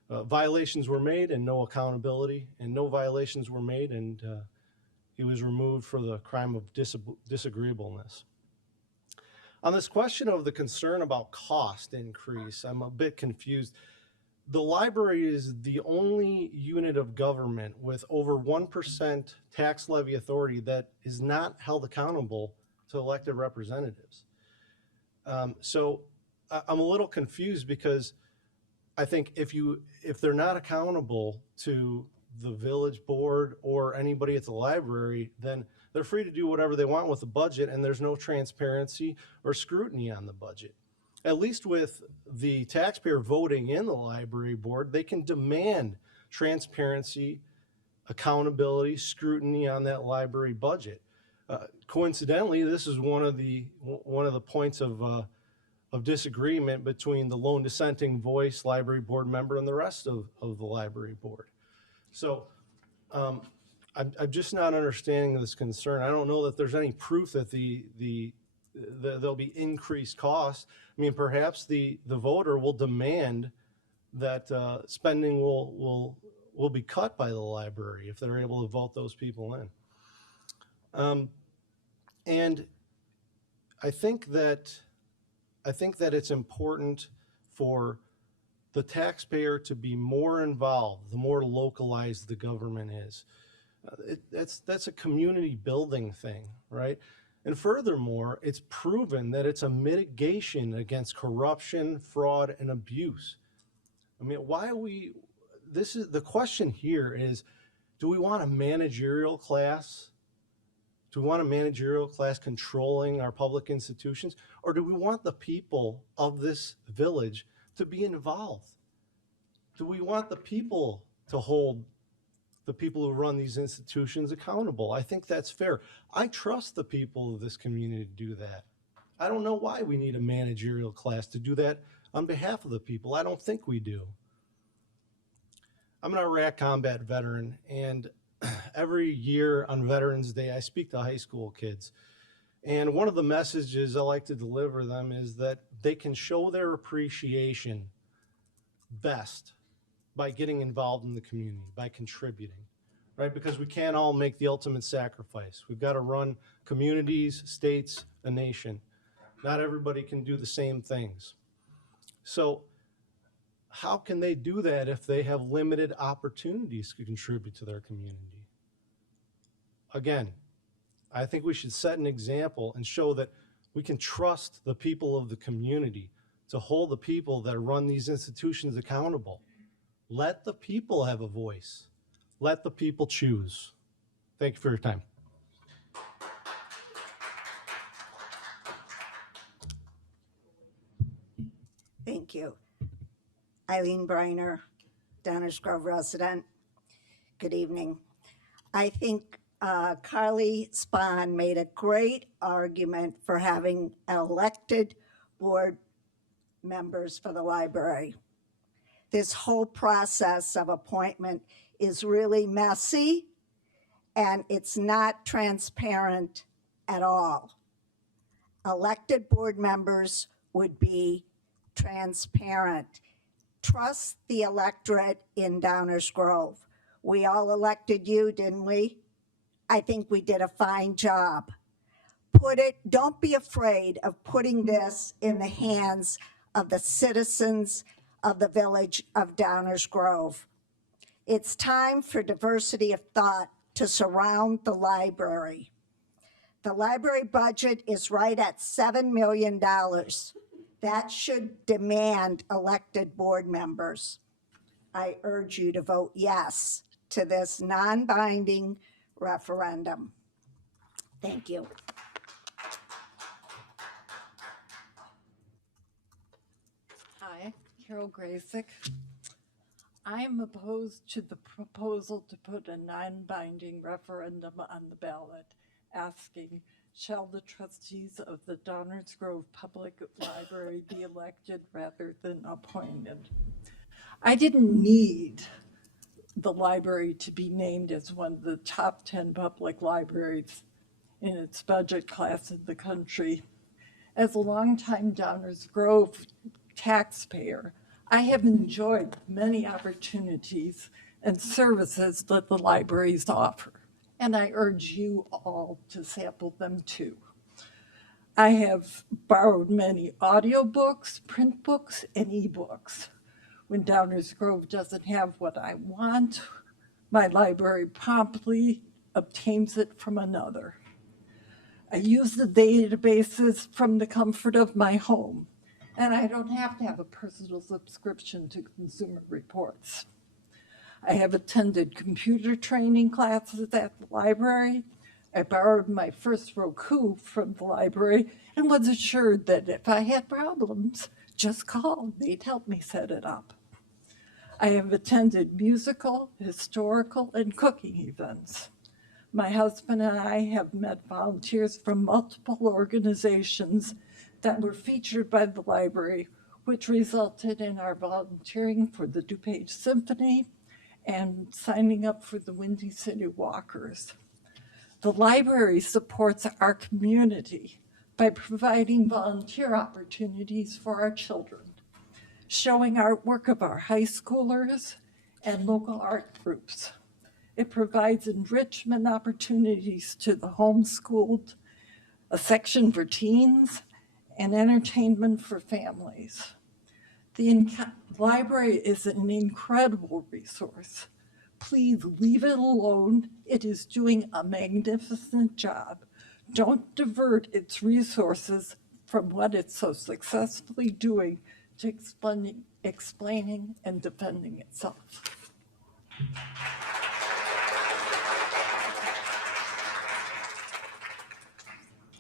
violations were made and no accountability, and no violations were made and he was removed for the crime of disagreeableness. On this question of the concern about cost increase, I'm a bit confused. The library is the only unit of government with over 1% tax levy authority that is not held accountable to elected representatives. So I'm a little confused, because I think if they're not accountable to the village board or anybody at the library, then they're free to do whatever they want with the budget, and there's no transparency or scrutiny on the budget. At least with the taxpayer voting in the library board, they can demand transparency, accountability, scrutiny on that library budget. Coincidentally, this is one of the points of disagreement between the lone dissenting voice library board member and the rest of the library board. So I'm just not understanding this concern. I don't know that there's any proof that there'll be increased costs. I mean, perhaps the voter will demand that spending will be cut by the library if they're able to vote those people in. And I think that it's important for the taxpayer to be more involved, the more localized the government is. That's a community building thing, right? And furthermore, it's proven that it's a mitigation against corruption, fraud, and abuse. I mean, the question here is, do we want a managerial class? Do we want a managerial class controlling our public institutions? Or do we want the people of this village to be involved? Do we want the people to hold the people who run these institutions accountable? I think that's fair. I trust the people of this community to do that. I don't know why we need a managerial class to do that on behalf of the people. I don't think we do. I'm an Iraq combat veteran, and every year on Veterans Day, I speak to high school kids. And one of the messages I like to deliver them is that they can show their appreciation best by getting involved in the community, by contributing, right? Because we can't all make the ultimate sacrifice. We've got to run communities, states, a nation. Not everybody can do the same things. So how can they do that if they have limited opportunities to contribute to their community? Again, I think we should set an example and show that we can trust the people of the community to hold the people that run these institutions accountable. Let the people have a voice. Let the people choose. Thank you for your time. Thank you. Eileen Briner, Downers Grove resident. Good evening. I think Carly Spahn made a great argument for having elected board members for the library. This whole process of appointment is really messy, and it's not transparent at all. Elected board members would be transparent. Trust the electorate in Downers Grove. We all elected you, didn't we? I think we did a fine job. Don't be afraid of putting this in the hands of the citizens of the village of Downers Grove. It's time for diversity of thought to surround the library. The library budget is right at $7 million. That should demand elected board members. I urge you to vote yes to this non-binding referendum. Thank you. Hi, Carol Graysick. I am opposed to the proposal to put a non-binding referendum on the ballot asking, shall the trustees of the Downers Grove Public Library be elected rather than appointed? I didn't need the library to be named as one of the top 10 public libraries in its budget class in the country. As a longtime Downers Grove taxpayer, I have enjoyed many opportunities and services that the libraries offer, and I urge you all to sample them too. I have borrowed many audiobooks, print books, and ebooks. When Downers Grove doesn't have what I want, my library promptly obtains it from another. I use the databases from the comfort of my home, and I don't have to have a personal subscription to Consumer Reports. I have attended computer training classes at the library. I borrowed my first Roku from the library and was assured that if I had problems, just call, they'd help me set it up. I have attended musical, historical, and cooking events. My husband and I have met volunteers from multiple organizations that were featured by the library, which resulted in our volunteering for the DuPage Symphony and signing up for the Windy City Walkers. The library supports our community by providing volunteer opportunities for our children, showing artwork of our high schoolers and local art groups. It provides enrichment opportunities to the homeschooled, a section for teens, and entertainment for families. The library is an incredible resource. Please leave it alone. It is doing a magnificent job. Don't divert its resources from what it's so successfully doing to explaining and defending itself.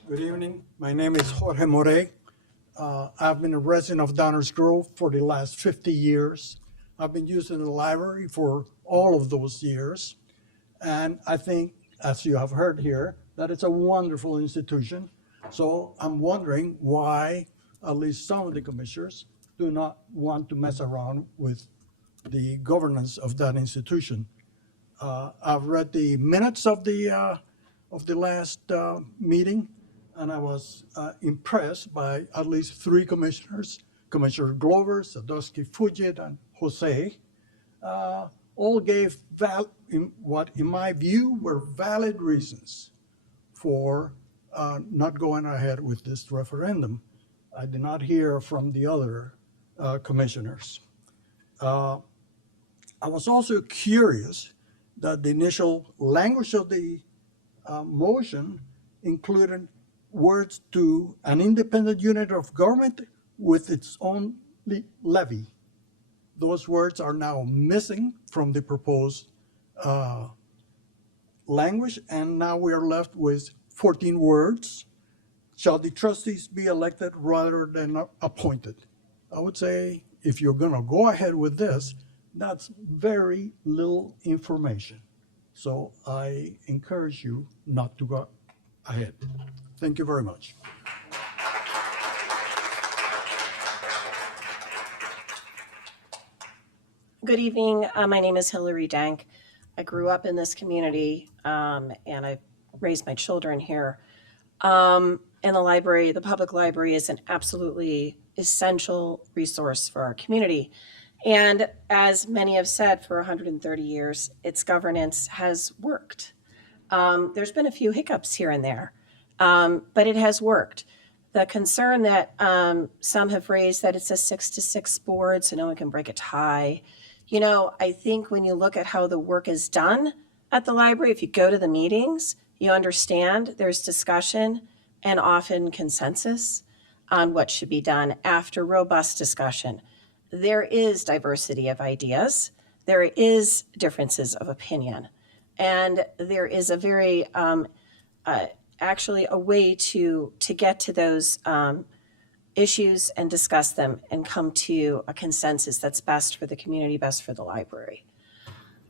Good evening. My name is Jorge More. I've been a resident of Downers Grove for the last 50 years. I've been using the library for all of those years. And I think, as you have heard here, that it's a wonderful institution. So I'm wondering why at least some of the commissioners do not want to mess around with the governance of that institution. I've read the minutes of the last meeting, and I was impressed by at least 3 commissioners, Commissioner Glover, Sadowski Fugit, and Jose, all gave what, in my view, were valid reasons for not going ahead with this referendum. I did not hear from the other commissioners. I was also curious that the initial language of the motion included words to an independent unit of government with its own levy. Those words are now missing from the proposed language, and now we are left with 14 words. Shall the trustees be elected rather than appointed? I would say if you're going to go ahead with this, that's very little information. So I encourage you not to go ahead. Thank you very much. Good evening. My name is Hillary Dank. I grew up in this community and I raised my children here. And the library, the public library, is an absolutely essential resource for our community. And as many have said, for 130 years, its governance has worked. There's been a few hiccups here and there, but it has worked. The concern that some have raised that it's a 6-6 board, so no one can break a tie. You know, I think when you look at how the work is done at the library, if you go to the meetings, you understand there's discussion and often consensus on what should be done after robust discussion. There is diversity of ideas. There is differences of opinion. And there is a very, actually a way to get to those issues and discuss them and come to a consensus that's best for the community, best for the library.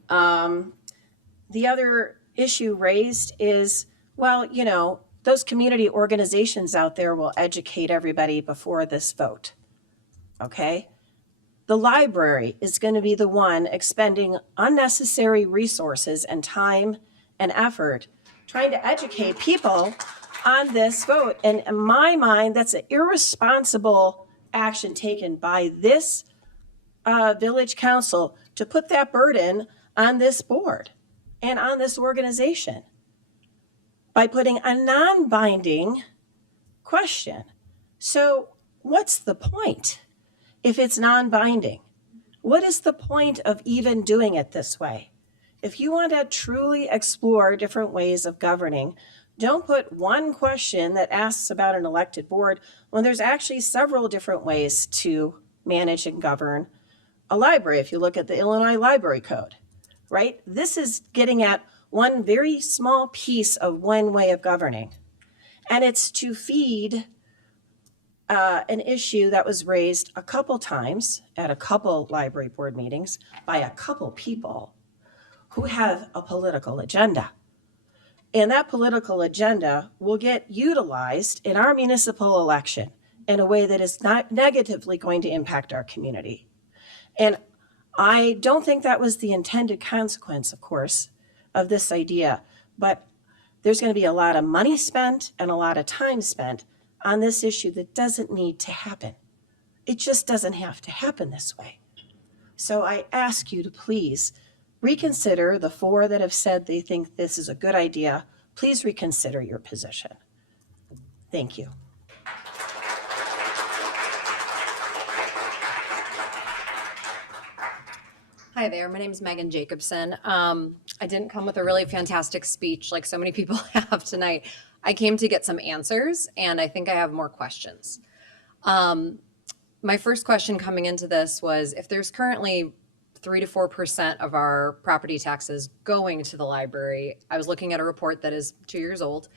The other issue raised is, well, you know, those community organizations out there will educate everybody before this vote, okay? The library is going to be the one expending unnecessary resources and time and effort trying to educate people on this vote. And in my mind, that's an irresponsible action taken by this village council to put that burden on this board and on this organization by putting a non-binding question. So what's the point if it's non-binding? What is the point of even doing it this way? If you want to truly explore different ways of governing, don't put one question that asks about an elected board when there's actually several different ways to manage and govern a library. If you look at the Illinois Library Code, right? This is getting at one very small piece of one way of governing. And it's to feed an issue that was raised a couple times at a couple library board meetings by a couple people who have a political agenda. And that political agenda will get utilized in our municipal election in a way that is not negatively going to impact our community. And I don't think that was the intended consequence, of course, of this idea, but there's going to be a lot of money spent and a lot of time spent on this issue that doesn't need to happen. It just doesn't have to happen this way. So I ask you to please reconsider. The four that have said they think this is a good idea, please reconsider your position. Thank you. Hi there, my name is Megan Jacobson. I didn't come with a really fantastic speech like so many people have tonight. I came to get some answers, and I think I have more questions. My first question coming into this was, if there's currently 3 to 4% of our property taxes going to the library, I was looking at a report that is 2 years old,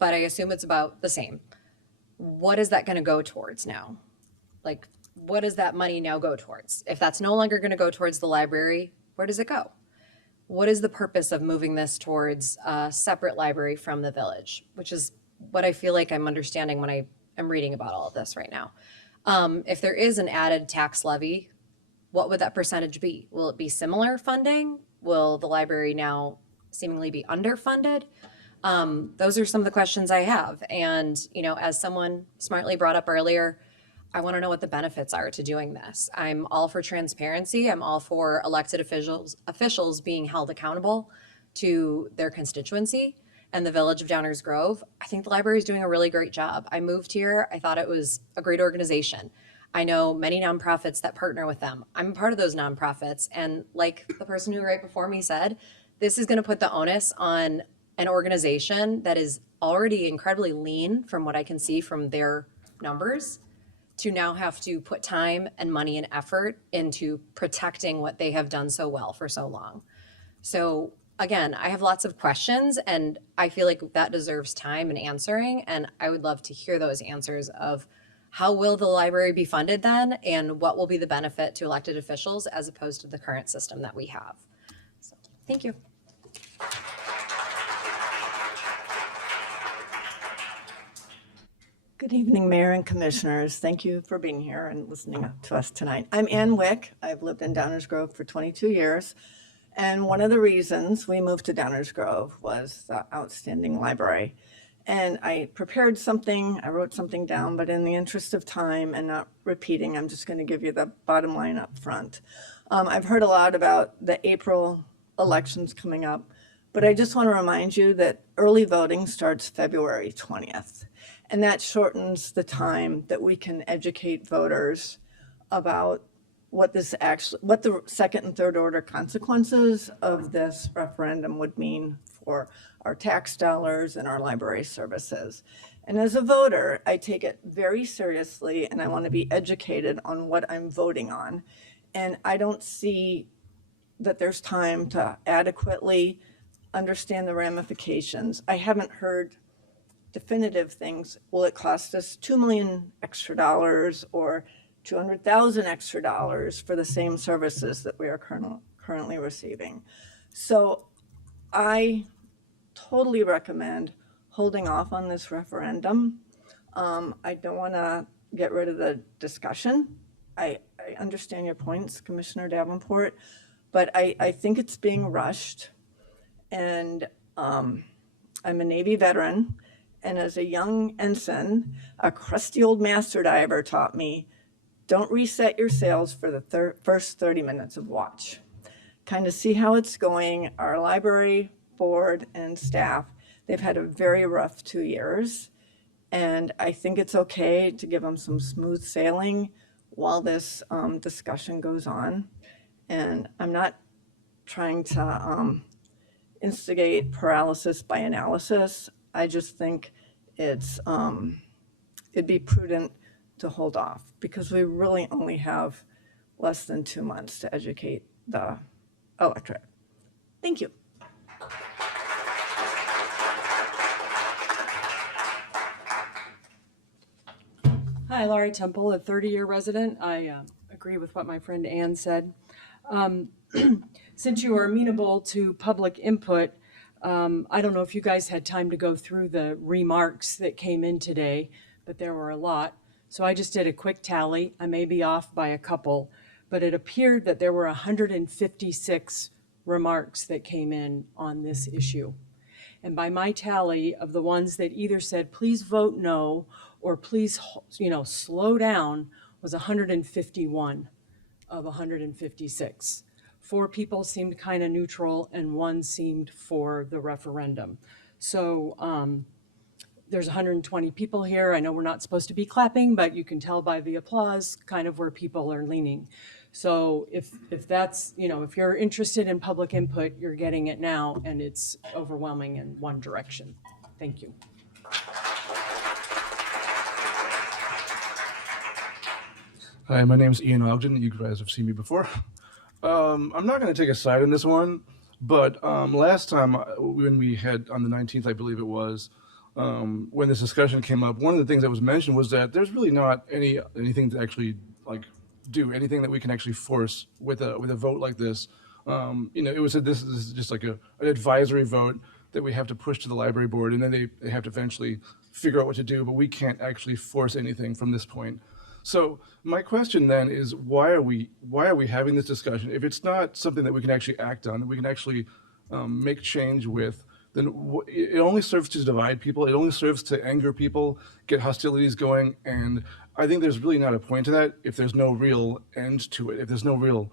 but I assume it's about the same. What is that going to go towards now? Like, what does that money now go towards? If that's no longer going to go towards the library, where does it go? What is the purpose of moving this towards a separate library from the village, which is what I feel like I'm understanding when I am reading about all of this right now. If there is an added tax levy, what would that percentage be? Will it be similar funding? Will the library now seemingly be underfunded? Those are some of the questions I have. And, you know, as someone smartly brought up earlier, I want to know what the benefits are to doing this. I'm all for transparency. I'm all for elected officials being held accountable to their constituency and the village of Downers Grove. I think the library is doing a really great job. I moved here. I thought it was a great organization. I know many nonprofits that partner with them. I'm part of those nonprofits. And like the person who right before me said, this is going to put the onus on an organization that is already incredibly lean from what I can see from their numbers, to now have to put time and money and effort into protecting what they have done so well for so long. So again, I have lots of questions, and I feel like that deserves time and answering. And I would love to hear those answers of how will the library be funded then, and what will be the benefit to elected officials as opposed to the current system that we have. So, thank you. Good evening, Mayor and Commissioners. Thank you for being here and listening to us tonight. I'm Ann Wick. I've lived in Downers Grove for 22 years. And one of the reasons we moved to Downers Grove was the outstanding library. And I prepared something, I wrote something down, but in the interest of time and not repeating, I'm just going to give you the bottom line up front. I've heard a lot about the April elections coming up, but I just want to remind you that early voting starts February 20th. And that shortens the time that we can educate voters about what the second and third order consequences of this referendum would mean for our tax dollars and our library services. And as a voter, I take it very seriously, and I want to be educated on what I'm voting on. And I don't see that there's time to adequately understand the ramifications. I haven't heard definitive things. Will it cost us $2 million extra dollars or $200,000 extra dollars for the same services that we are currently receiving? So I totally recommend holding off on this referendum. I don't want to get rid of the discussion. I understand your points, Commissioner Davenport, but I think it's being rushed. And I'm a Navy veteran, and as a young ensign, a crusty old master diver taught me, don't reset your sails for the first 30 minutes of watch. Kind of see how it's going. Our library board and staff, they've had a very rough 2 years, and I think it's okay to give them some smooth sailing while this discussion goes on. And I'm not trying to instigate paralysis by analysis. I just think it'd be prudent to hold off because we really only have less than 2 months to educate the electorate. Thank you. Hi, Laurie Temple, a 30-year resident. I agree with what my friend Ann said. Since you are amenable to public input, I don't know if you guys had time to go through the remarks that came in today, but there were a lot. So I just did a quick tally. I may be off by a couple, but it appeared that there were 156 remarks that came in on this issue. And by my tally of the ones that either said, please vote no, or please, slow down, was 151 of 156. 4 people seemed kind of neutral and 1 seemed for the referendum. So there's 120 people here. I know we're not supposed to be clapping, but you can tell by the applause kind of where people are leaning. So if that's, if you're interested in public input, you're getting it now, and it's overwhelming in one direction. Thank you. Hi, my name is Ian Ogden. You guys have seen me before. I'm not going to take a side on this one, but last time when we had, on the 19th, I believe it was, when this discussion came up, one of the things that was mentioned was that there's really not anything to actually do, anything that we can actually force with a vote like this. It was said this is just like an advisory vote that we have to push to the library board, and then they have to eventually figure out what to do, but we can't actually force anything from this point. So my question then is, why are we having this discussion? If it's not something that we can actually act on, that we can actually make change with, then it only serves to divide people. It only serves to anger people, get hostilities going. And I think there's really not a point to that if there's no real end to it, if there's no real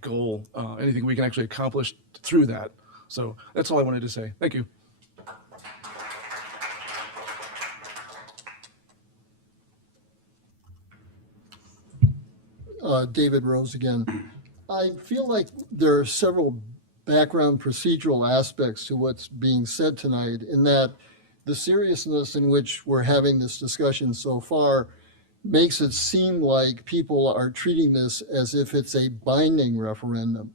goal, anything we can actually accomplish through that. So that's all I wanted to say. Thank you. David Rose again. I feel like there are several background procedural aspects to what's being said tonight, in that the seriousness in which we're having this discussion so far makes it seem like people are treating this as if it's a binding referendum.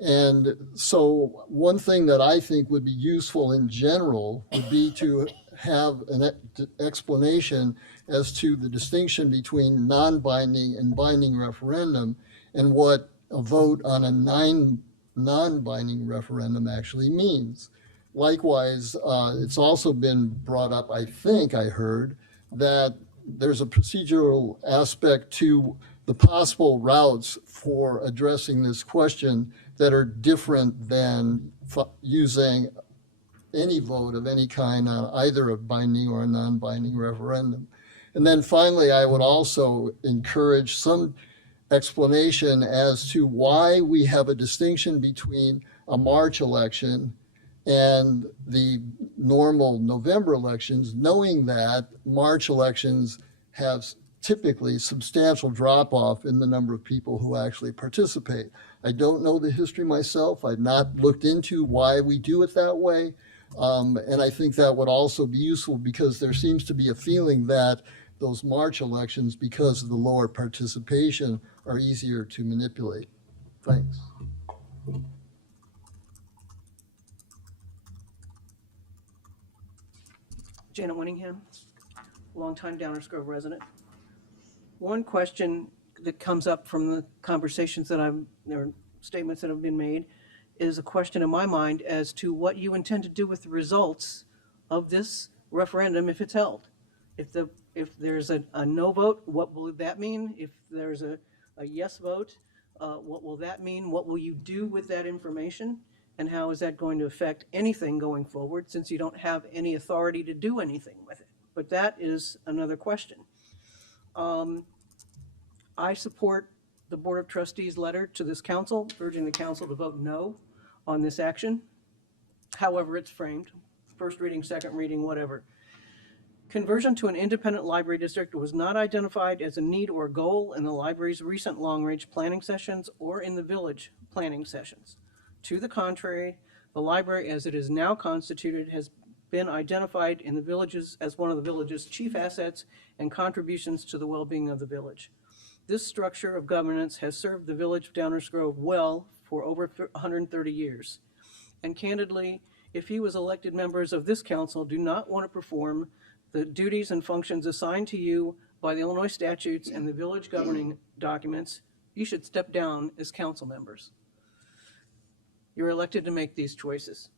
And so one thing that I think would be useful in general would be to have an explanation as to the distinction between non-binding and binding referendum, and what a vote on a non-binding referendum actually means. Likewise, it's also been brought up, I think I heard, that there's a procedural aspect to the possible routes for addressing this question that are different than using any vote of any kind on either a binding or a non-binding referendum. And then finally, I would also encourage some explanation as to why we have a distinction between a March election and the normal November elections, knowing that March elections have typically substantial drop-off in the number of people who actually participate. I don't know the history myself. I've not looked into why we do it that way. And I think that would also be useful, because there seems to be a feeling that those March elections, because of the lower participation, are easier to manipulate. Thanks. Janet Winningham, longtime Downers Grove resident. One question that comes up from the conversations that or statements that have been made is a question in my mind as to what you intend to do with the results of this referendum if it's held. If there's a no vote, what will that mean? If there's a yes vote, what will that mean? What will you do with that information? And how is that going to affect anything going forward, since you don't have any authority to do anything with it? But that is another question. I support the Board of Trustees letter to this council, urging the council to vote no on this action, however it's framed, first reading, second reading, whatever. Conversion to an independent library district was not identified as a need or goal in the library's recent long-range planning sessions or in the village planning sessions. To the contrary, the library as it is now constituted has been identified in the villages as one of the village's chief assets and contributions to the well-being of the village. This structure of governance has served the village of Downers Grove well for over 130 years. And candidly, if you as elected members of this council do not want to perform the duties and functions assigned to you by the Illinois statutes and the village governing documents, you should step down as council members. You're elected to make these choices.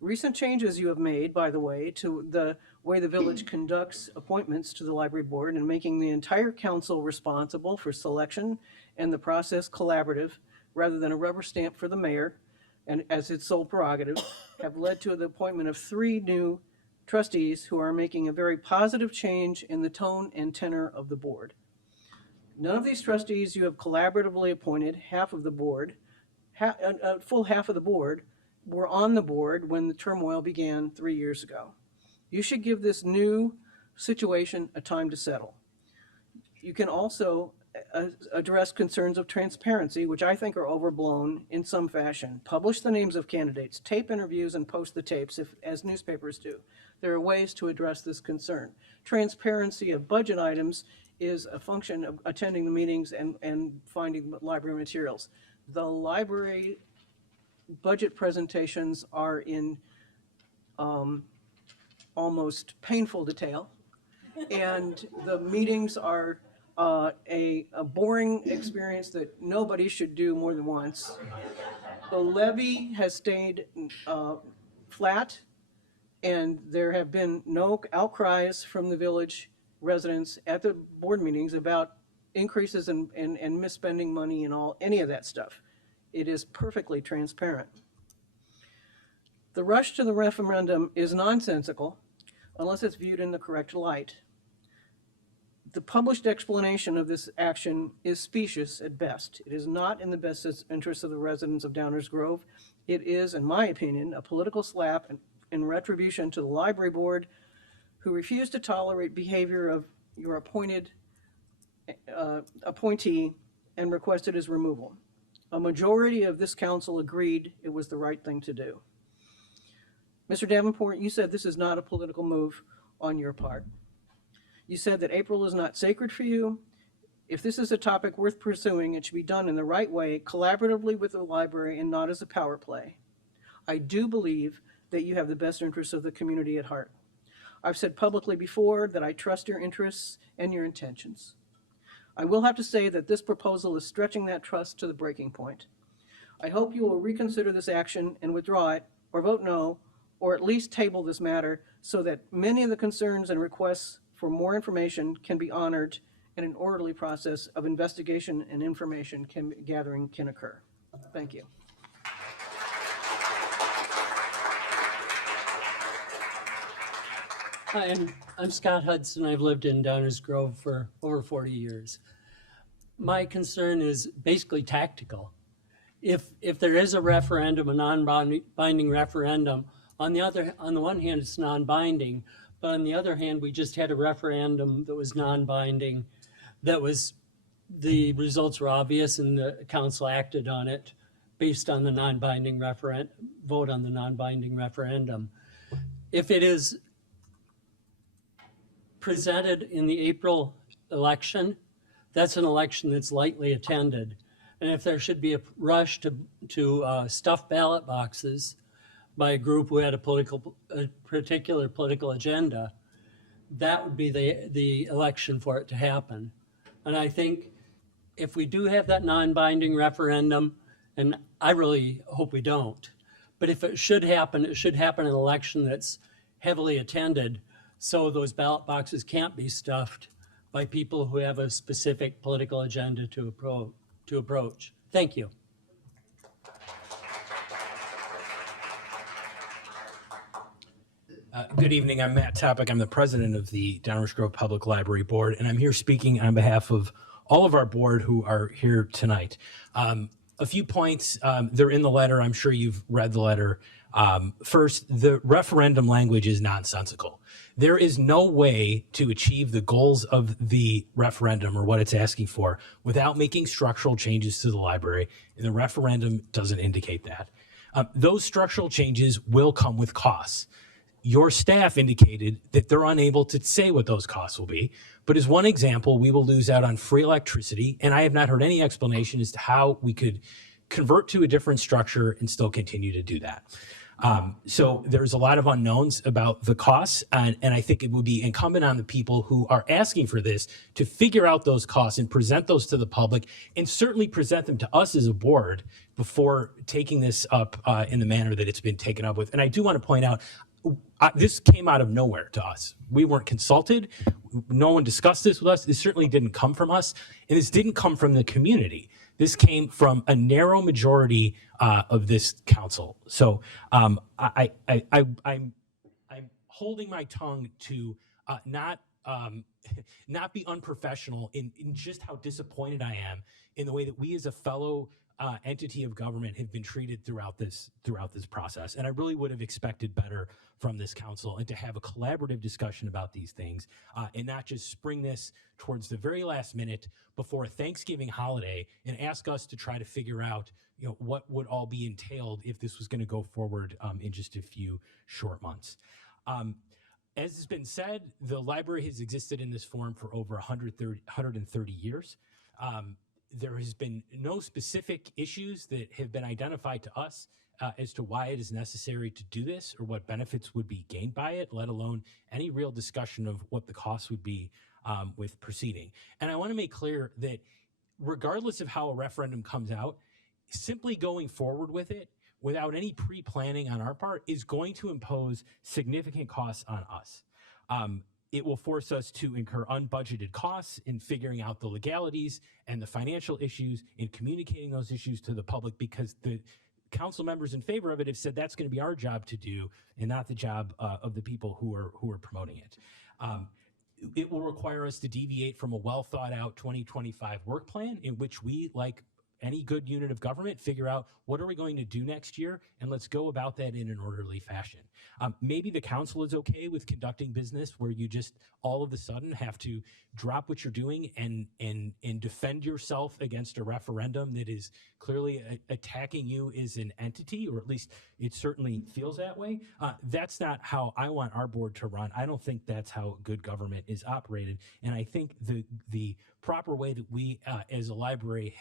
Recent changes you have made, by the way, to the way the village conducts appointments to the library board and making the entire council responsible for selection and the process collaborative rather than a rubber stamp for the mayor and as its sole prerogative, have led to the appointment of 3 new trustees who are making a very positive change in the tone and tenor of the board. None of these trustees you have collaboratively appointed, half of the board, a full half of the board, were on the board when the turmoil began 3 years ago. You should give this new situation a time to settle. You can also address concerns of transparency, which I think are overblown in some fashion. Publish the names of candidates, tape interviews, and post the tapes as newspapers do. There are ways to address this concern. Transparency of budget items is a function of attending the meetings and finding library materials. The library budget presentations are in almost painful detail, and the meetings are a boring experience that nobody should do more than once. The levy has stayed flat, and there have been no outcries from the village residents at the board meetings about increases and misspending money and any of that stuff. It is perfectly transparent. The rush to the referendum is nonsensical unless it's viewed in the correct light. The published explanation of this action is specious at best. It is not in the best interest of the residents of Downers Grove. It is, in my opinion, a political slap in retribution to the library board, who refused to tolerate behavior of your appointee and requested his removal. A majority of this council agreed it was the right thing to do. Mr. Davenport, you said this is not a political move on your part. You said that April is not sacred for you. If this is a topic worth pursuing, it should be done in the right way, collaboratively with the library and not as a power play. I do believe that you have the best interests of the community at heart. I've said publicly before that I trust your interests and your intentions. I will have to say that this proposal is stretching that trust to the breaking point. I hope you will reconsider this action and withdraw it, or vote no, or at least table this matter so that many of the concerns and requests for more information can be honored and an orderly process of investigation and information gathering can occur. Thank you. Hi, I'm Scott Hudson. I've lived in Downers Grove for over 40 years. My concern is basically tactical. If there is a referendum, a non-binding referendum, on the one hand, it's non-binding, but on the other hand, we just had a referendum that was non-binding, the results were obvious and the council acted on it based on the non-binding vote on the non-binding referendum. If it is presented in the April election, that's an election that's lightly attended. And if there should be a rush to stuff ballot boxes, by a group who had a particular political agenda, that would be the election for it to happen. And I think if we do have that non-binding referendum, and I really hope we don't, but if it should happen in an election that's heavily attended, so those ballot boxes can't be stuffed by people who have a specific political agenda to approach. Thank you. Good evening. I'm Matt Topic. I'm the president of the Downers Grove Public Library Board, and I'm here speaking on behalf of all of our board who are here tonight. A few points, they're in the letter. I'm sure you've read the letter. First, the referendum language is nonsensical. There is no way to achieve the goals of the referendum or what it's asking for without making structural changes to the library, and the referendum doesn't indicate that. Those structural changes will come with costs. Your staff indicated that they're unable to say what those costs will be, but as one example, we will lose out on free electricity, and I have not heard any explanation as to how we could convert to a different structure and still continue to do that. So there's a lot of unknowns about the costs, and I think it would be incumbent on the people who are asking for this to figure out those costs and present those to the public, and certainly present them to us as a board before taking this up in the manner that it's been taken up with. And I do want to point out, this came out of nowhere to us. We weren't consulted. No one discussed this with us. This certainly didn't come from us, and this didn't come from the community. This came from a narrow majority of this council. So I'm holding my tongue to not be unprofessional in just how disappointed I am in the way that we as a fellow entity of government have been treated throughout this process. And I really would have expected better from this council, and to have a collaborative discussion about these things and not just spring this towards the very last minute before a Thanksgiving holiday and ask us to try to figure out, what would all be entailed if this was going to go forward in just a few short months. As has been said, the library has existed in this form for over 130 years. There has been no specific issues that have been identified to us as to why it is necessary to do this or what benefits would be gained by it, let alone any real discussion of what the costs would be with proceeding. And I want to make clear that regardless of how a referendum comes out, simply going forward with it without any pre-planning on our part is going to impose significant costs on us. It will force us to incur unbudgeted costs in figuring out the legalities and the financial issues in communicating those issues to the public, because the council members in favor of it have said that's going to be our job to do and not the job of the people who are promoting it. It will require us to deviate from a well thought out 2025 work plan in which we, like any good unit of government, figure out what are we going to do next year, and let's go about that in an orderly fashion. Maybe the council is okay with conducting business where you just all of a sudden have to drop what you're doing and defend yourself against a referendum that is clearly attacking you as an entity, or at least it certainly feels that way. That's not how I want our board to run. I don't think that's how good government is operated. And I think the proper way that we as a library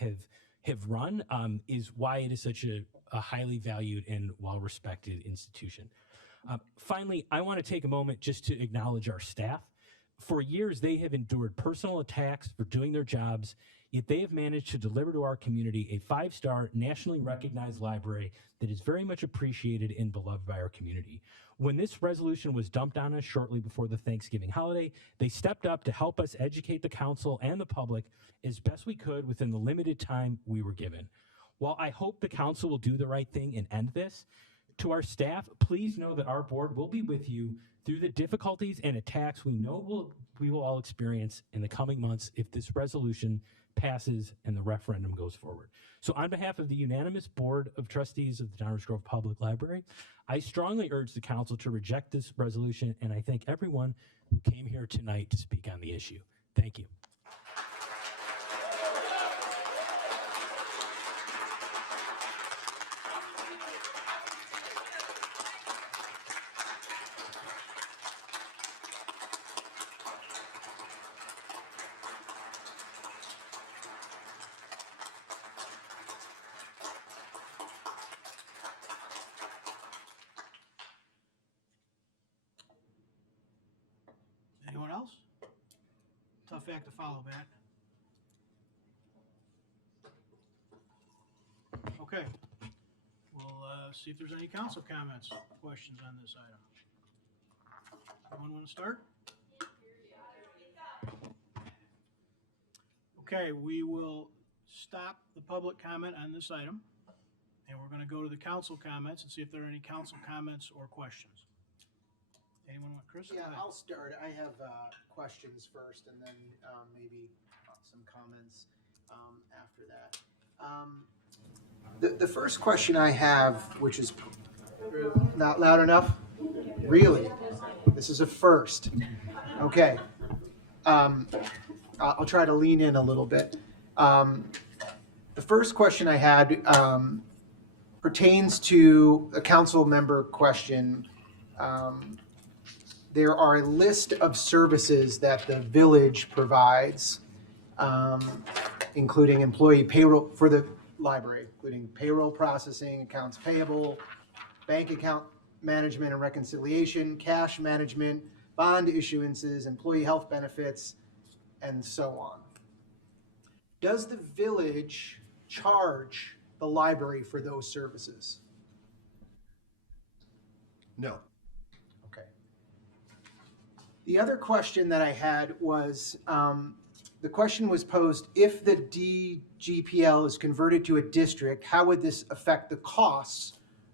have run is why it is such a highly valued and well-respected institution. Finally, I want to take a moment just to acknowledge our staff. For years, they have endured personal attacks for doing their jobs, yet they have managed to deliver to our community a 5-star, nationally recognized library that is very much appreciated and beloved by our community. When this resolution was dumped on us shortly before the Thanksgiving holiday, they stepped up to help us educate the council and the public as best we could within the limited time we were given. While I hope the council will do the right thing and end this, to our staff, please know that our board will be with you through the difficulties and attacks we know we will all experience in the coming months if this resolution passes and the referendum goes forward. So on behalf of the unanimous Board of Trustees of the Downers Grove Public Library, I strongly urge the council to reject this resolution, and I thank everyone who came here tonight to speak on the issue. Thank you. tough act to follow, Matt. Okay. We'll see if there's any council comments, questions on this item. Anyone want to start? Okay, we will stop the public comment on this item, and we're going to go to the council comments and see if there are any council comments or questions. Anyone want, Chris? Go Yeah, ahead. I'll start. I have questions first, and then maybe some comments after that. The first question I have, which is not loud enough, really, this is a first. Okay, I'll try to lean in a little bit. The first question I had pertains to a council member question. There are a list of services that the village provides, including employee payroll for the library, including payroll processing, accounts payable, bank account management and reconciliation, cash management, bond issuances, employee health benefits, and so on. Does the village charge the library for those services? No. Okay. The other question that I had was, the question was posed, if the DGPL is converted to a district, how would this affect the costs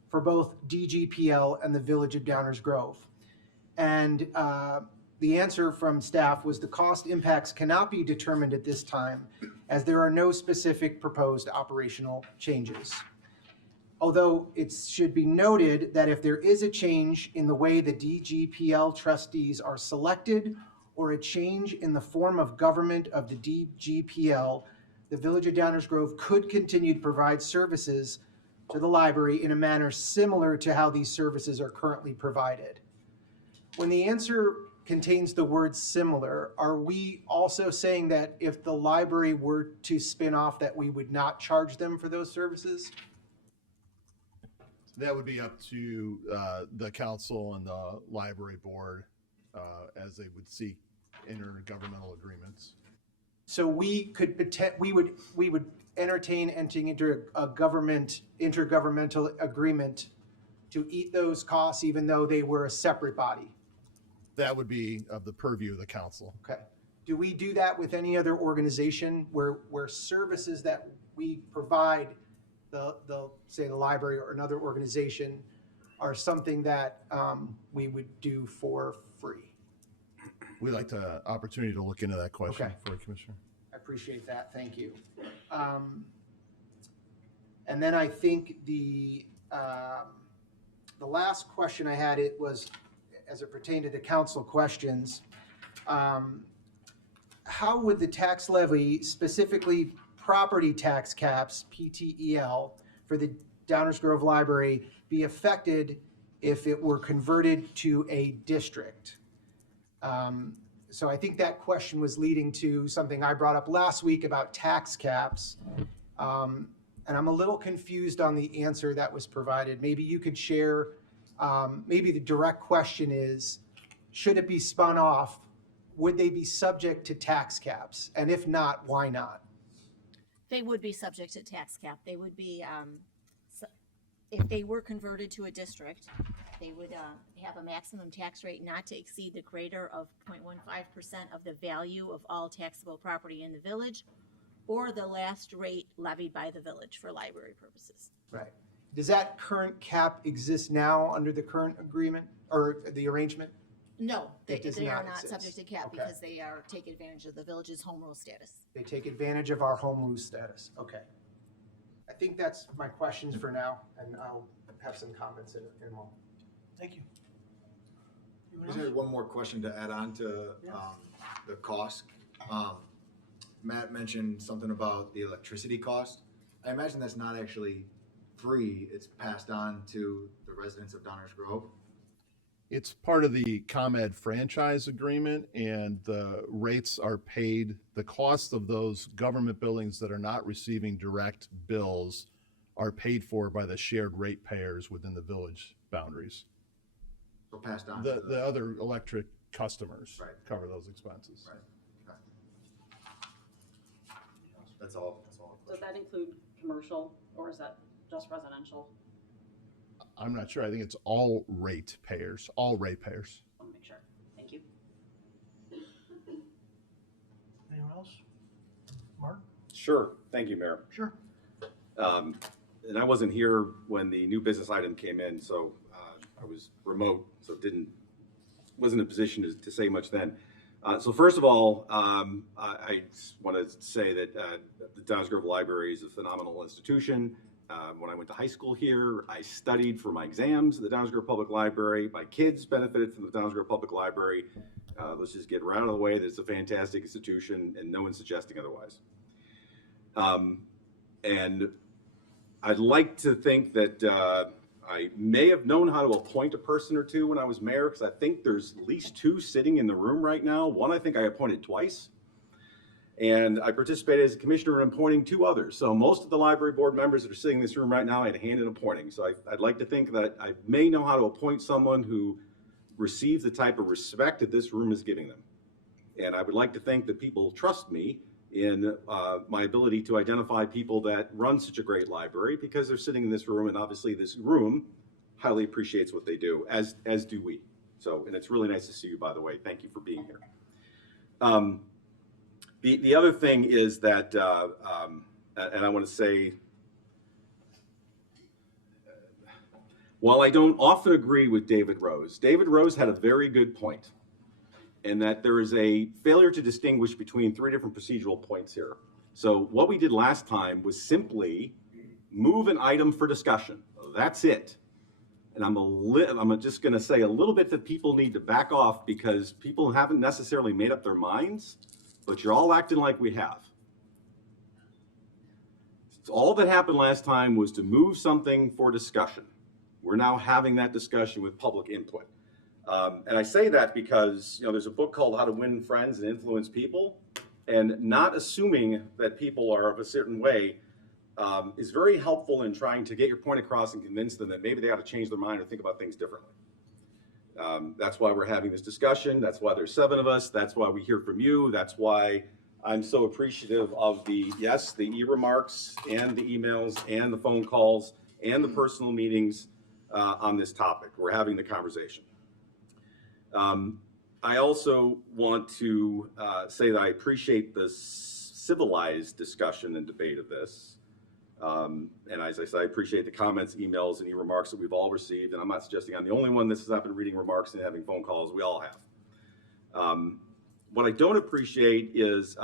for both DGPL and the village of Downers Grove? And the answer from staff was the cost impacts cannot be determined at this time, as there are no specific proposed operational changes. Although it should be noted that if there is a change in the way the DGPL trustees are selected or a change in the form of government of the DGPL, the Village of Downers Grove could continue to provide services to the library in a manner similar to how these services are currently provided. When the answer contains the word similar, are we also saying that if the library were to spin off that we would not charge them for those services? That would be up to the council and the library board as they would seek intergovernmental agreements. So we would entertain entering into a intergovernmental agreement to eat those costs even though they were a separate body. That would be of the purview of the council. Okay. Do we do that with any other organization where services that we provide, say the library or another organization, are something that we would do for free? We'd like the opportunity to look into that question Okay. for you, Commissioner. I appreciate that. Thank you. And then I think the last question I had, it was as it pertained to the council questions. How would the tax levy, specifically property tax caps, PTEL, for the Downers Grove Library be affected if it were converted to a district? So I think that question was leading to something I brought up last week about tax caps. And I'm a little confused on the answer that was provided. Maybe you could share, maybe the direct question is, should it be spun off? Would they be subject to tax caps? And if not, why not? They would be subject to tax cap. They would be, if they were converted to a district, they would have a maximum tax rate not to exceed the greater of 0.15% of the value of all taxable property in the village, or the last rate levied by the village for library purposes. Right. Does that current cap exist now under the current agreement or the arrangement? No, they It does are not not exist. subject to cap Okay. because they are taking advantage of the village's home rule status. They take advantage of our home rule status. Okay. I think that's my questions for now, and I'll have some comments in a moment. Thank you. I just had one more question to add on to the cost. Matt mentioned something about the electricity cost. I imagine that's not actually free. It's passed on to the residents of Downers Grove. It's part of the ComEd franchise agreement, and the rates are paid, the cost of those government buildings that are not receiving direct bills are paid for by the shared ratepayers within the village boundaries. So passed on. The other electric customers Right. cover those expenses. Right. Okay. all. Does that include commercial or is that just residential? I'm not sure. I think it's all ratepayers, all ratepayers. I want to make sure. Thank you. Anyone else? Mark? Sure. Thank you, Mayor. Sure. And I wasn't here when the new business item came in, so I was remote, so wasn't in a position to say much then. So first of all, I want to say that the Downers Grove Library is a phenomenal institution. When I went to high school here, I studied for my exams at the Downers Grove Public Library. My kids benefited from the Downers Grove Public Library. Let's just get right out of the way that it's a fantastic institution, and no one's suggesting otherwise. And I'd like to think that I may have known how to appoint a person or two when I was mayor, because I think there's at least two sitting in the room right now. One I think I appointed twice. And I participated as a commissioner in appointing two others. So most of the library board members that are sitting in this room right now, I had a hand in appointing. So I'd like to think that I may know how to appoint someone who receives the type of respect that this room is giving them. And I would like to think that people trust me in my ability to identify people that run such a great library, because they're sitting in this room, and obviously this room highly appreciates what they do, as do we. So, and it's really nice to see you, by the way. Thank you for being here. The other thing is that, and I want to say, while I don't often agree with David Rose had a very good point, in that there is a failure to distinguish between three different procedural points here. So what we did last time was simply move an item for discussion. That's it. And I'm just going to say a little bit that people need to back off, because people haven't necessarily made up their minds, but you're all acting like we have. So all that happened last time was to move something for discussion. We're now having that discussion with public input. And I say that because, there's a book called How to Win Friends and Influence People, and not assuming that people are of a certain way is very helpful in trying to get your point across and convince them that maybe they ought to change their mind or think about things differently. That's why we're having this discussion. That's why there's 7 of us. That's why we hear from you. That's why I'm so appreciative of the e-remarks and the emails and the phone calls and the personal meetings on this topic. We're having the conversation. I also want to say that I appreciate the civilized discussion and debate of this. And as I said, I appreciate the comments, emails, and e-remarks that we've all received. And I'm not suggesting I'm the only one that's not been reading remarks and having phone calls. We all have. What I don't appreciate is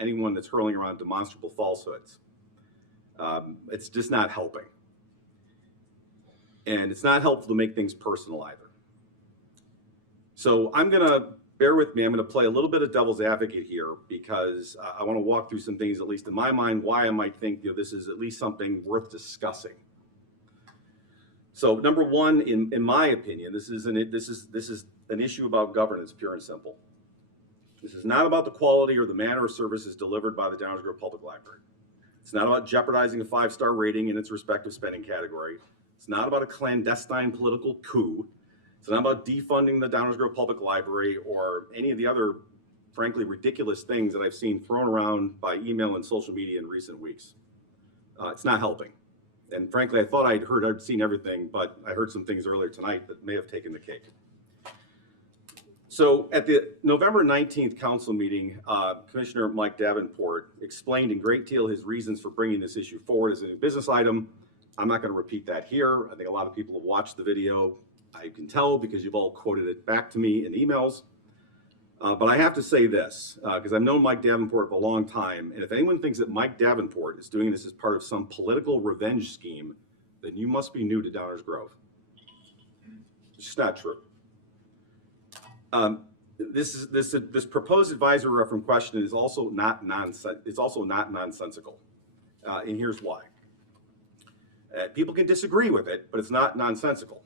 anyone that's hurling around demonstrable falsehoods. It's just not helping. And it's not helpful to make things personal either. So I'm going to, bear with me, I'm going to play a little bit of devil's advocate here, because I want to walk through some things, at least in my mind, why I might think this is at least something worth discussing. So number one, in my opinion, this is an issue about governance, pure and simple. This is not about the quality or the manner of services delivered by the Downers Grove Public Library. It's not about jeopardizing a 5-star rating in its respective spending category. It's not about a clandestine political coup. It's not about defunding the Downers Grove Public Library or any of the other, frankly, ridiculous things that I've seen thrown around by email and social media in recent weeks. It's not helping. And frankly, I thought I'd seen everything, but I heard some things earlier tonight that may have taken the cake. So at the November 19th council meeting, Commissioner Mike Davenport explained in great detail his reasons for bringing this issue forward as a new business item. I'm not going to repeat that here. I think a lot of people have watched the video. I can tell because you've all quoted it back to me in emails. But I have to say this, because I've known Mike Davenport for a long time, and if anyone thinks that Mike Davenport is doing this as part of some political revenge scheme, then you must be new to Downers Grove. It's just not true. This proposed advisory referendum question is also not nonsensical, and here's why. People can disagree with it, but it's not nonsensical.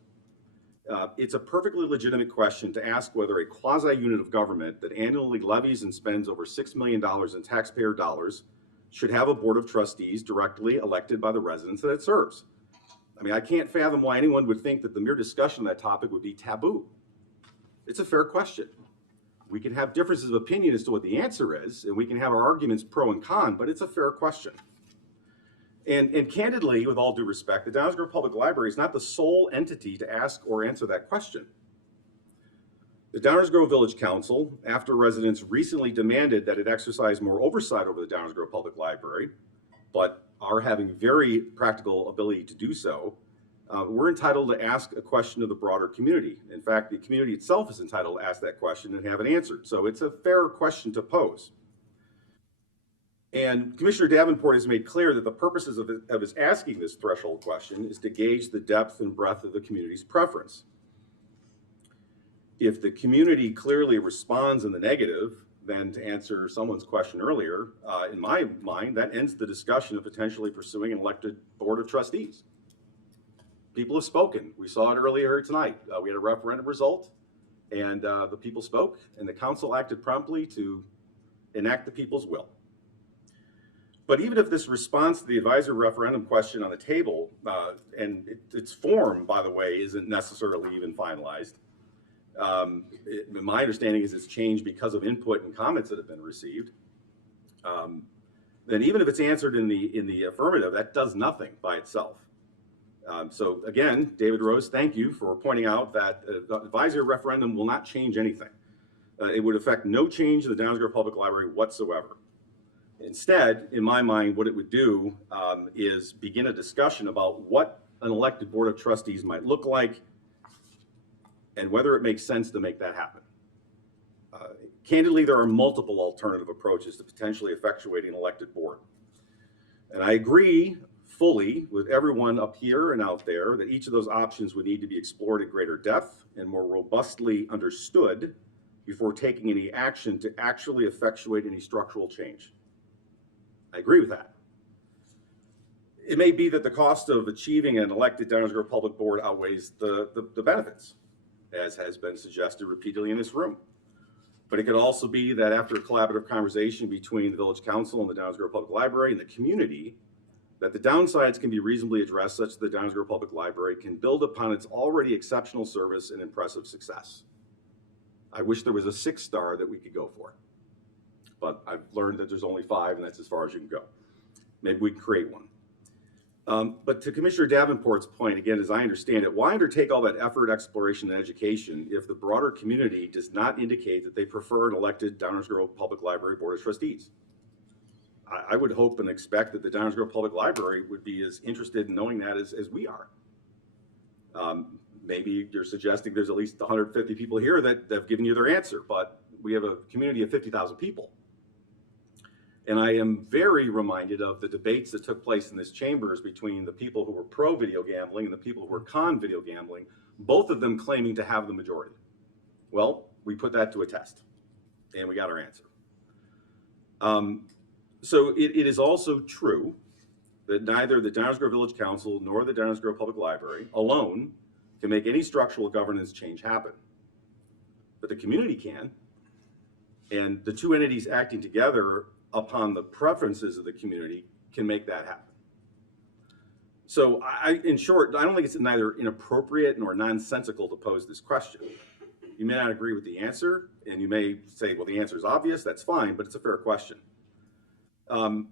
It's a perfectly legitimate question to ask whether a quasi-unit of government that annually levies and spends over $6 million in taxpayer dollars should have a board of trustees directly elected by the residents that it serves. I mean, I can't fathom why anyone would think that the mere discussion of that topic would be taboo. It's a fair question. We can have differences of opinion as to what the answer is, and we can have our arguments pro and con, but it's a fair question. And candidly, with all due respect, the Downers Grove Public Library is not the sole entity to ask or answer that question. The Downers Grove Village Council, after residents recently demanded that it exercise more oversight over the Downers Grove Public Library, but are having very practical ability to do so, we're entitled to ask a question of the broader community. In fact, the community itself is entitled to ask that question and have it answered. So it's a fair question to pose. And Commissioner Davenport has made clear that the purposes of his asking this threshold question is to gauge the depth and breadth of the community's preference. If the community clearly responds in the negative, then to answer someone's question earlier, in my mind, that ends the discussion of potentially pursuing an elected board of trustees. People have spoken. We saw it earlier tonight. We had a referendum result, and the people spoke, and the council acted promptly to enact the people's will. But even if this response to the advisory referendum question on the table, and its form, by the way, isn't necessarily even finalized, my understanding is it's changed because of input and comments that have been received, then even if it's answered in the affirmative, that does nothing by itself. So again, David Rose, thank you for pointing out that the advisory referendum will not change anything. It would affect no change in the Downers Grove Public Library whatsoever. Instead, in my mind, what it would do is begin a discussion about what an elected board of trustees might look like and whether it makes sense to make that happen. Candidly, there are multiple alternative approaches to potentially effectuating an elected board. And I agree fully with everyone up here and out there that each of those options would need to be explored at greater depth and more robustly understood before taking any action to actually effectuate any structural change. I agree with that. It may be that the cost of achieving an elected Downers Grove Public Board outweighs the benefits, as has been suggested repeatedly in this room. But it could also be that after a collaborative conversation between the Village Council and the Downers Grove Public Library and the community, that the downsides can be reasonably addressed such that the Downers Grove Public Library can build upon its already exceptional service and impressive success. I wish there was a 6-star that we could go for, but I've learned that there's only 5 and that's as far as you can go. Maybe we can create one. But to Commissioner Davenport's point, again, as I understand it, why undertake all that effort, exploration, and education if the broader community does not indicate that they prefer an elected Downers Grove Public Library Board of Trustees? I would hope and expect that the Downers Grove Public Library would be as interested in knowing that as we are. Maybe you're suggesting there's at least 150 people here that have given you their answer, but we have a community of 50,000 people. And I am very reminded of the debates that took place in this chambers between the people who were pro video gambling and the people who were con video gambling, both of them claiming to have the majority. Well, we put that to a test and we got our answer. So it is also true that neither the Downers Grove Village Council nor the Downers Grove Public Library alone can make any structural governance change happen. But the community can, and the two entities acting together upon the preferences of the community can make that happen. So in short, I don't think it's neither inappropriate nor nonsensical to pose this question. You may not agree with the answer, and you may say, well, the answer is obvious, that's fine, but it's a fair question. And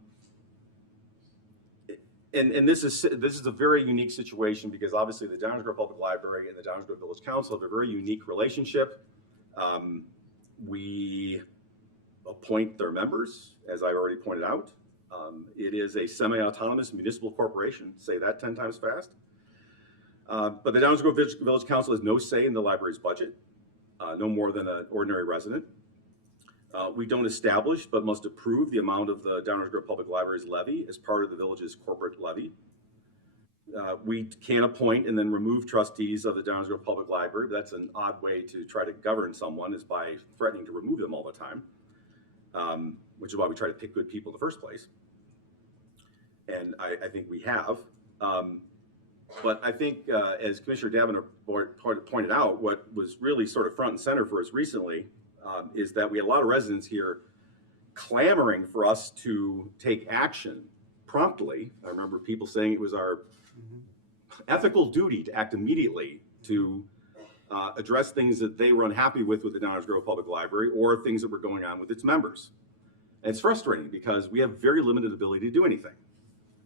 this is a very unique situation because obviously the Downers Grove Public Library and the Downers Grove Village Council have a very unique relationship. We appoint their members, as I already pointed out. It is a semi-autonomous municipal corporation, say that 10 times fast. But the Downers Grove Village Council has no say in the library's budget, no more than an ordinary resident. We don't establish, but must approve the amount of the Downers Grove Public Library's levy as part of the village's corporate levy. We can appoint and then remove trustees of the Downers Grove Public Library. But that's an odd way to try to govern someone, is by threatening to remove them all the time, which is why we try to pick good people in the first place. And I think we have. But I think, as Commissioner Davenport pointed out, what was really sort of front and center for us recently is that we had a lot of residents here clamoring for us to take action promptly. I remember people saying it was our ethical duty to act immediately to address things that they were unhappy with the Downers Grove Public Library or things that were going on with its members. And it's frustrating because we have very limited ability to do anything.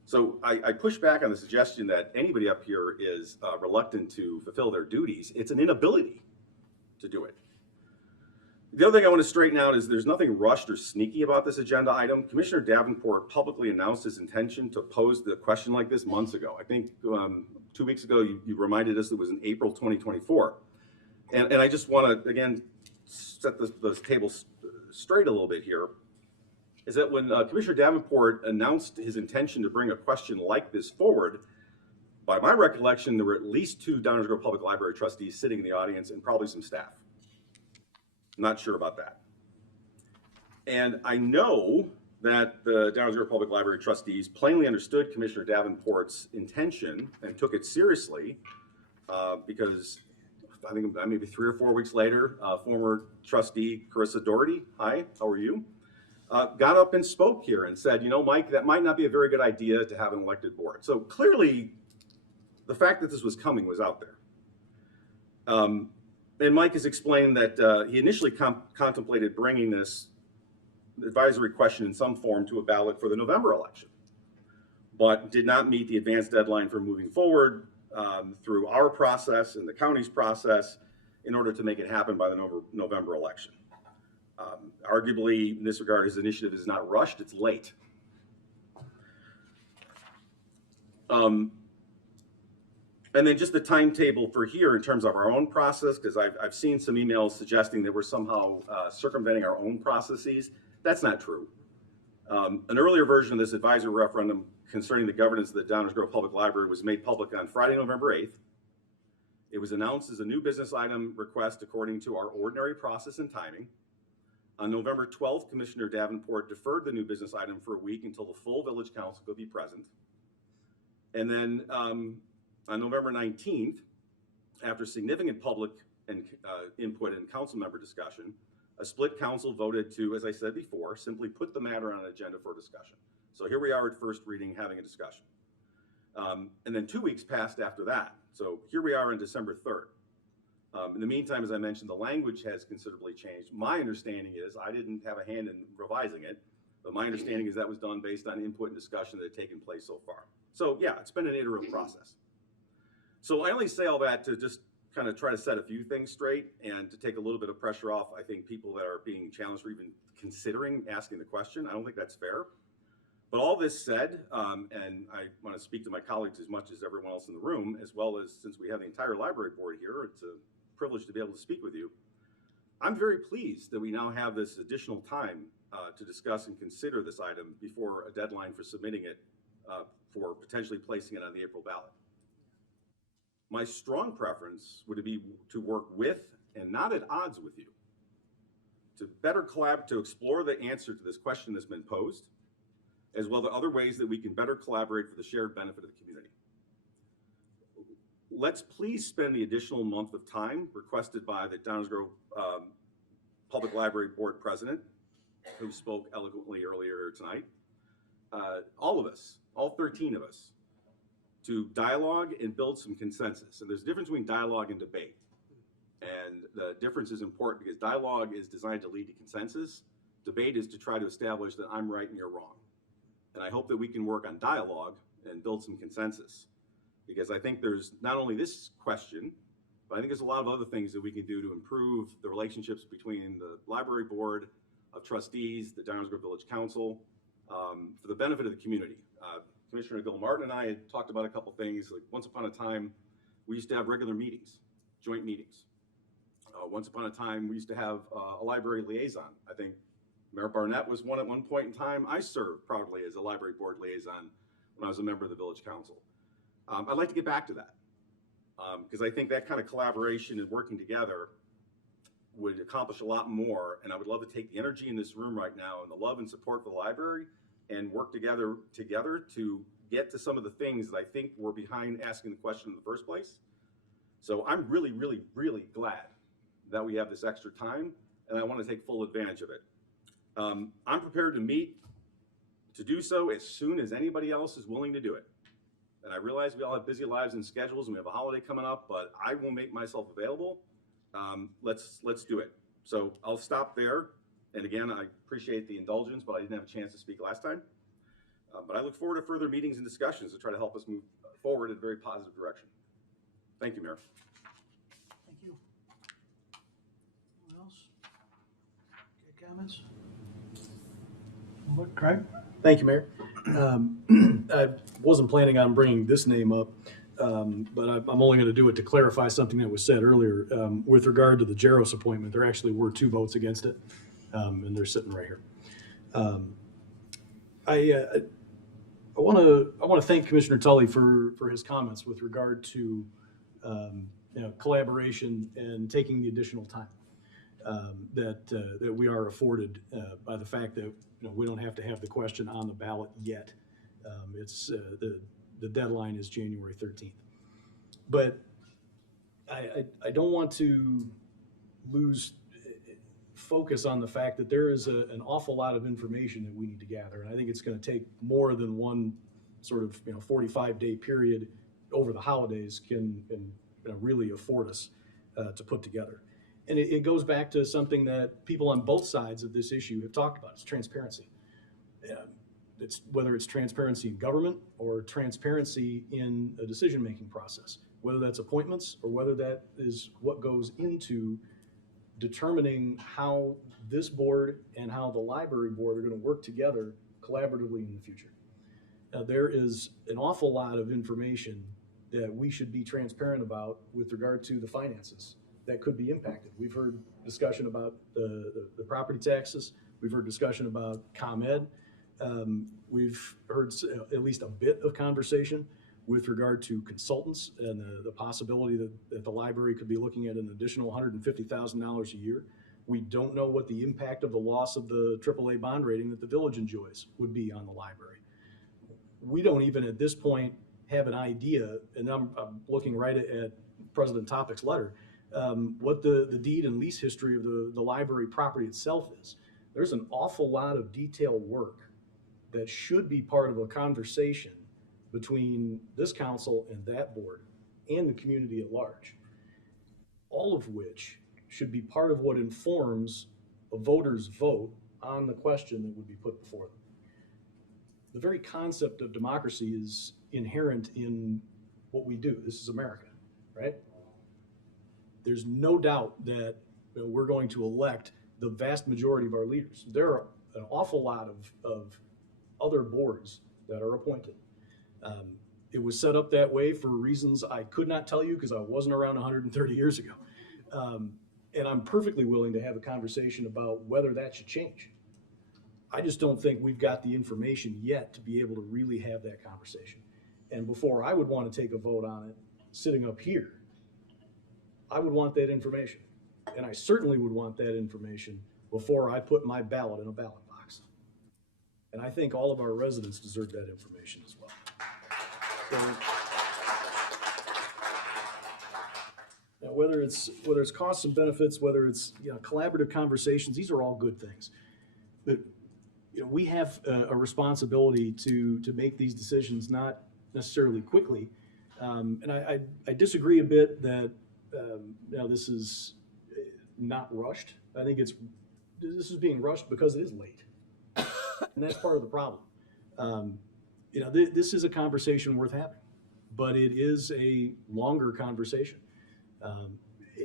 So I push back on the suggestion that anybody up here is reluctant to fulfill their duties. It's an inability to do it. The other thing I want to straighten out is there's nothing rushed or sneaky about this agenda item. Commissioner Davenport publicly announced his intention to pose the question like this months ago. I think 2 weeks ago you reminded us it was in April 2024. And I just want to, again, set the table straight a little bit here, is that when Commissioner Davenport announced his intention to bring a question like this forward, by my recollection, there were at least 2 Downers Grove Public Library trustees sitting in the audience and probably some staff. Not sure about that. And I know that the Downers Grove Public Library trustees plainly understood Commissioner Davenport's intention and took it seriously because I think maybe 3 or 4 weeks later, former trustee Carissa Doherty, hi, how are you? Got up and spoke here and said, you know, Mike, that might not be a very good idea to have an elected board. So clearly, the fact that this was coming was out there. And Mike has explained that he initially contemplated bringing this advisory question in some form to a ballot for the November election, but did not meet the advance deadline for moving forward through our process and the county's process in order to make it happen by the November election. Arguably, in this regard, his initiative is not rushed, it's late. And then just the timetable for here in terms of our own process, because I've seen some emails suggesting that we're somehow circumventing our own processes. That's not true. An earlier version of this advisory referendum concerning the governance of the Downers Grove Public Library was made public on Friday, November 8th. It was announced as a new business item request according to our ordinary process and timing. On November 12th, Commissioner Davenport deferred the new business item for a week until the full village council could be present. And then on November 19th, after significant public and input and council member discussion, a split council voted to, as I said before, simply put the matter on an agenda for discussion. So here we are at first reading having a discussion. And then 2 weeks passed after that. So here we are on December 3rd. In the meantime, as I mentioned, the language has considerably changed. My understanding is, I didn't have a hand in revising it, but my understanding is that was done based on input and discussion that had taken place so far. So yeah, it's been an iterative process. So I only say all that to just kind of try to set a few things straight and to take a little bit of pressure off, I think, people that are being challenged for even considering asking the question. I don't think that's fair. But all this said, and I want to speak to my colleagues as much as everyone else in the room, as well as since we have the entire library board here, it's a privilege to be able to speak with you. I'm very pleased that we now have this additional time to discuss and consider this item before a deadline for submitting it for potentially placing it on the April ballot. My strong preference would be to work with and not at odds with you, to better collaborate, to explore the answer to this question that's been posed, as well as other ways that we can better collaborate for the shared benefit of the community. Let's please spend the additional month of time requested by the Downers Grove Public Library Board President, who spoke eloquently earlier tonight, all of us, all 13 of us, to dialogue and build some consensus. And there's a difference between dialogue and debate. And the difference is important because dialogue is designed to lead to consensus. Debate is to try to establish that I'm right and you're wrong. And I hope that we can work on dialogue and build some consensus. Because I think there's not only this question, but I think there's a lot of other things that we can do to improve the relationships between the library board of trustees, the Downers Grove Village Council, for the benefit of the community. Commissioner Bill Martin and I had talked about a couple things. Like once upon a time, we used to have regular meetings, joint meetings. Once upon a time, we used to have a library liaison. I think Mayor Barnett was one at one point in time. I served proudly as a library board liaison when I was a member of the village council. I'd like to get back to that because I think that kind of collaboration and working together would accomplish a lot more. And I would love to take the energy in this room right now and the love and support for the library and work together to get to some of the things that I think were behind asking the question in the first place. So I'm really, really, really glad that we have this extra time, and I want to take full advantage of it. I'm prepared to meet to do so as soon as anybody else is willing to do it. And I realize we all have busy lives and schedules, and we have a holiday coming up, but I will make myself available Let's do it. So I'll stop there. And again, I appreciate the indulgence, but I didn't have a chance to speak last time. But I look forward to further meetings and discussions to try to help us move forward in a very positive direction. Thank you, Mayor. Thank you. Anyone else? Okay, comments? What, Craig? Thank you, Mayor. I wasn't planning on bringing this name up, but I'm only going to do it to clarify something that was said earlier. With regard to the Jaros appointment, there actually were 2 votes against it, and they're sitting right here. I want to thank Commissioner Tully for his comments with regard to collaboration and taking the additional time that we are afforded by the fact that we don't have to have the question on the ballot yet. It's the deadline is January 13th. But I don't want to lose focus on the fact that there is an awful lot of information that we need to gather. And I think it's going to take more than one sort of 45-day period over the holidays can really afford us to put together. And it goes back to something that people on both sides of this issue have talked about. It's transparency. It's whether it's transparency in government or transparency in a decision-making process, whether that's appointments or whether that is what goes into determining how this board and how the library board are going to work together collaboratively in the future. There is an awful lot of information that we should be transparent about with regard to the finances that could be impacted. We've heard discussion about the property taxes. We've heard discussion about ComEd. We've heard at least a bit of conversation with regard to consultants and the possibility that the library could be looking at an additional $150,000 a year. We don't know what the impact of the loss of the AAA bond rating that the village enjoys would be on the library. We don't even at this point have an idea, and I'm looking right at President Topic's letter, what the deed and lease history of the library property itself is. There's an awful lot of detailed work that should be part of a conversation between this council and that board and the community at large, all of which should be part of what informs a voter's vote on the question that would be put before them. The very concept of democracy is inherent in what we do. This is America, right? There's no doubt that we're going to elect the vast majority of our leaders. There are an awful lot of other boards that are appointed. It was set up that way for reasons I could not tell you because I wasn't around 130 years ago. And I'm perfectly willing to have a conversation about whether that should change. I just don't think we've got the information yet to be able to really have that conversation. And before I would want to take a vote on it, sitting up here, I would want that information. And I certainly would want that information before I put my ballot in a ballot box. And I think all of our residents deserve that information as well. So, now whether it's costs and benefits, whether it's collaborative conversations, these are all good things. But we have a responsibility to make these decisions not necessarily quickly. And I disagree a bit that this is not rushed. I think this is being rushed because it is late, and that's part of the problem. This is a conversation worth having, but it is a longer conversation.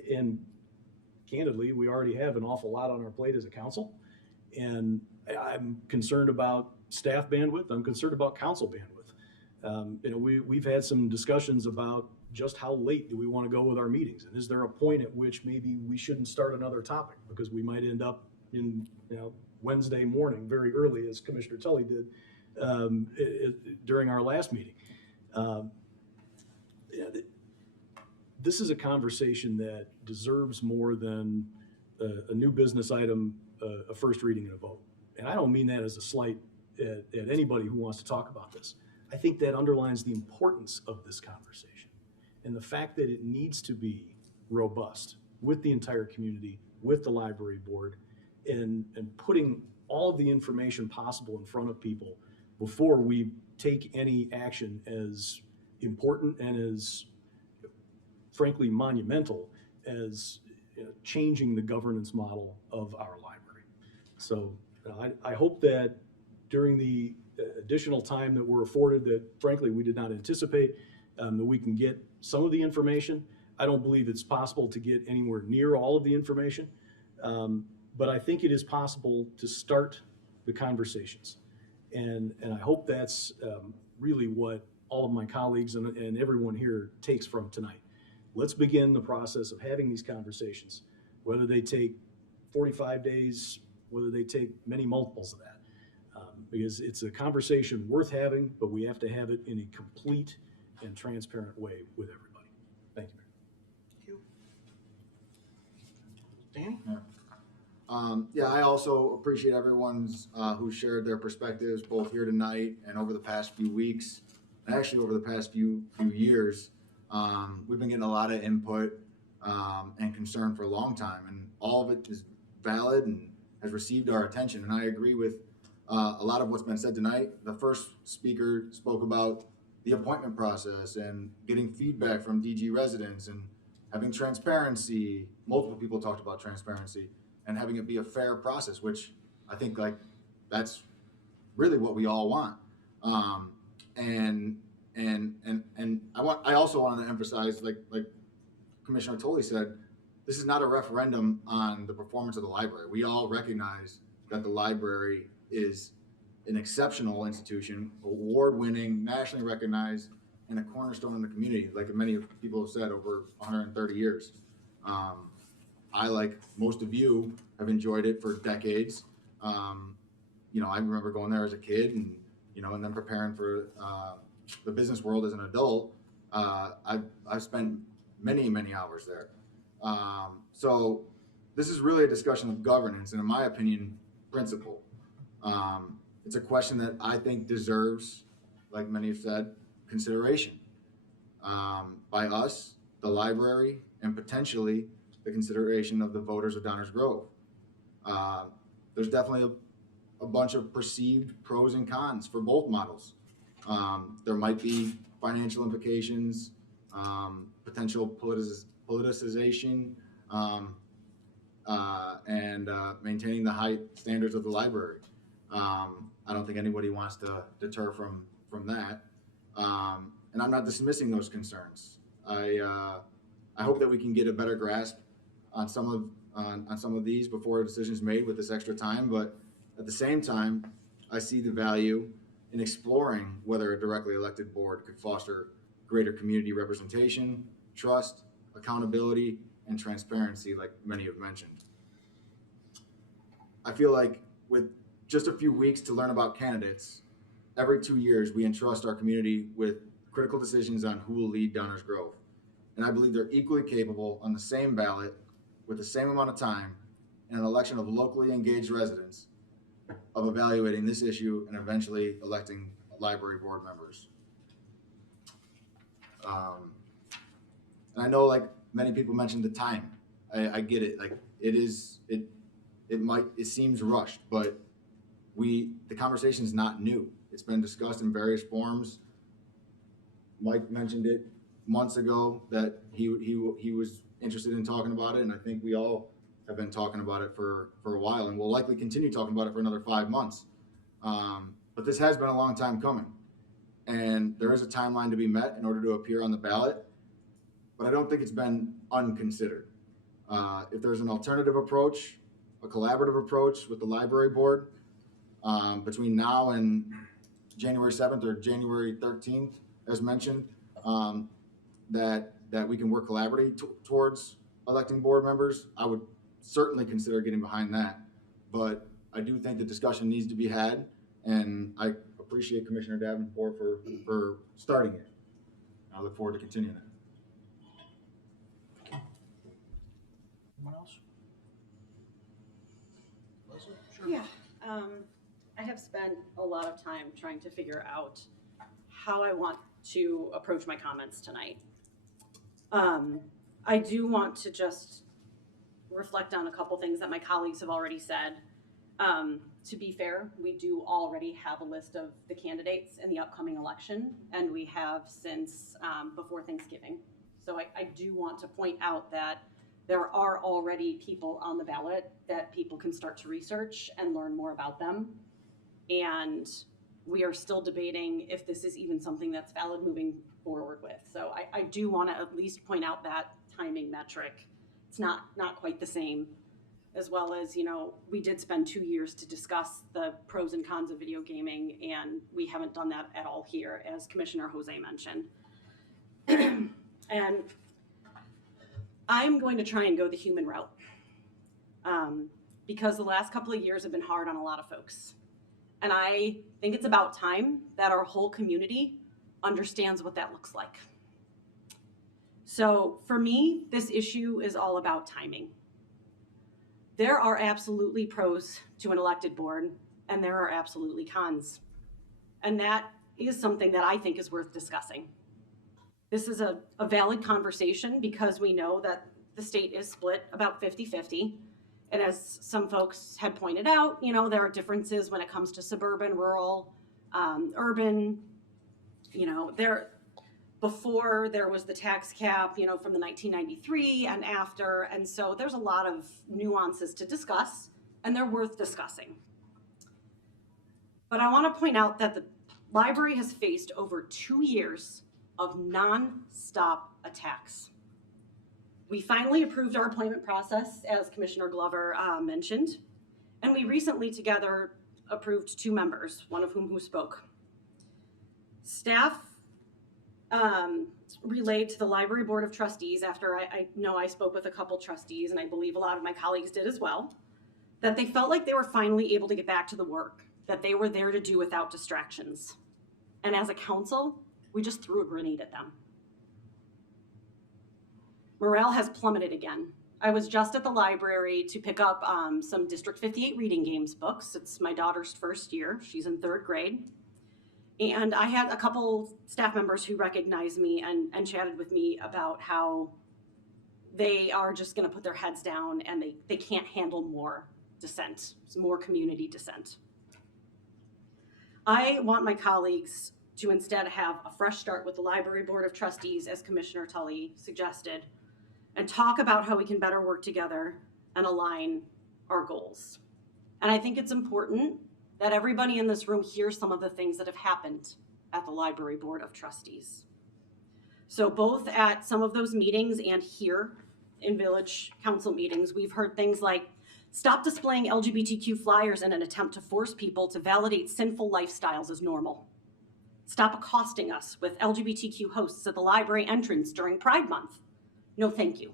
And candidly, we already have an awful lot on our plate as a council, and I'm concerned about staff bandwidth. I'm concerned about council bandwidth. We've had some discussions about just how late do we want to go with our meetings, and is there a point at which maybe we shouldn't start another topic because we might end up in Wednesday morning very early, as Commissioner Tully did during our last meeting. This is a conversation that deserves more than a new business item, a first reading and a vote. And I don't mean that as a slight at anybody who wants to talk about this. I think that underlines the importance of this conversation and the fact that it needs to be robust with the entire community, with the library board, and putting all of the information possible in front of people before we take any action as important and as frankly monumental as changing the governance model of our library. So I hope that during the additional time that we're afforded, that frankly we did not anticipate, that we can get some of the information. I don't believe it's possible to get anywhere near all of the information, but I think it is possible to start the conversations. And I hope that's really what all of my colleagues and everyone here takes from tonight. Let's begin the process of having these conversations, whether they take 45 days, whether they take many multiples of that, because it's a conversation worth having, but we have to have it in a complete and transparent way with everybody. Thank you, Mayor. Danny? Yeah, I also appreciate everyone's who shared their perspectives both here tonight and over the past few weeks, and actually over the past few years. We've been getting a lot of input and concern for a long time, and all of it is valid and has received our attention. And I agree with a lot of what's been said tonight. The first speaker spoke about the appointment process and getting feedback from DG residents and having transparency. Multiple people talked about transparency and having it be a fair process, which I think that's really what we all want. And I also wanted to emphasize, like Commissioner Tolley said, this is not a referendum on the performance of the library. We all recognize that the library is an exceptional institution, award-winning, nationally recognized, and a cornerstone in the community, like many people have said, over 130 years. I, like most of you, have enjoyed it for decades. I remember going there as a kid and then preparing for the business world as an adult. I've spent many hours there. So this is really a discussion of governance and, in my opinion, principle. It's a question that I think deserves, like many have said, consideration by us, the library, and potentially the consideration of the voters of Downers Grove. There's definitely a bunch of perceived pros and cons for both models. There might be financial implications, potential politicization, and maintaining the high standards of the library. I don't think anybody wants to deter from that. And I'm not dismissing those concerns. I hope that we can get a better grasp on some of these before a decision is made with this extra time. But at the same time, I see the value in exploring whether a directly elected board could foster greater community representation, trust, accountability, and transparency, like many have mentioned. I feel like with just a few weeks to learn about candidates, every 2 years we entrust our community with critical decisions on who will lead Downers Grove. And I believe they're equally capable on the same ballot with the same amount of time in an election of locally engaged residents of evaluating this issue and eventually electing library board members. And I know, like many people mentioned, the time. I get it. Like it seems rushed, but the conversation is not new. It's been discussed in various forms. Mike mentioned it months ago that he was interested in talking about it, and I think we all have been talking about it for a while, and we'll likely continue talking about it for another 5 months. But this has been a long time coming, and there is a timeline to be met in order to appear on the ballot, but I don't think it's been unconsidered. If there's an alternative approach, a collaborative approach with the library board between now and January 7th or January 13th, as mentioned, that we can work collaboratively towards electing board members, I would certainly consider getting behind that. But I do think the discussion needs to be had, and I appreciate Commissioner Davenport for starting it. I look forward to continuing it. Anyone else? Leslie? Sure. Yeah, I have spent a lot of time trying to figure out how I want to approach my comments tonight. I do want to just reflect on a couple things that my colleagues have already said. To be fair, we do already have a list of the candidates in the upcoming election, and we have since before Thanksgiving. So I do want to point out that there are already people on the ballot that people can start to research and learn more about them. And we are still debating if this is even something that's valid moving forward with. So I do want to at least point out that timing metric. It's not quite the same, as well as, you know, we did spend 2 years to discuss the pros and cons of video gaming, and we haven't done that at all here, as Commissioner Jose mentioned. And I'm going to try and go the human route, because the last couple of years have been hard on a lot of folks. And I think it's about time that our whole community understands what that looks like. So for me, this issue is all about timing. There are absolutely pros to an elected board, and there are absolutely cons. And that is something that I think is worth discussing. This is a valid conversation because we know that the state is split about 50-50. And as some folks had pointed out, you know, there are differences when it comes to suburban, rural, urban. You know, before there was the tax cap, you know, from the 1993 and after. And so there's a lot of nuances to discuss, and they're worth discussing. But I want to point out that the library has faced over 2 years of non-stop attacks. We finally approved our appointment process, as Commissioner Glover mentioned, and we recently together approved 2 members, one of whom spoke. Staff relayed to the Library Board of Trustees, after I know I spoke with a couple trustees, and I believe a lot of my colleagues did as well, that they felt like they were finally able to get back to the work that they were there to do without distractions. And as a council, we just threw a grenade at them. Morale has plummeted again. I was just at the library to pick up some District 58 reading games books. It's my daughter's first year. She's in 3rd grade. And I had a couple staff members who recognized me and chatted with me about how they are just gonna put their heads down and they can't handle more dissent, more community dissent. I want my colleagues to instead have a fresh start with the Library Board of Trustees, as Commissioner Tully suggested, and talk about how we can better work together and align our goals. And I think it's important that everybody in this room hears some of the things that have happened at the Library Board of Trustees. So both at some of those meetings and here in Village Council meetings, we've heard things like, stop displaying LGBTQ flyers in an attempt to force people to validate sinful lifestyles as normal. Stop accosting us with LGBTQ hosts at the library entrance during Pride Month. No, thank you.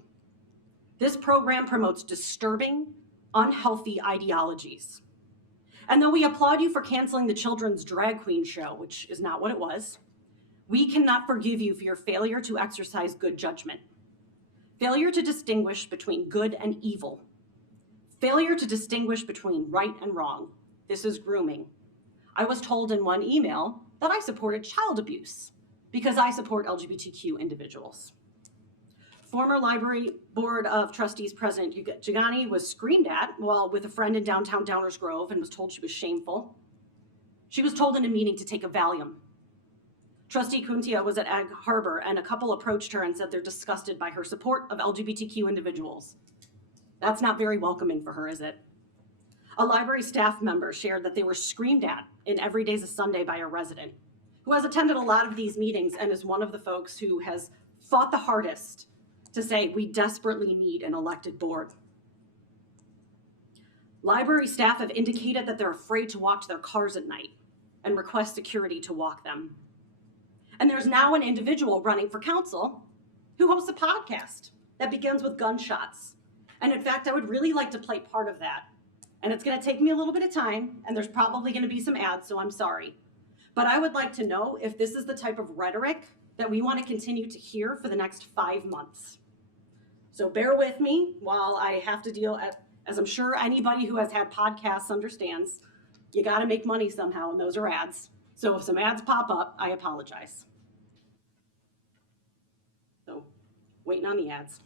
This program promotes disturbing, unhealthy ideologies. And though we applaud you for canceling the children's drag queen show, which is not what it was, we cannot forgive you for your failure to exercise good judgment. Failure to distinguish between good and evil. Failure to distinguish between right and wrong. This is grooming. I was told in one email that I supported child abuse because I support LGBTQ individuals. Former Library Board of Trustees President Gigani was screamed at while with a friend in downtown Downers Grove and was told she was shameful. She was told in a meeting to take a Valium. Trustee Kuntia was at Egg Harbor and a couple approached her and said they're disgusted by her support of LGBTQ individuals. That's not very welcoming for her, is it? A library staff member shared that they were screamed at in Every Day's a Sunday by a resident who has attended a lot of these meetings and is one of the folks who has fought the hardest to say we desperately need an elected board. Library staff have indicated that they're afraid to walk to their cars at night and request security to walk them. And there's now an individual running for council who hosts a podcast that begins with gunshots. And in fact, I would really like to play part of that. And it's gonna take me a little bit of time, and there's probably gonna be some ads, so I'm sorry. But I would like to know if this is the type of rhetoric that we wanna continue to hear for the next 5 months. So bear with me while I have to deal, as I'm sure anybody who has had podcasts understands, you gotta make money somehow, and those are ads. So if some ads pop up, I apologize. So, waiting on the ads.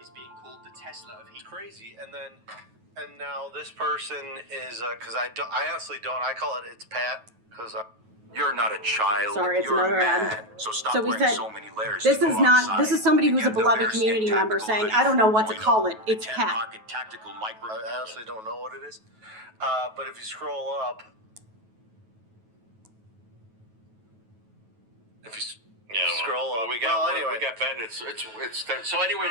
Is being called the Tesla of heat. Crazy, and now this person is because I honestly don't. I call it it's Pat because You're not a child. Sorry, it's You're another a man. ad. So stop So we wearing said, so many layers. this to is go not, outside. this is somebody who's a Get the beloved bearskin community member tactical saying, hoodie I don't know what to 4.0, call it. the It's 10 Pat. pocket tactical micro. I honestly don't know what it is. But if you scroll up, if you scroll up, we got Ben. It's so anyway.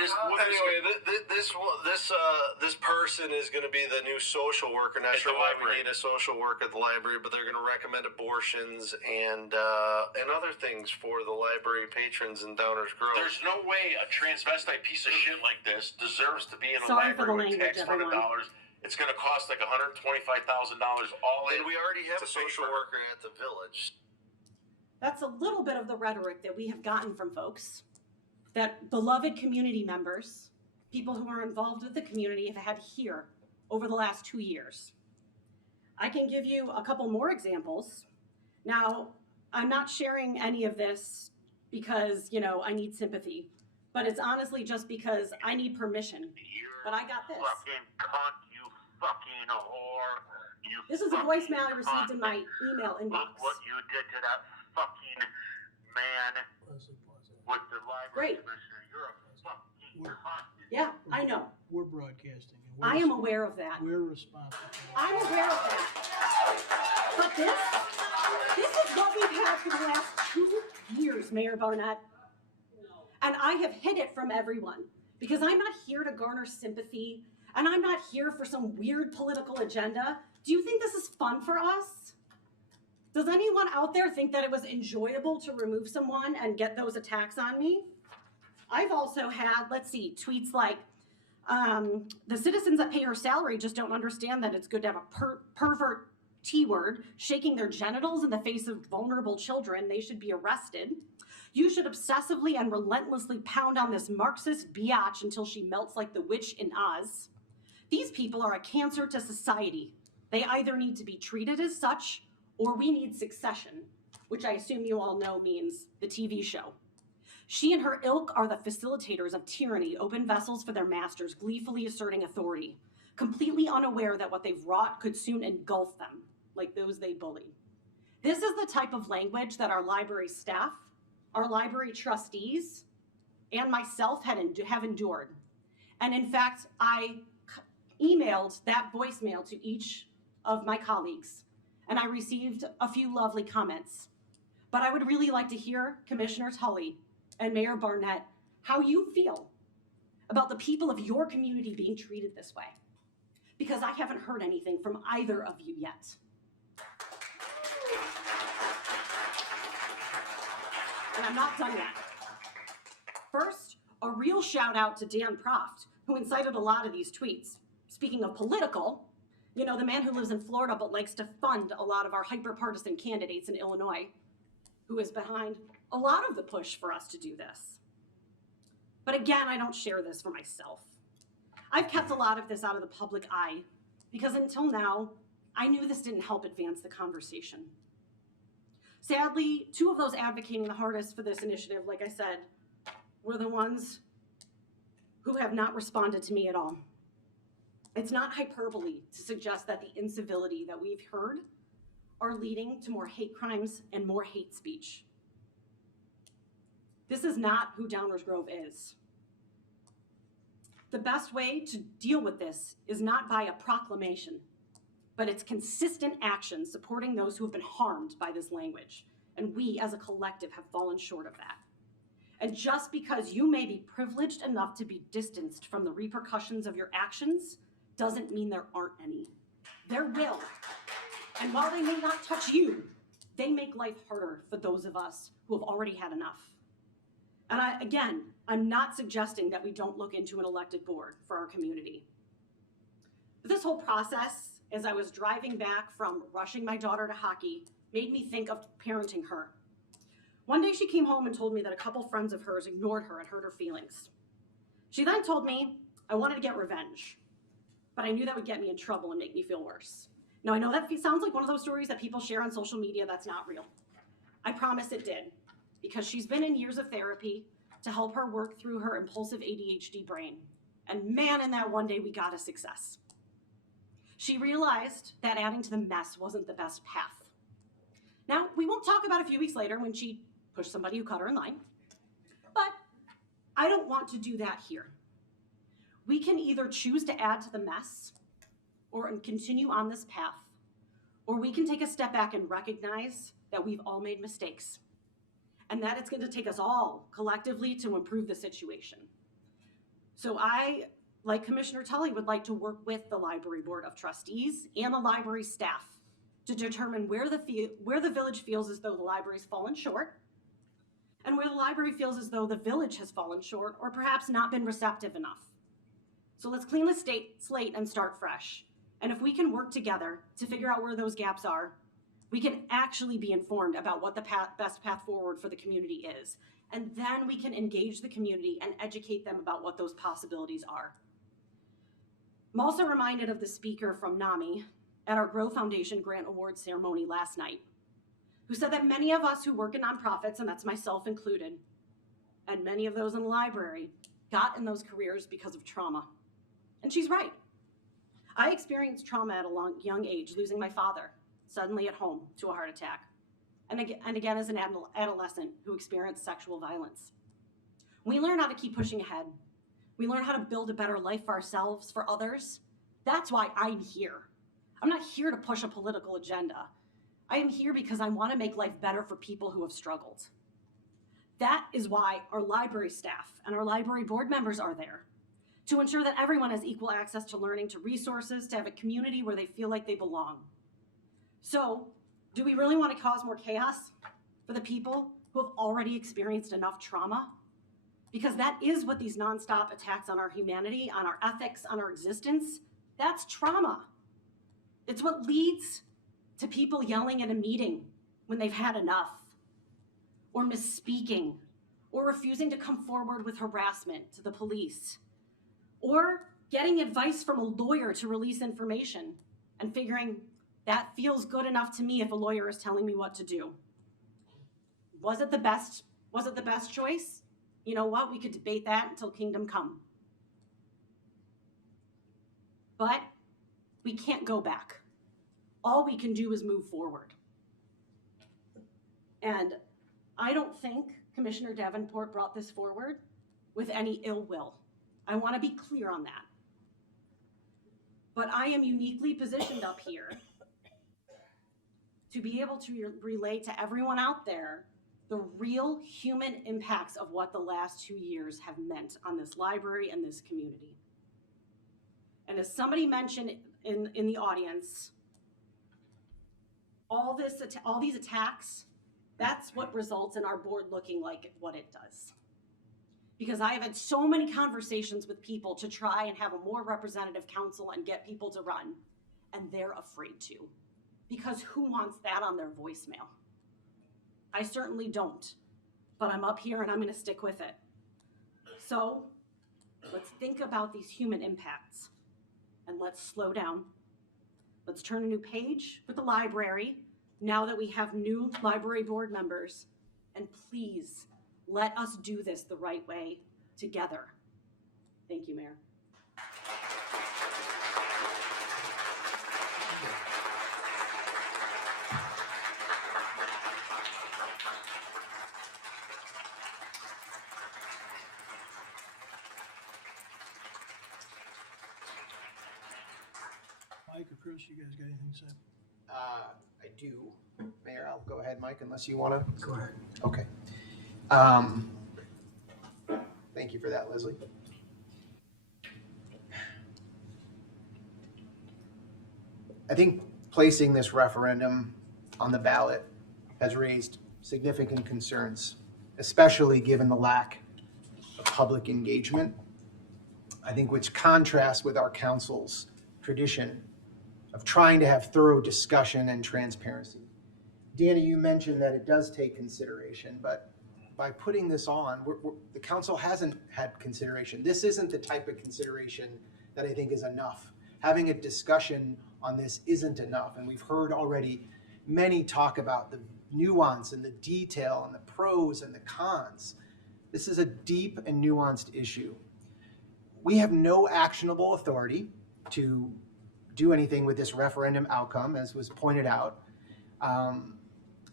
This person is going to be the new social worker. Not sure why we need a social worker at the library, but they're going to recommend abortions and other things for the library patrons in Downers Grove. There's no way a transvestite piece of shit like this deserves to be in a Sorry for the library with language, tax funded everyone. dollars. It's going to cost like $125,000 all in. And we already have to a pay social for it. worker at the village. That's a little bit of the rhetoric that we have gotten from folks, that beloved community members, people who are involved with the community, have had here over the last 2 years. I can give you a couple more examples. Now, I'm not sharing any of this because, you know, I need sympathy, but it's honestly just because I need permission. But I got this. Fucking cunt, you fucking whore. You This is a voicemail I received in my email inbox. Look what you did to that fucking man with the library Great. commissioner. You're a fucking cunt. Yeah, I know. We're broadcasting. and I am aware of that. We're responsible. I'm aware of that. But this is what we've had for the last 2 years, Mayor Barnett. And I have hid it from everyone because I'm not here to garner sympathy and I'm not here for some weird political agenda. Do you think this is fun for us? Does anyone out there think that it was enjoyable to remove someone and get those attacks on me? I've also had, let's see, tweets like, the citizens that pay her salary just don't understand that it's good to have a pervert T-word shaking their genitals in the face of vulnerable children. They should be arrested. You should obsessively and relentlessly pound on this Marxist biatch until she melts like the witch in Oz. These people are a cancer to society. They either need to be treated as such or we need succession, which I assume you all know means the TV show. She and her ilk are the facilitators of tyranny, open vessels for their masters, gleefully asserting authority, completely unaware that what they've wrought could soon engulf them, like those they bully. This is the type of language that our library staff, our library trustees, and myself have endured. And in fact, I emailed that voicemail to each of my colleagues, and I received a few lovely comments. But I would really like to hear Commissioner Tully and Mayor Barnett how you feel about the people of your community being treated this way, because I haven't heard anything from either of you yet. And I'm not done yet. First, a real shout out to Dan Proft, who incited a lot of these tweets. Speaking of political, you know, the man who lives in Florida but likes to fund a lot of our hyper-partisan candidates in Illinois, who is behind a lot of the push for us to do this. But again, I don't share this for myself. I've kept a lot of this out of the public eye because until now, I knew this didn't help advance the conversation. Sadly, two of those advocating the hardest for this initiative, like I said, were the ones who have not responded to me at all. It's not hyperbole to suggest that the incivility that we've heard are leading to more hate crimes and more hate speech. This is not who Downers Grove is. The best way to deal with this is not by a proclamation, but it's consistent action supporting those who have been harmed by this language. And we as a collective have fallen short of that. And just because you may be privileged enough to be distanced from the repercussions of your actions doesn't mean there aren't any. There will. And while they may not touch you, they make life harder for those of us who have already had enough. And I'm not suggesting that we don't look into an elected board for our community. But this whole process, as I was driving back from rushing my daughter to hockey, made me think of parenting her. One day she came home and told me that a couple friends of hers ignored her and hurt her feelings. She then told me I wanted to get revenge, but I knew that would get me in trouble and make me feel worse. Now I know that sounds like one of those stories that people share on social media that's not real. I promise it did, because she's been in years of therapy to help her work through her impulsive ADHD brain. And man, in that one day we got a success. She realized that adding to the mess wasn't the best path. Now, we won't talk about a few weeks later when she pushed somebody who cut her in line. But I don't want to do that here. We can either choose to add to the mess or continue on this path, or we can take a step back and recognize that we've all made mistakes and that it's going to take us all collectively to improve the situation. So I, like Commissioner Tully, would like to work with the Library Board of Trustees and the library staff to determine where the village feels as though the library's fallen short and where the library feels as though the village has fallen short or perhaps not been receptive enough. So let's clean the slate and start fresh. And if we can work together to figure out where those gaps are, we can actually be informed about what the best path forward for the community is. And then we can engage the community and educate them about what those possibilities are. I'm also reminded of the speaker from NAMI at our Grow Foundation Grant Award ceremony last night, who said that many of us who work in nonprofits, and that's myself included, and many of those in the library, got in those careers because of trauma. And she's right. I experienced trauma at a young age, losing my father suddenly at home to a heart attack, and again as an adolescent who experienced sexual violence. We learn how to keep pushing ahead. We learn how to build a better life for ourselves, for others. That's why I'm here. I'm not here to push a political agenda. I am here because I want to make life better for people who have struggled. That is why our library staff and our library board members are there, to ensure that everyone has equal access to learning, to resources, to have a community where they feel like they belong. So, do we really want to cause more chaos for the people who have already experienced enough trauma? Because that is what these nonstop attacks on our humanity, on our ethics, on our existence, that's trauma. It's what leads to people yelling at a meeting when they've had enough, or misspeaking, or refusing to come forward with harassment to the police, or getting advice from a lawyer to release information and figuring that feels good enough to me if a lawyer is telling me what to do. Was it the best choice? You know what? We could debate that until kingdom come. But we can't go back. All we can do is move forward. And I don't think Commissioner Davenport brought this forward with any ill will. I want to be clear on that. But I am uniquely positioned up here to be able to relate to everyone out there the real human impacts of what the last 2 years have meant on this library and this community. And as somebody mentioned in the audience, all these attacks, that's what results in our board looking like what it does. Because I have had so many conversations with people to try and have a more representative council and get people to run, and they're afraid to. Because who wants that on their voicemail? I certainly don't, but I'm up here and I'm going to stick with it. So let's think about these human impacts and let's slow down. Let's turn a new page with the library now that we have new library board members. And please let us do this the right way together. Thank you, Mayor. Mike or Chris, you guys got anything to say? I do. Mayor, I'll go ahead, Mike, unless you want to. Go ahead. Okay. Thank you for that, Leslie. I think placing this referendum on the ballot has raised significant concerns, especially given the lack of public engagement. I think which contrasts with our council's tradition of trying to have thorough discussion and transparency. Danny, you mentioned that it does take consideration, but by putting this on, the council hasn't had consideration. This isn't the type of consideration that I think is enough. Having a discussion on this isn't enough, and we've heard already many talk about the nuance and the detail and the pros and the cons. This is a deep and nuanced issue. We have no actionable authority to do anything with this referendum outcome, as was pointed out.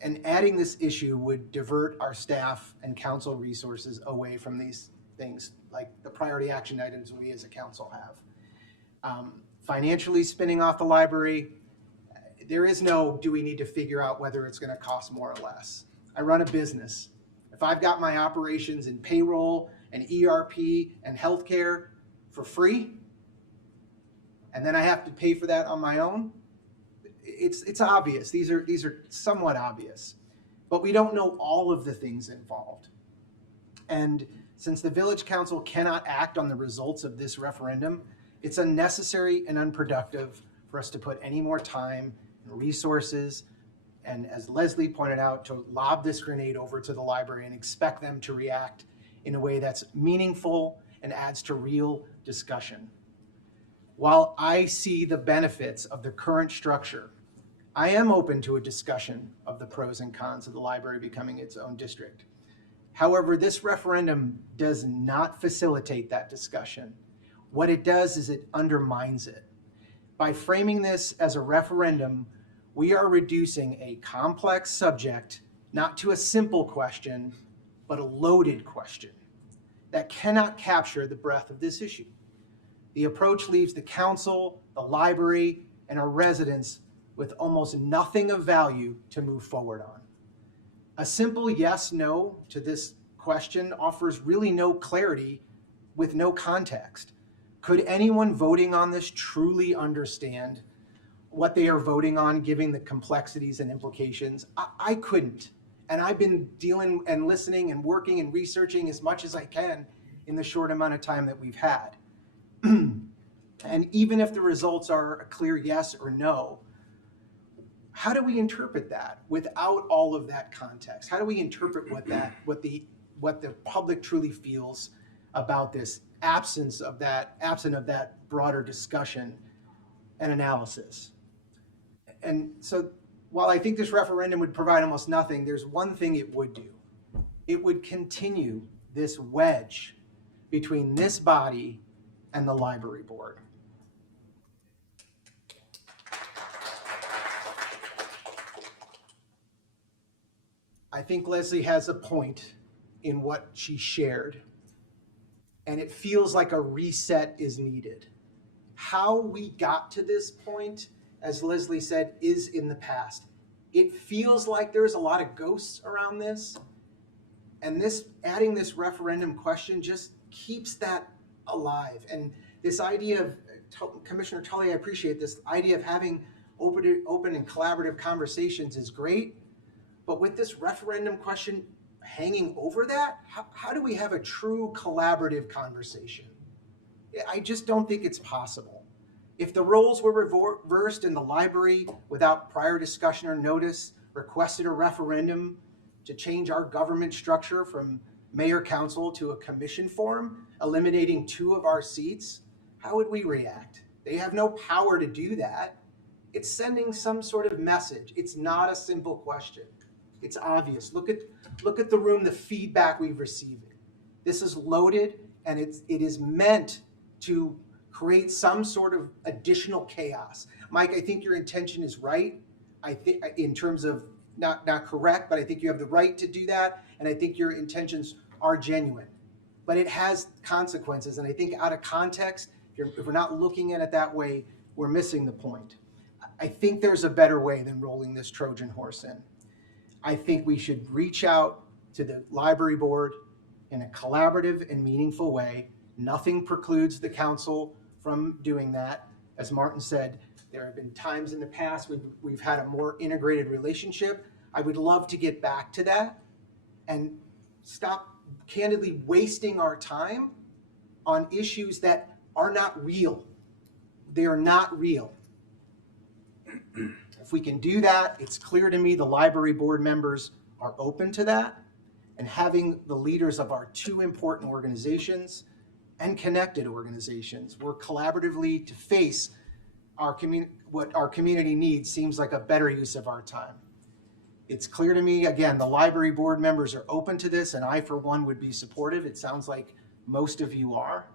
And adding this issue would divert our staff and council resources away from these things, like the priority action items we as a council have. Financially spinning off the library, there is no, do we need to figure out whether it's gonna cost more or less? I run a business. If I've got my operations in payroll and ERP and healthcare for free, and then I have to pay for that on my own, it's obvious. These are somewhat obvious, but we don't know all of the things involved. And since the village council cannot act on the results of this referendum, it's unnecessary and unproductive for us to put any more time and resources, and as Leslie pointed out, to lob this grenade over to the library and expect them to react in a way that's meaningful and adds to real discussion. While I see the benefits of the current structure, I am open to a discussion of the pros and cons of the library becoming its own district. However, this referendum does not facilitate that discussion. What it does is it undermines it. By framing this as a referendum, we are reducing a complex subject not to a simple question, but a loaded question that cannot capture the breadth of this issue. The approach leaves the council, the library, and our residents with almost nothing of value to move forward on. A simple yes, no to this question offers really no clarity with no context. Could anyone voting on this truly understand what they are voting on, given the complexities and implications? I couldn't. And I've been dealing and listening and working and researching as much as I can in the short amount of time that we've had. And even if the results are a clear yes or no, how do we interpret that without all of that context? How do we interpret what the public truly feels about this, absent of that broader discussion and analysis? And so while I think this referendum would provide almost nothing, there's one thing it would do. It would continue this wedge between this body and the library board. I think Leslie has a point in what she shared, and it feels like a reset is needed. How we got to this point, as Leslie said, is in the past. It feels like there's a lot of ghosts around this, and adding this referendum question just keeps that alive. And this idea of, Commissioner Tully, I appreciate this idea of having open and collaborative conversations is great, but with this referendum question hanging over that, how do we have a true collaborative conversation? I just don't think it's possible. If the roles were reversed and the library, without prior discussion or notice, requested a referendum to change our government structure from mayor council to a commission form, eliminating 2 of our seats, how would we react? They have no power to do that. It's sending some sort of message. It's not a simple question. It's obvious. Look at the room, the feedback we've received. This is loaded, and it is meant to create some sort of additional chaos. Mike, I think your intention is right. I think in terms of not correct, but I think you have the right to do that, and I think your intentions are genuine. But it has consequences, and I think out of context, if we're not looking at it that way, we're missing the point. I think there's a better way than rolling this Trojan horse in. I think we should reach out to the library board in a collaborative and meaningful way. Nothing precludes the council from doing that. As Martin said, there have been times in the past we've had a more integrated relationship. I would love to get back to that and stop candidly wasting our time on issues that are not real. They are not real. If we can do that, it's clear to me the library board members are open to that, and having the leaders of our 2 important organizations and connected organizations work collaboratively to face what our community needs seems like a better use of our time. It's clear to me, again, the library board members are open to this, and I, for one, would be supportive. It sounds like most of you are.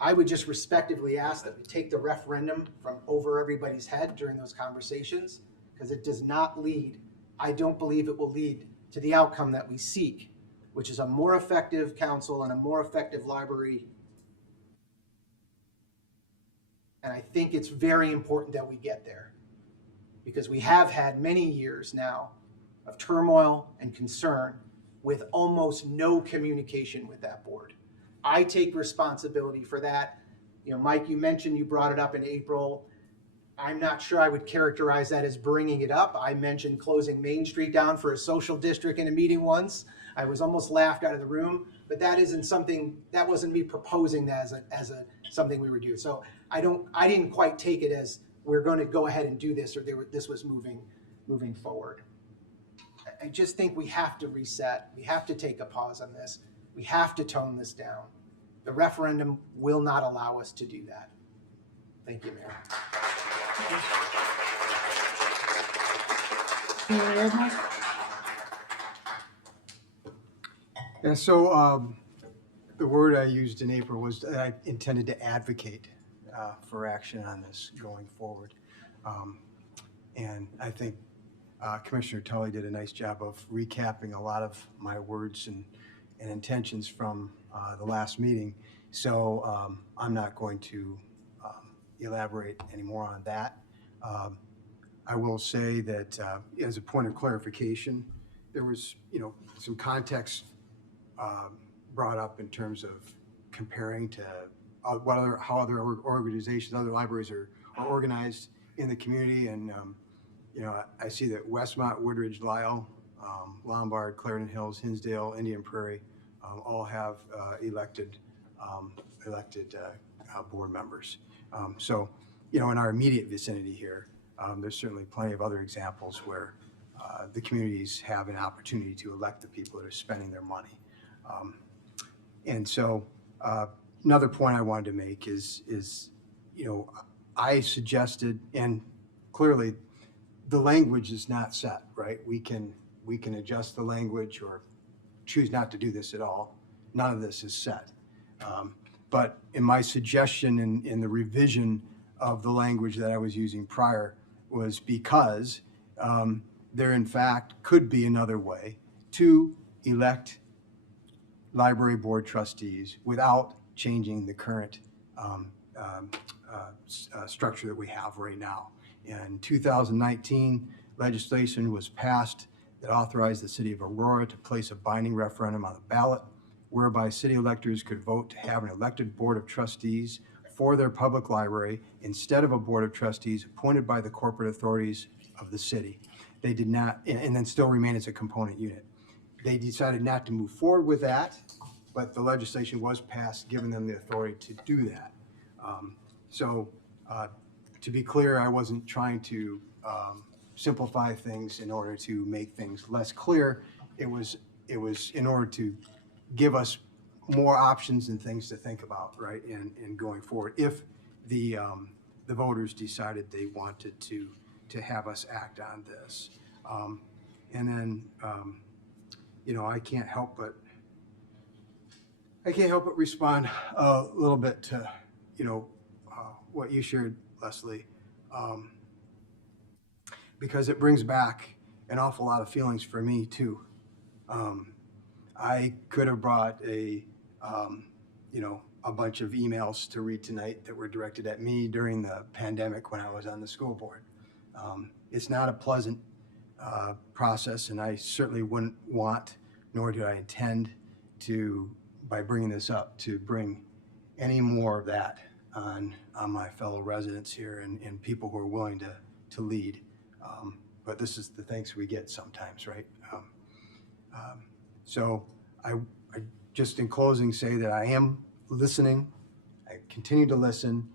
I would just respectively ask that we take the referendum from over everybody's head during those conversations, because it does not lead I don't believe it will lead to the outcome that we seek, which is a more effective council and a more effective library. And I think it's very important that we get there, because we have had many years now of turmoil and concern with almost no communication with that board. I take responsibility for that. You know, Mike, you mentioned you brought it up in April. I'm not sure I would characterize that as bringing it up. I mentioned closing Main Street down for a social district in a meeting once. I was almost laughed out of the room, but that isn't something, that wasn't me proposing that as a something we would do. So I didn't quite take it as we're going to go ahead and do this, or this was moving forward. I just think we have to reset. We have to take a pause on this. We have to tone this down. The referendum will not allow us to do that. Thank you, Mayor. Yeah, so the word I used in April was that I intended to advocate for action on this going forward. And I think Commissioner Tully did a nice job of recapping a lot of my words and intentions from the last meeting. So I'm not going to elaborate anymore on that. I will say that as a point of clarification, there was, some context brought up in terms of comparing to how other organizations, other libraries are organized in the community. And, I see that Westmont, Woodridge, Lisle, Lombard, Clarendon Hills, Hinsdale, Indian Prairie all have elected board members. So, in our immediate vicinity here, there's certainly plenty of other examples where the communities have an opportunity to elect the people that are spending their money. And so another point I wanted to make is I suggested, and clearly the language is not set, right? We can adjust the language or choose not to do this at all. None of this is set. But in my suggestion in the revision of the language that I was using prior was because there in fact could be another way to elect library board trustees without changing the current structure that we have right now. In 2019, legislation was passed that authorized the city of Aurora to place a binding referendum on the ballot, whereby city electors could vote to have an elected board of trustees for their public library instead of a board of trustees appointed by the corporate authorities of the city. They did not, and then still remain as a component unit. They decided not to move forward with that, but the legislation was passed, giving them the authority to do that. So to be clear, I wasn't trying to simplify things in order to make things less clear. It was in order to give us more options and things to think about, right, in going forward, if the voters decided they wanted to have us act on this. And then, I can't help but respond a little bit to, what you shared, Leslie, because it brings back an awful lot of feelings for me too. I could have brought a bunch of emails to read tonight that were directed at me during the pandemic when I was on the school board. It's not a pleasant process, and I certainly wouldn't want, nor do I intend to, by bringing this up, to bring any more of that on my fellow residents here and people who are willing to lead. But this is the thanks we get sometimes, right? So I just in closing say that I am listening. I continue to listen.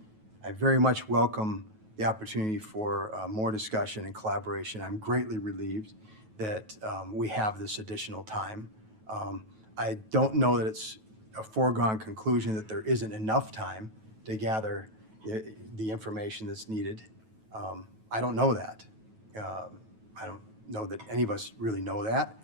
I very much welcome the opportunity for more discussion and collaboration. I'm greatly relieved that we have this additional time. I don't know that it's a foregone conclusion that there isn't enough time to gather the information that's needed. I don't know that. I don't know that any of us really know that.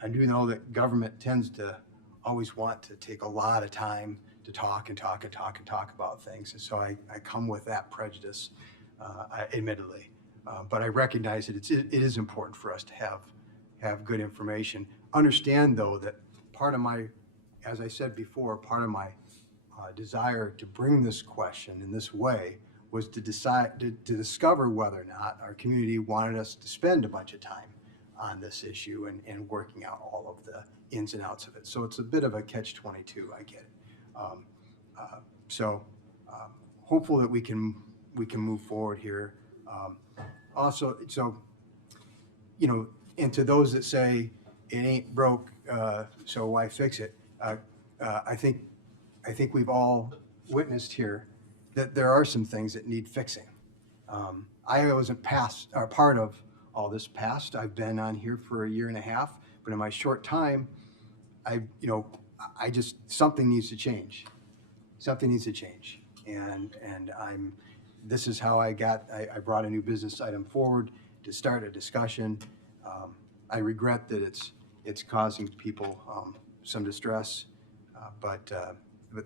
I do know that government tends to always want to take a lot of time to talk about things. And so I come with that prejudice, admittedly. But I recognize that it is important for us to have good information. Understand, though, that part of my, as I said before, part of my desire to bring this question in this way was to discover whether or not our community wanted us to spend a bunch of time on this issue and working out all of the ins and outs of it. So it's a bit of a catch-22, I get it. Hopeful that we can move forward here. Also, and to those that say it ain't broke, so why fix it? I think we've all witnessed here that there are some things that need fixing. I wasn't part of all this past. I've been on here for a year and a half, but in my short time, something needs to change. Something needs to change, and this is how I brought a new business item forward to start a discussion. I regret that it's causing people some distress, but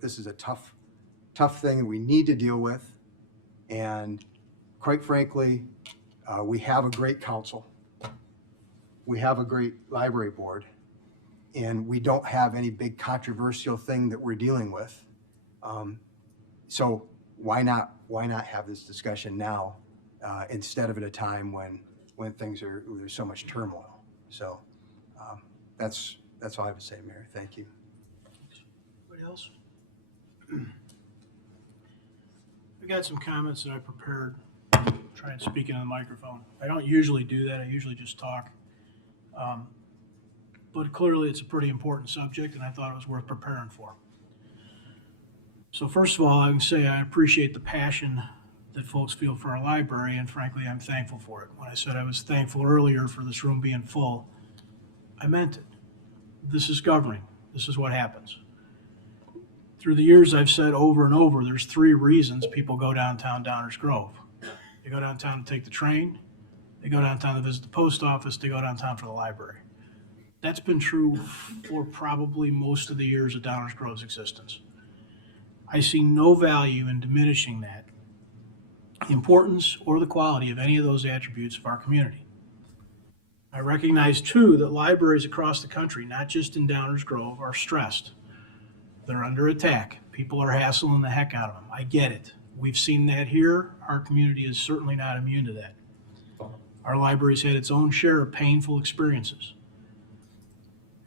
this is a tough thing we need to deal with, and quite frankly, we have a great council, we have a great library board, and we don't have any big controversial thing that we're dealing with. So why not have this discussion now instead of at a time when there's so much turmoil? So that's all I have to say, Mayor. Thank you. Anybody else? I got some comments that I prepared. Try and speak into the microphone. I don't usually do that. I usually just talk. But clearly it's a pretty important subject, and I thought it was worth preparing for. So first of all, I can say I appreciate the passion that folks feel for our library, and frankly, I'm thankful for it. When I said I was thankful earlier for this room being full, I meant it. This is governing. This is what happens. Through the years, I've said over and over, there's 3 reasons people go downtown Downers Grove. They go downtown to take the train, they go downtown to visit the post office, they go downtown for the library. That's been true for probably most of the years of Downers Grove's existence. I see no value in diminishing that importance or the quality of any of those attributes of our community. I recognize, too, that libraries across the country, not just in Downers Grove, are stressed. They're under attack. People are hassling the heck out of them. I get it. We've seen that here. Our community is certainly not immune to that. Our library's had its own share of painful experiences.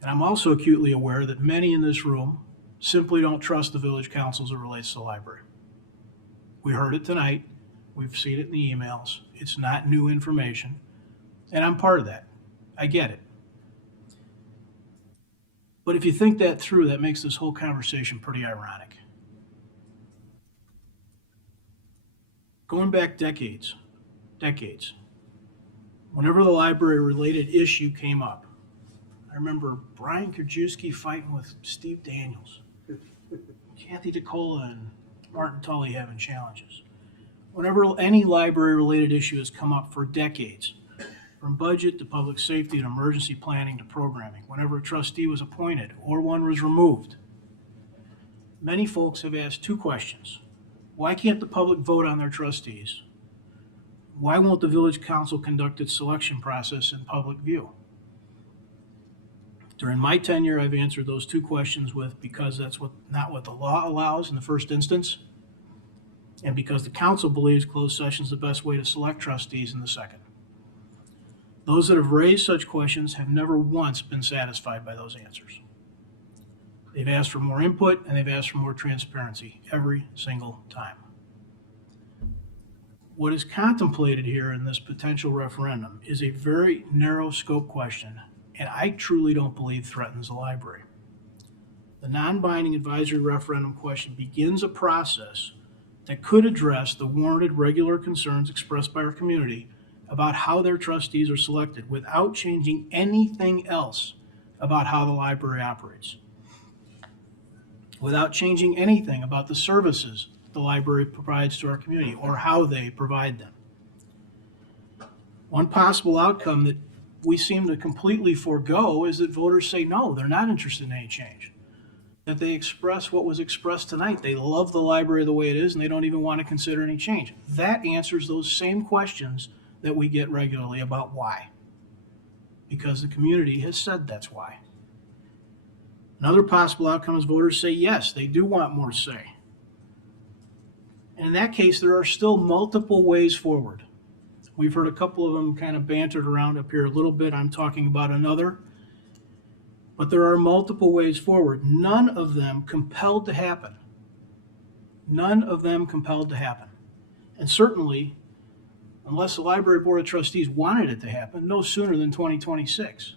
And I'm also acutely aware that many in this room simply don't trust the village council as it relates to the library. We heard it tonight. We've seen it in the emails. It's not new information. And I'm part of that. I get it. But if you think that through, that makes this whole conversation pretty ironic. Going back decades, whenever the library-related issue came up, I remember Brian Krajewski fighting with Steve Daniels, Kathy DeCola and Martin Tully having challenges. Whenever any library-related issue has come up for decades, from budget to public safety to emergency planning to programming, whenever a trustee was appointed or one was removed, many folks have asked 2 questions. Why can't the public vote on their trustees? Why won't the village council conduct its selection process in public view? During my tenure, I've answered those 2 questions with because that's not what the law allows in the first instance, and because the council believes closed session is the best way to select trustees in the second. Those that have raised such questions have never once been satisfied by those answers. They've asked for more input and they've asked for more transparency every single time. What is contemplated here in this potential referendum is a very narrow scope question, and I truly don't believe threatens the library. The non-binding advisory referendum question begins a process that could address the warranted regular concerns expressed by our community about how their trustees are selected without changing anything else about how the library operates, without changing anything about the services the library provides to our community or how they provide them. One possible outcome that we seem to completely forego is that voters say no, they're not interested in any change. That they express what was expressed tonight. They love the library the way it is and they don't even want to consider any change. That answers those same questions that we get regularly about why. Because the community has said that's why. Another possible outcome is voters say yes, they do want more say. And in that case, there are still multiple ways forward. We've heard a couple of them kind of bantered around up here a little bit. I'm talking about another. But there are multiple ways forward, none of them compelled to happen. None of them compelled to happen. And certainly, unless the Library Board of Trustees wanted it to happen, no sooner than 2026.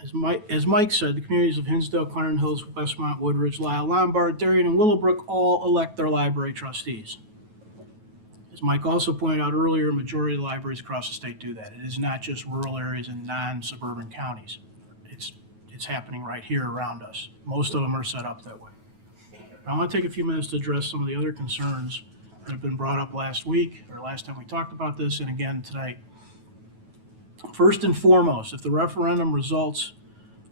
As Mike said, the communities of Hinsdale, Clarendon Hills, Westmont, Woodridge, Lisle, Lombard, Darien, and Willowbrook all elect their library trustees. As Mike also pointed out earlier, a majority of the libraries across the state do that. It is not just rural areas and non-suburban counties. It's happening right here around us. Most of them are set up that way. I want to take a few minutes to address some of the other concerns that have been brought up last week, or last time we talked about this, and again tonight. First and foremost, if the referendum results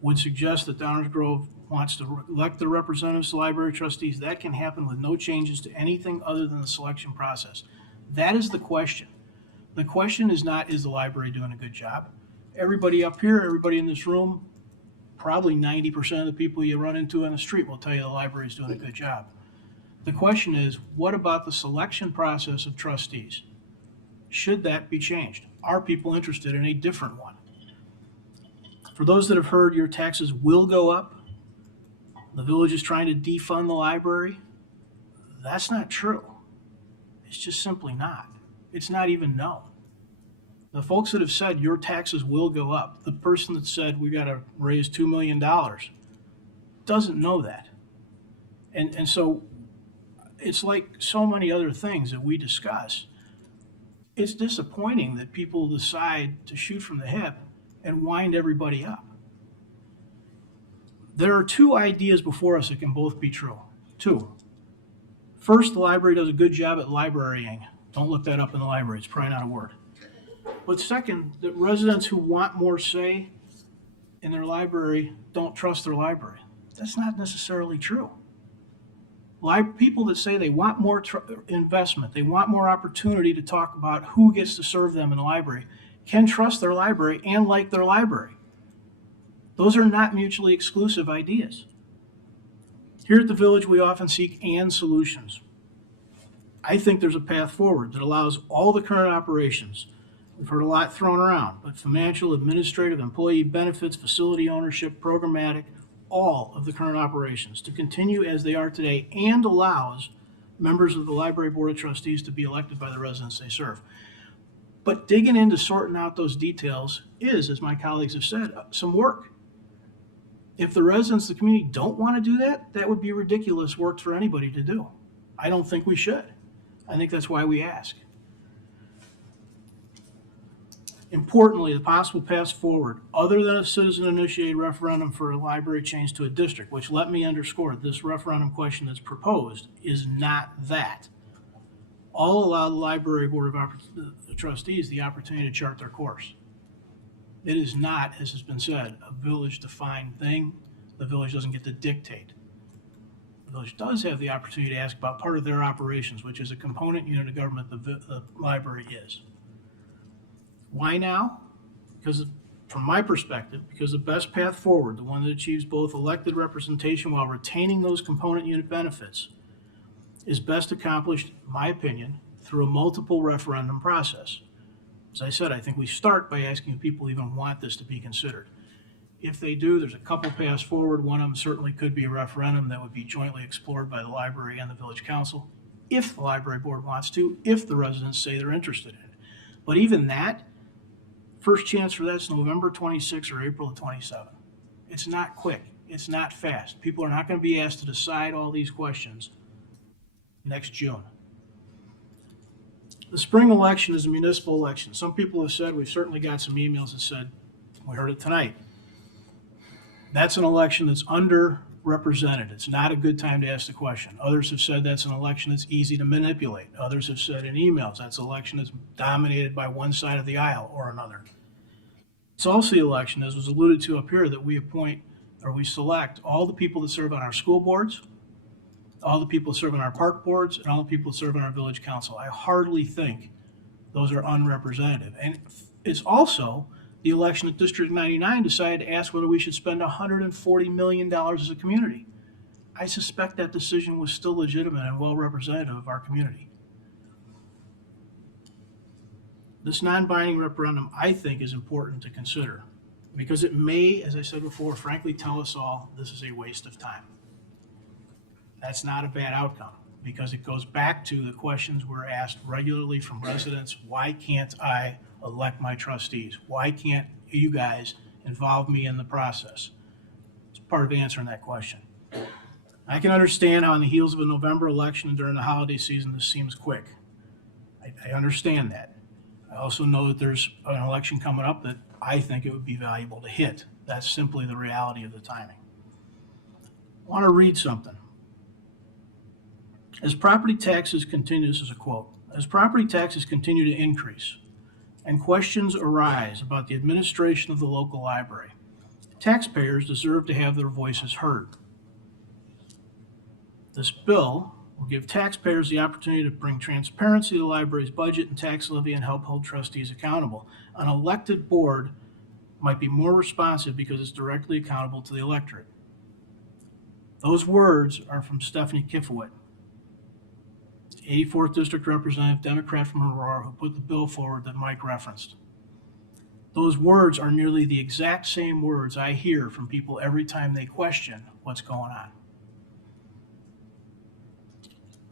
would suggest that Downers Grove wants to elect their representatives to library trustees, that can happen with no changes to anything other than the selection process. That is the question. The question is not, is the library doing a good job? Everybody up here, everybody in this room, probably 90% of the people you run into on the street will tell you the library is doing a good job. The question is, what about the selection process of trustees? Should that be changed? Are people interested in a different one? For those that have heard your taxes will go up, the village is trying to defund the library, that's not true. It's just simply not. It's not even known. The folks that have said your taxes will go up, the person that said we got to raise $2 million doesn't know that. And so it's like so many other things that we discuss. It's disappointing that people decide to shoot from the hip and wind everybody up. There are two ideas before us that can both be true. Two. First, the library does a good job at librarying. Don't look that up in the library. It's probably not a word. But second, that residents who want more say in their library don't trust their library. That's not necessarily true. People that say they want more investment, they want more opportunity to talk about who gets to serve them in the library, can trust their library and like their library. Those are not mutually exclusive ideas. Here at the village, we often seek and solutions. I think there's a path forward that allows all the current operations. We've heard a lot thrown around, but financial, administrative, employee benefits, facility ownership, programmatic, all of the current operations to continue as they are today and allows members of the Library Board of Trustees to be elected by the residents they serve. But digging into sorting out those details is, as my colleagues have said, some work. If the residents of the community don't want to do that, that would be ridiculous work for anybody to do. I don't think we should. I think that's why we ask. Importantly, the possible paths forward, other than a citizen-initiated referendum for a library change to a district, which let me underscore, this referendum question that's proposed is not that. All allow the Library Board of Trustees the opportunity to chart their course. It is not, as has been said, a village-defined thing. The village doesn't get to dictate. The village does have the opportunity to ask about part of their operations, which is a component unit of government the library is. Why now? Because from my perspective, because the best path forward, the one that achieves both elected representation while retaining those component unit benefits, is best accomplished, in my opinion, through a multiple referendum process. As I said, I think we start by asking if people even want this to be considered. If they do, there's a couple paths forward. One of them certainly could be a referendum that would be jointly explored by the library and the village council, if the library board wants to, if the residents say they're interested in it. But even that, first chance for that's November 26th or April 27th. It's not quick. It's not fast. People are not going to be asked to decide all these questions next June. The spring election is a municipal election. Some people have said, we've certainly got some emails that said, we heard it tonight. That's an election that's underrepresented. It's not a good time to ask the question. Others have said that's an election that's easy to manipulate. Others have said in emails that's an election that's dominated by one side of the aisle or another. It's also the election, as was alluded to up here, that we appoint or we select all the people that serve on our school boards, all the people that serve on our park boards, and all the people that serve on our village council. I hardly think Those are unrepresentative. And it's also the election that District 99 decided to ask whether we should spend $140 million as a community. I suspect that decision was still legitimate and well representative of our community. This non-binding referendum, I think, is important to consider because it may, as I said before, frankly tell us all this is a waste of time. That's not a bad outcome because it goes back to the questions we're asked regularly from residents. Why can't I elect my trustees? Why can't you guys involve me in the process? It's part of answering that question. I can understand how on the heels of a November election and during the holiday season, this seems quick. I understand that. I also know that there's an election coming up that I think it would be valuable to hit. That's simply the reality of the timing. I want to read something. As property taxes continue, this is a quote, as property taxes continue to increase and questions arise about the administration of the local library, taxpayers deserve to have their voices heard. This bill will give taxpayers the opportunity to bring transparency to the library's budget and tax levy and help hold trustees accountable. An elected board might be more responsive because it's directly accountable to the electorate. Those words are from Stephanie Kifowit, 84th District Representative, Democrat from Aurora, who put the bill forward that Mike referenced. Those words are nearly the exact same words I hear from people every time they question what's going on.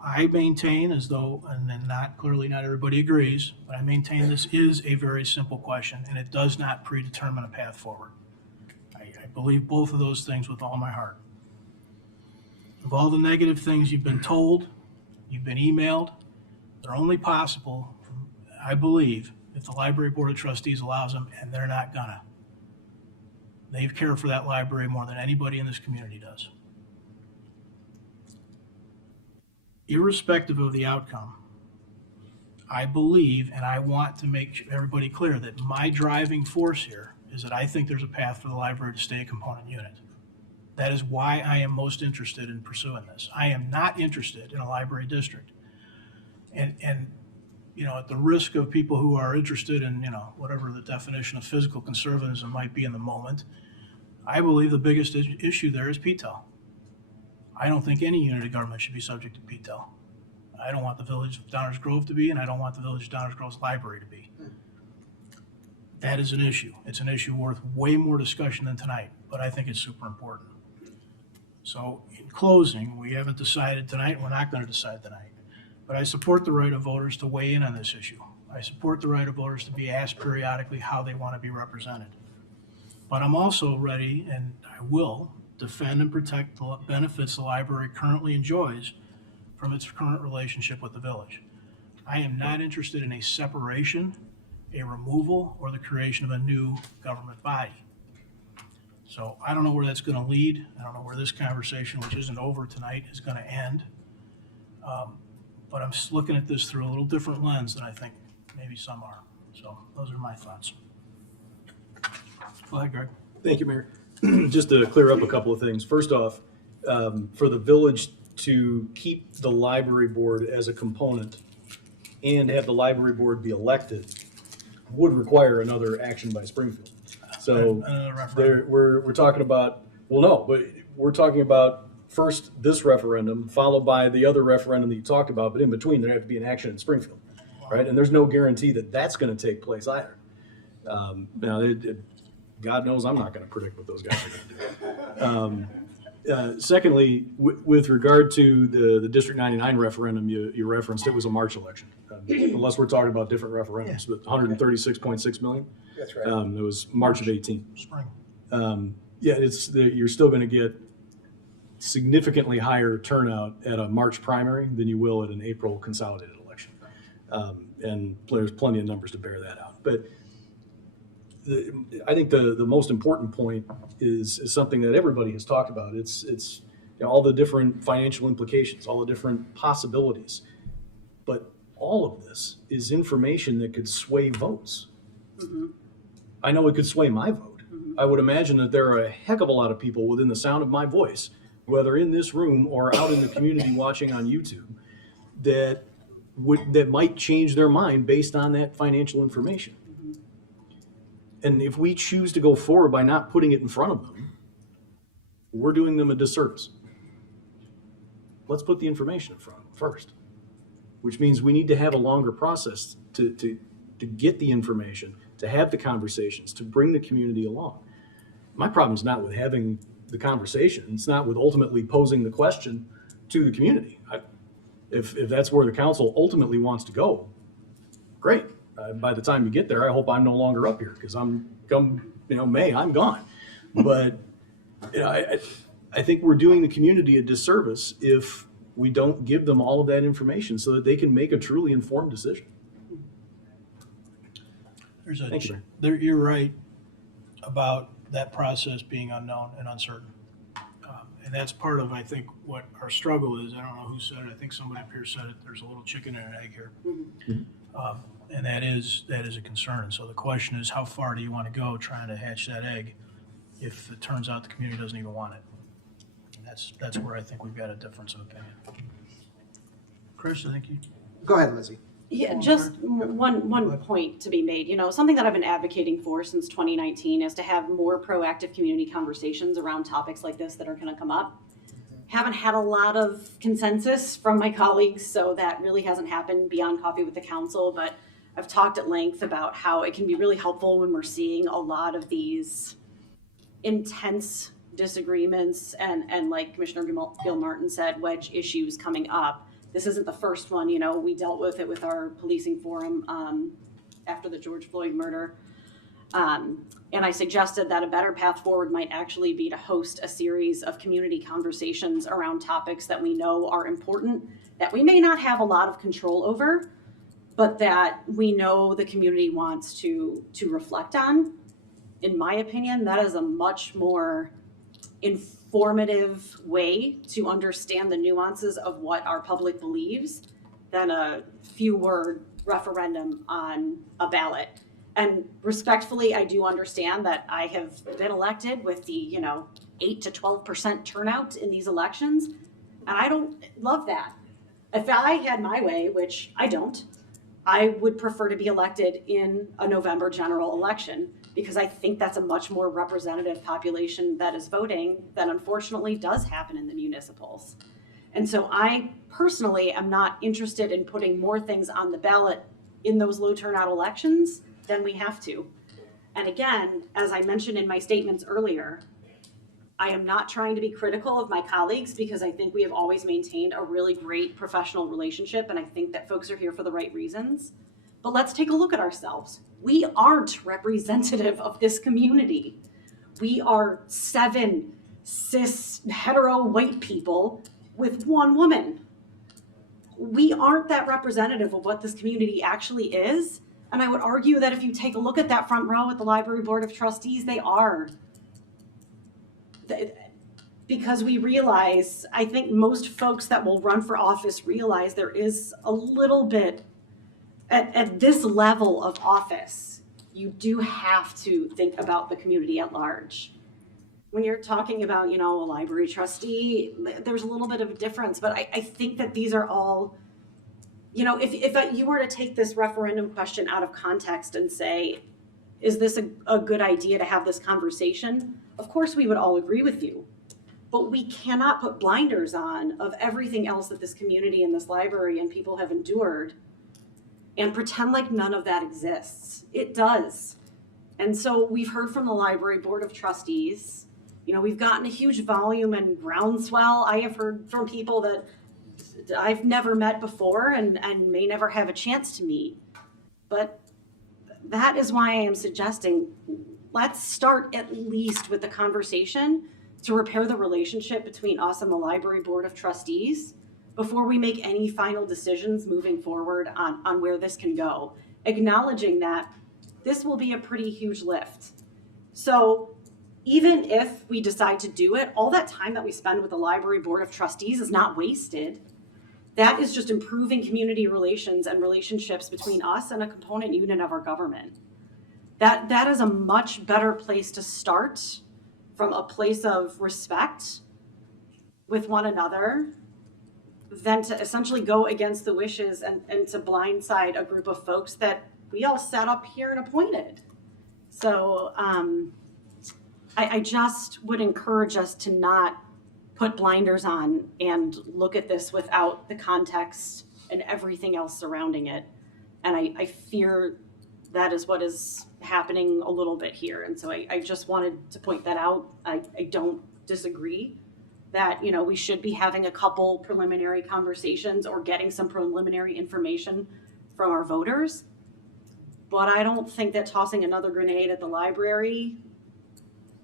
I maintain, as though, and then clearly not everybody agrees, but I maintain this is a very simple question and it does not predetermine a path forward. I believe both of those things with all my heart. Of all the negative things you've been told, you've been emailed, they're only possible, I believe, if the Library Board of Trustees allows them, and they're not gonna. They've cared for that library more than anybody in this community does. Irrespective of the outcome, I believe, and I want to make everybody clear that my driving force here is that I think there's a path for the library to stay a component unit. That is why I am most interested in pursuing this. I am not interested in a library district. And you know, at the risk of people who are interested in, you know, whatever the definition of physical conservatism might be in the moment, I believe the biggest issue there is PTEL. I don't think any unit of government should be subject to PTEL. I don't want the Village of Downers Grove to be, and I don't want the Village of Downers Grove's library to be. That is an issue. It's an issue worth way more discussion than tonight, but I think it's super important. So in closing, we haven't decided tonight, and we're not going to decide tonight, but I support the right of voters to weigh in on this issue. I support the right of voters to be asked periodically how they want to be represented. But I'm also ready, and I will, defend and protect the benefits the library currently enjoys from its current relationship with the village. I am not interested in a separation, a removal, or the creation of a new government body. So I don't know where that's going to lead. I don't know where this conversation, which isn't over tonight, is going to end. But I'm just looking at this through a little different lens than I think maybe some are. So those are my thoughts. Go ahead, Greg. Thank you, Mayor. Just to clear up a couple of things. First off, for the village to keep the library board as a component and have the library board be elected would require another action by Springfield. So we're talking about, well, no, but we're talking about first this referendum, followed by the other referendum that you talked about, but in between there have to be an action in Springfield, right? And there's no guarantee that that's going to take place either. Now, God knows I'm not going to predict what those guys are going to do. Secondly, with regard to the District 99 referendum you referenced, it was a March election, unless we're talking about different referendums, but 136.6 million. That's right. It was March of 18. Spring. Yeah, you're still going to get significantly higher turnout at a March primary than you will at an April consolidated election. And there's plenty of numbers to bear that out. But I think the most important point is something that everybody has talked about. It's you know, all the different financial implications, all the different possibilities. But all of this is information that could sway votes. Mm-hmm. I know it could sway my vote. Mm-hmm. I would imagine that there are a heck of a lot of people within the sound of my voice, whether in this room or out in the community watching on YouTube, that that might change their mind based on that financial information. And if we choose to go forward by not putting it in front of them, we're doing them a disservice. Let's put the information in front of them first, which means we need to have a longer process to get the information, to have the conversations, to bring the community along. My problem is not with having the conversation. It's not with ultimately posing the question to the community. If that's where the council ultimately wants to go, great. By the time you get there, I hope I'm no longer up here because May, I'm gone. But I think we're doing the community a disservice if we don't give them all of that information so that they can make a truly informed decision. You're right about that process being unknown and uncertain. And that's part of, I think, what our struggle is. I don't know who said it. I think somebody up here said it. There's a little chicken and an egg here. And that is a concern. So the question is, how far do you want to go trying to hatch that egg if it turns out the community doesn't even want it? And that's where I think we've got a difference of opinion. Chris, I think you. Go ahead, Lizzie. Yeah, just one point to be made. Something that I've been advocating for since 2019 is to have more proactive community conversations around topics like this that are going to come up. Haven't had a lot of consensus from my colleagues, so that really hasn't happened beyond coffee with the council, but I've talked at length about how it can be really helpful when we're seeing a lot of these intense disagreements and like Commissioner Gilmartin said, wedge issues coming up. This isn't the first one, we dealt with it with our policing forum after the George Floyd murder. And I suggested that a better path forward might actually be to host a series of community conversations around topics that we know are important, that we may not have a lot of control over, but that we know the community wants to reflect on. In my opinion, that is a much more informative way to understand the nuances of what our public believes than a few word referendum on a ballot. And respectfully, I do understand that I have been elected with the 8 to 12% turnout in these elections, and I don't love that. If I had my way, which I don't, I would prefer to be elected in a November general election, because I think that's a much more representative population that is voting than unfortunately does happen in the municipals. And so I personally am not interested in putting more things on the ballot in those low turnout elections than we have to. And again, as I mentioned in my statements earlier, I am not trying to be critical of my colleagues because I think we have always maintained a really great professional relationship, and I think that folks are here for the right reasons. But let's take a look at ourselves. We aren't representative of this community. We are 7 cis hetero white people with 1 woman. We aren't that representative of what this community actually is. And I would argue that if you take a look at that front row at the Library Board of Trustees, they are. Because we realize, I think most folks that will run for office realize there is a little bit, at this level of office, you do have to think about the community at large. When you're talking about, a library trustee, there's a little bit of a difference, but I think that these are all, if you were to take this referendum question out of context and say, is this a good idea to have this conversation? Of course we would all agree with you, but we cannot put blinders on of everything else that this community and this library and people have endured and pretend like none of that exists. It does. And so we've heard from the Library Board of Trustees. We've gotten a huge volume and groundswell. I have heard from people that I've never met before and may never have a chance to meet. But that is why I am suggesting let's start at least with the conversation to repair the relationship between us and the Library Board of Trustees before we make any final decisions moving forward on where this can go, acknowledging that this will be a pretty huge lift. So even if we decide to do it, all that time that we spend with the Library Board of Trustees is not wasted. That is just improving community relations and relationships between us and a component unit of our government. That is a much better place to start, from a place of respect with one another, than to essentially go against the wishes and to blindside a group of folks that we all sat up here and appointed. So I just would encourage us to not put blinders on and look at this without the context and everything else surrounding it. And I fear that is what is happening a little bit here. And so I just wanted to point that out. I don't disagree that, you know, we should be having a couple preliminary conversations or getting some preliminary information from our voters. But I don't think that tossing another grenade at the library,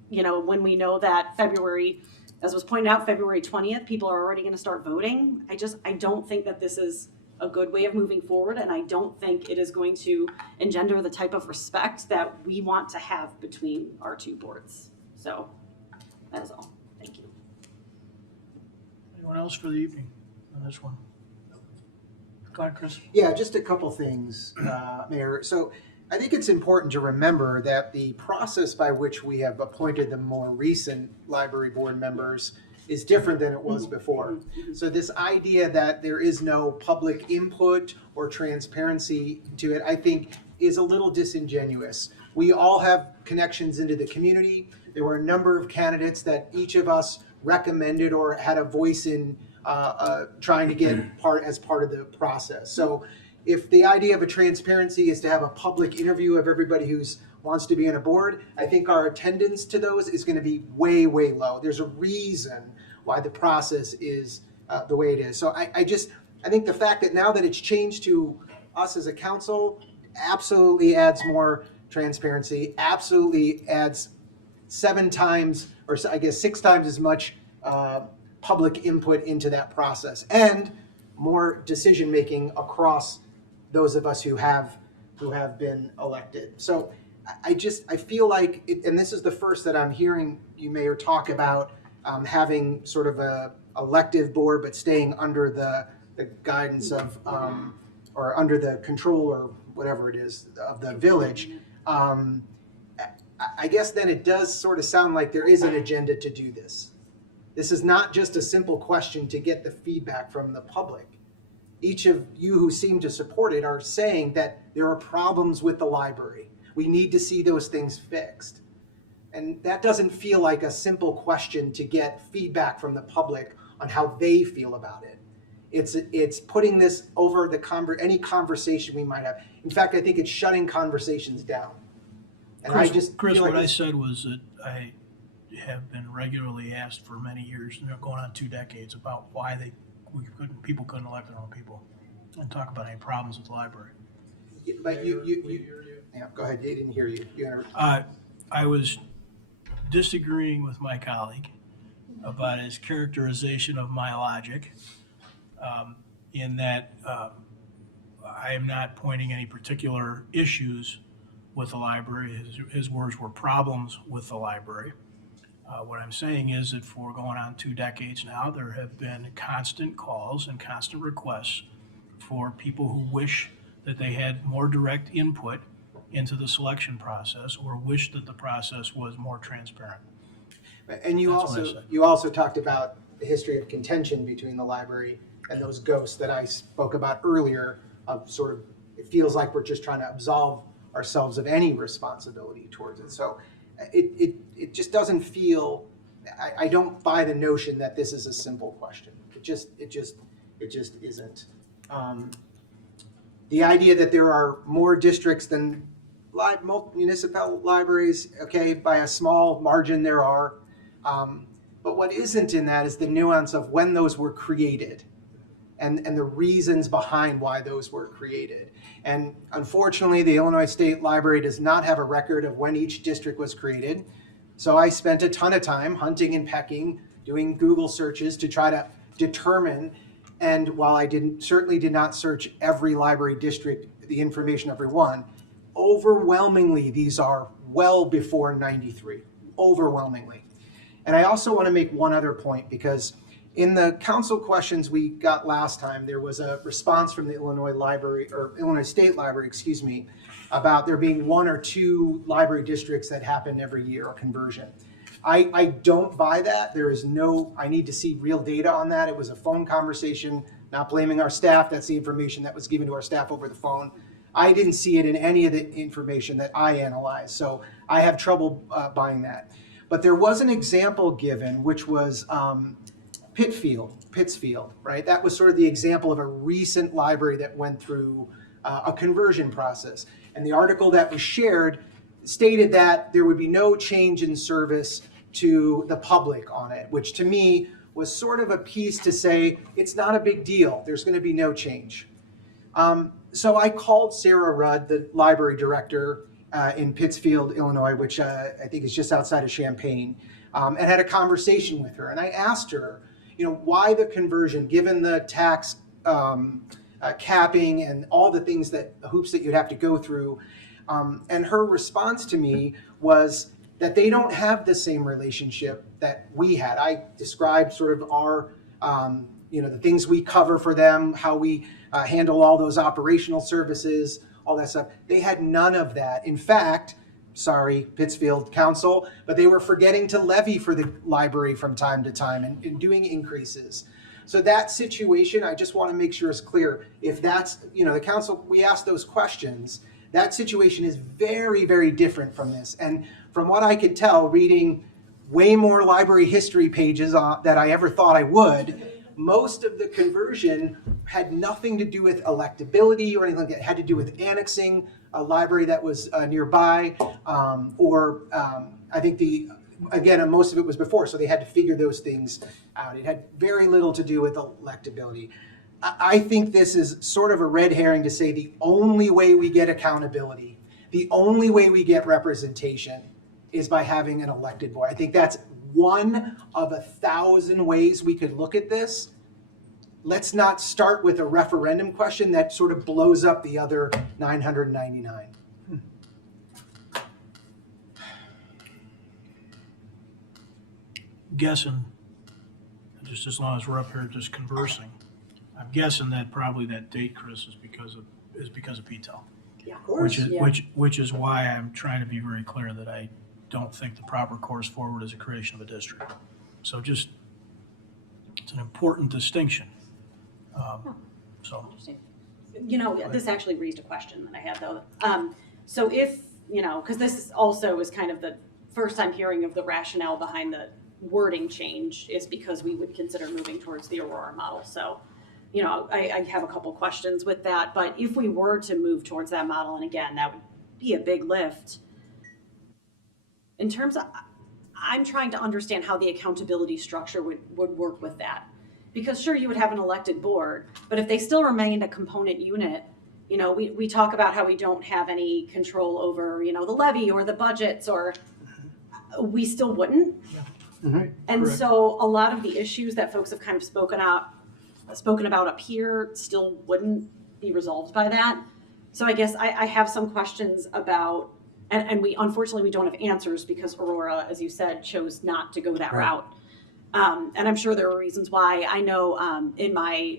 you know, when we know that February, as was pointed out, February 20th, people are already going to start voting. I don't think that this is a good way of moving forward, and I don't think it is going to engender the type of respect that we want to have between our two boards. So that is all. Thank you. Anyone else for the evening on this one? Go ahead, Chris. Yeah, just a couple things, Mayor. So I think it's important to remember that the process by which we have appointed the more recent library board members is different than it was before. So this idea that there is no public input or transparency to it, I think is a little disingenuous. We all have connections into the community. There were a number of candidates that each of us recommended or had a voice in trying to get as part of the process. So if the idea of a transparency is to have a public interview of everybody who's wants to be on a board, I think our attendance to those is going to be way, way low. There's a reason why the process is the way it is. So I think the fact that now that it's changed to us as a council absolutely adds more transparency, absolutely adds 7 times, or I guess 6 times as much public input into that process, and more decision-making across those of us who have been elected. So I feel like, and this is the first that I'm hearing you, Mayor, talk about having sort of a elective board, but staying under the guidance of, or under the control or whatever it is of the village. I guess then it does sort of sound like there is an agenda to do this. This is not just a simple question to get the feedback from the public. Each of you who seem to support it are saying that there are problems with the library. We need to see those things fixed. And that doesn't feel like a simple question to get feedback from the public on how they feel about it. It's putting this over any conversation we might have. In fact, I think it's shutting conversations down. And Chris, what I said was that I have been regularly asked for many years, going on 2 decades, about why people couldn't elect their own people, and talk about any problems with the library. But yeah, go ahead. They didn't hear you. I was disagreeing with my colleague about his characterization of my logic, in that I am not pointing any particular issues with the library. His words were problems with the library. What I'm saying is that for going on 2 decades now, there have been constant calls and constant requests for people who wish that they had more direct input into the selection process, or wish that the process was more transparent. And you also talked about the history of contention between the library and those ghosts that I spoke about earlier, of sort of, it feels like we're just trying to absolve ourselves of any responsibility towards it. So it just doesn't feel, I don't buy the notion that this is a simple question. It just isn't. The idea that there are more districts than municipal libraries, okay, by a small margin there are. But what isn't in that is the nuance of when those were created and the reasons behind why those were created. And unfortunately, the Illinois State Library does not have a record of when each district was created. So I spent a ton of time hunting and pecking, doing Google searches to try to determine. And while I certainly did not search every library district, the information of every one, overwhelmingly these are well before 93, overwhelmingly. And I also want to make one other point, because in the council questions we got last time, there was a response from the Illinois State Library, about there being 1 or 2 library districts that happen every year, or conversion. I don't buy that. There is no, I need to see real data on that. It was a phone conversation, not blaming our staff. That's the information that was given to our staff over the phone. I didn't see it in any of the information that I analyzed, so I have trouble buying that. But there was an example given, which was Pittsfield, right? That was sort of the example of a recent library that went through a conversion process. And the article that was shared stated that there would be no change in service to the public on it, which to me was sort of a piece to say, it's not a big deal. There's going to be no change. So I called Sarah Rudd, the library director in Pittsfield, Illinois, which I think is just outside of Champaign, and had a conversation with her. And I asked her, why the conversion, given the tax capping and all the things hoops that you'd have to go through. And her response to me was that they don't have the same relationship that we had. I described sort of our, the things we cover for them, how we handle all those operational services, all that stuff. They had none of that. In fact, sorry, Pittsfield Council, but they were forgetting to levy for the library from time to time and doing increases. So that situation, I just want to make sure is clear. If that's, the council, we asked those questions, that situation is very, very different from this. And from what I could tell, reading way more library history pages that I ever thought I would, most of the conversion had nothing to do with electability or anything like that. It had to do with annexing a library that was nearby, I think again, most of it was before, so they had to figure those things out. It had very little to do with electability. I think this is sort of a red herring to say the only way we get accountability, the only way we get representation is by having an elected board. I think that's one of 1,000 ways we could look at this. Let's not start with a referendum question that sort of blows up the other 999. Guessing, just as long as we're up here just conversing, I'm guessing that probably that date, Chris, is because of PTEL. Yeah, of course. Which is why I'm trying to be very clear that I don't think the proper course forward is a creation of a district. So it's an important distinction. This actually raised a question that I had though. So if, because this also is kind of the first time hearing of the rationale behind the wording change is because we would consider moving towards the Aurora model. So, I have a couple questions with that, but if we were to move towards that model, and again, that would be a big lift. In terms of, I'm trying to understand how the accountability structure would work with that. Because sure, you would have an elected board, but if they still remained a component unit, we talk about how we don't have any control over, the levy or the budgets, or we still wouldn't. Yeah. Mm-hmm. And correct. So a lot of the issues that folks have kind of spoken about up here still wouldn't be resolved by that. So I guess I have some questions about, and we unfortunately don't have answers because Aurora, as you said, chose not to go that route. And I'm sure there are reasons why. I know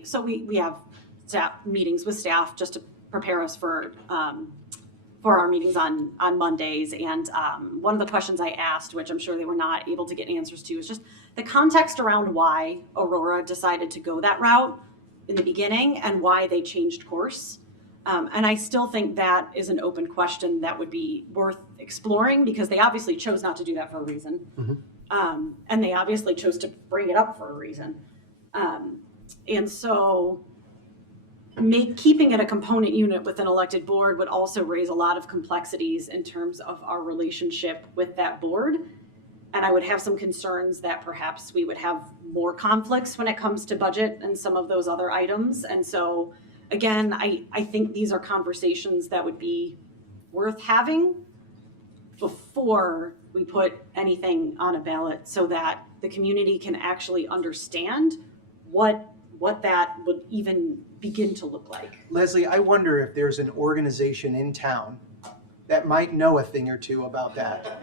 so we have staff meetings with staff just to prepare us for our meetings on Mondays. And one of the questions I asked, which I'm sure they were not able to get answers to, is just the context around why Aurora decided to go that route in the beginning and why they changed course. And I still think that is an open question that would be worth exploring because they obviously chose not to do that for a reason. Mm-hmm. And they obviously chose to bring it up for a reason. And so keeping it a component unit with an elected board would also raise a lot of complexities in terms of our relationship with that board. And I would have some concerns that perhaps we would have more conflicts when it comes to budget and some of those other items. And so, again, I think these are conversations that would be worth having before we put anything on a ballot so that the community can actually understand what that would even begin to look like. Leslie, I wonder if there's an organization in town that might know a thing or two about that.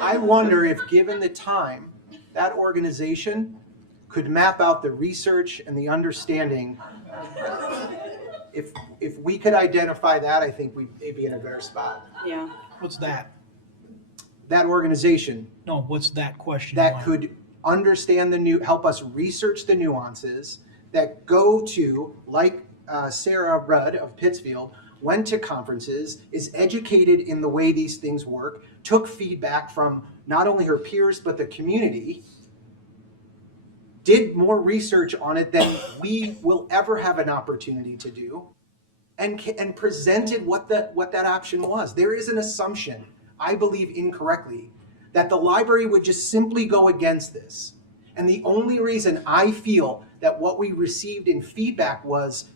I wonder if, given the time, that organization could map out the research and the understanding. If we could identify that, I think we'd be in a better spot. Yeah. What's that? that organization No, what's that question? that could understand help us research the nuances, that go to, like Sarah Rudd of Pittsfield, went to conferences, is educated in the way these things work, took feedback from not only her peers, but the community, did more research on it than we will ever have an opportunity to do, and presented what that option was. There is an assumption, I believe incorrectly, that the library would just simply go against this. And the only reason I feel that what we received in feedback was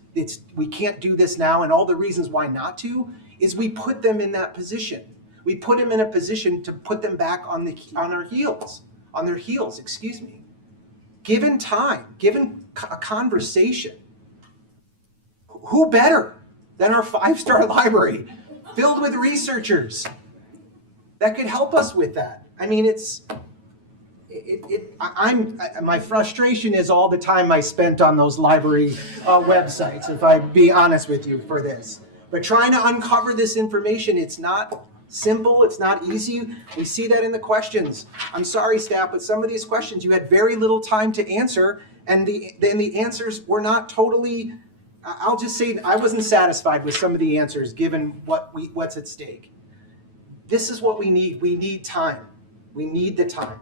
we can't do this now, and all the reasons why not to, is we put them in that position. We put them in a position to put them back on their heels, excuse me. Given time, given a conversation, who better than our 5-star library filled with researchers that could help us with that? I mean, my frustration is all the time I spent on those library websites, if I be honest with you, for this. But trying to uncover this information, it's not simple, it's not easy. We see that in the questions. I'm sorry, staff, but some of these questions you had very little time to answer, and the answers were not totally, I'll just say I wasn't satisfied with some of the answers given what's at stake. This is what we need. We need time. We need the time.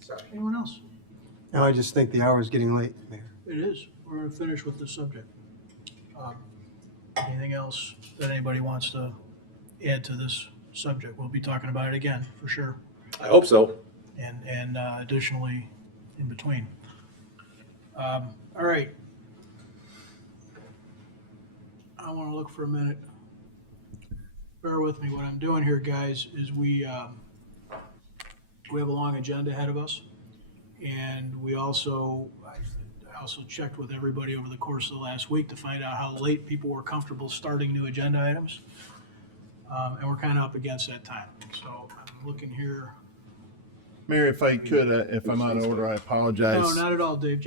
Sorry. Anyone else? No, I just think the hour is getting late, Mayor. It is. We're going to finish with this subject. Anything else that anybody wants to add to this subject? We'll be talking about it again, for sure. I hope so. And additionally, in between. All right. I want to look for a minute. Bear with me. What I'm doing here, guys, is we have a long agenda ahead of us, and I also checked with everybody over the course of the last week to find out how late people were comfortable starting new agenda items, and we're kind of up against that time. So I'm looking here. Mayor, if I could, if I'm out of order, I apologize. No, not at all, Dave.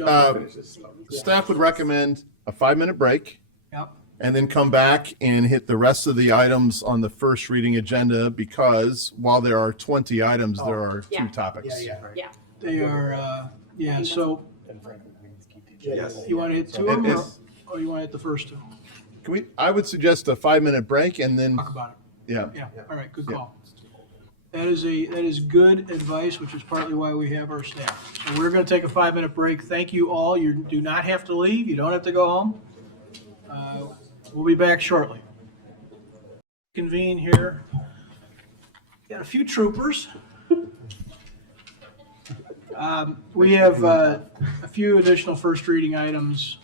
Staff would recommend a 5-minute break. Yep. And then come back and hit the rest of the items on the first reading agenda, because while there are 20 items, there are 2 topics. Yeah. They are, so Yes. you want to hit 2 of them, or you want to hit the first 2? I would suggest a 5-minute break and then. Talk about it. Yeah. Yeah, all right, good call. That is good advice, which is partly why we have our staff. So we're going to take a 5-minute break. Thank you all. You do not have to leave. You don't have to go home. We'll be back shortly. Convene here. Got a few troopers. We have a few additional first reading items,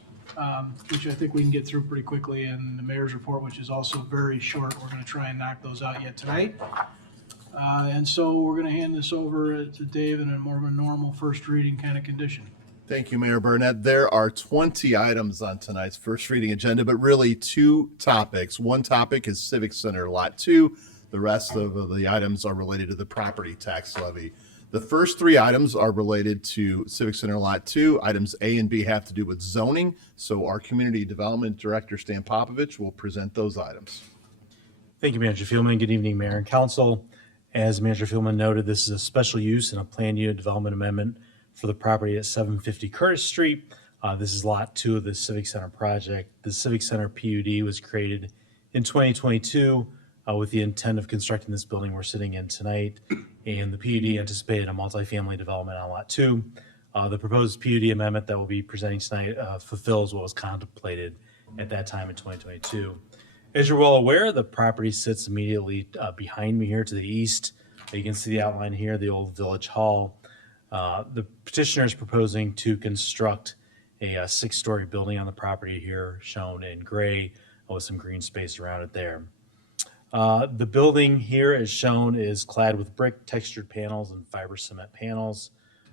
which I think we can get through pretty quickly, and the mayor's report, which is also very short. We're going to try and knock those out yet tonight. And so we're going to hand this over to Dave in a more of a normal first reading kind of condition. Thank you, Mayor Burnett. There are 20 items on tonight's first reading agenda, but really 2 topics. One topic is Civic Center Lot 2. The rest of the items are related to the property tax levy. The first 3 items are related to Civic Center Lot 2. Items A and B have to do with zoning. So our Community Development Director, Stan Popovich, will present those items. Thank you, Manager Fieldman. Good evening, Mayor and Council. As Manager Fieldman noted, this is a special use and a planned unit development amendment for the property at 750 Curtis Street. This is Lot 2 of the Civic Center project. The Civic Center PUD was created in 2022 with the intent of constructing this building we're sitting in tonight, and the PUD anticipated a multifamily development on Lot 2. The proposed PUD amendment that we'll be presenting tonight fulfills what was contemplated at that time in 2022. As you're well aware, the property sits immediately behind me here to the east. You can see the outline here, the old Village Hall. The petitioner is proposing to construct a 6-story building on the property here, shown in gray, with some green space around it there. The building here, as shown, is clad with brick textured panels and fiber cement panels.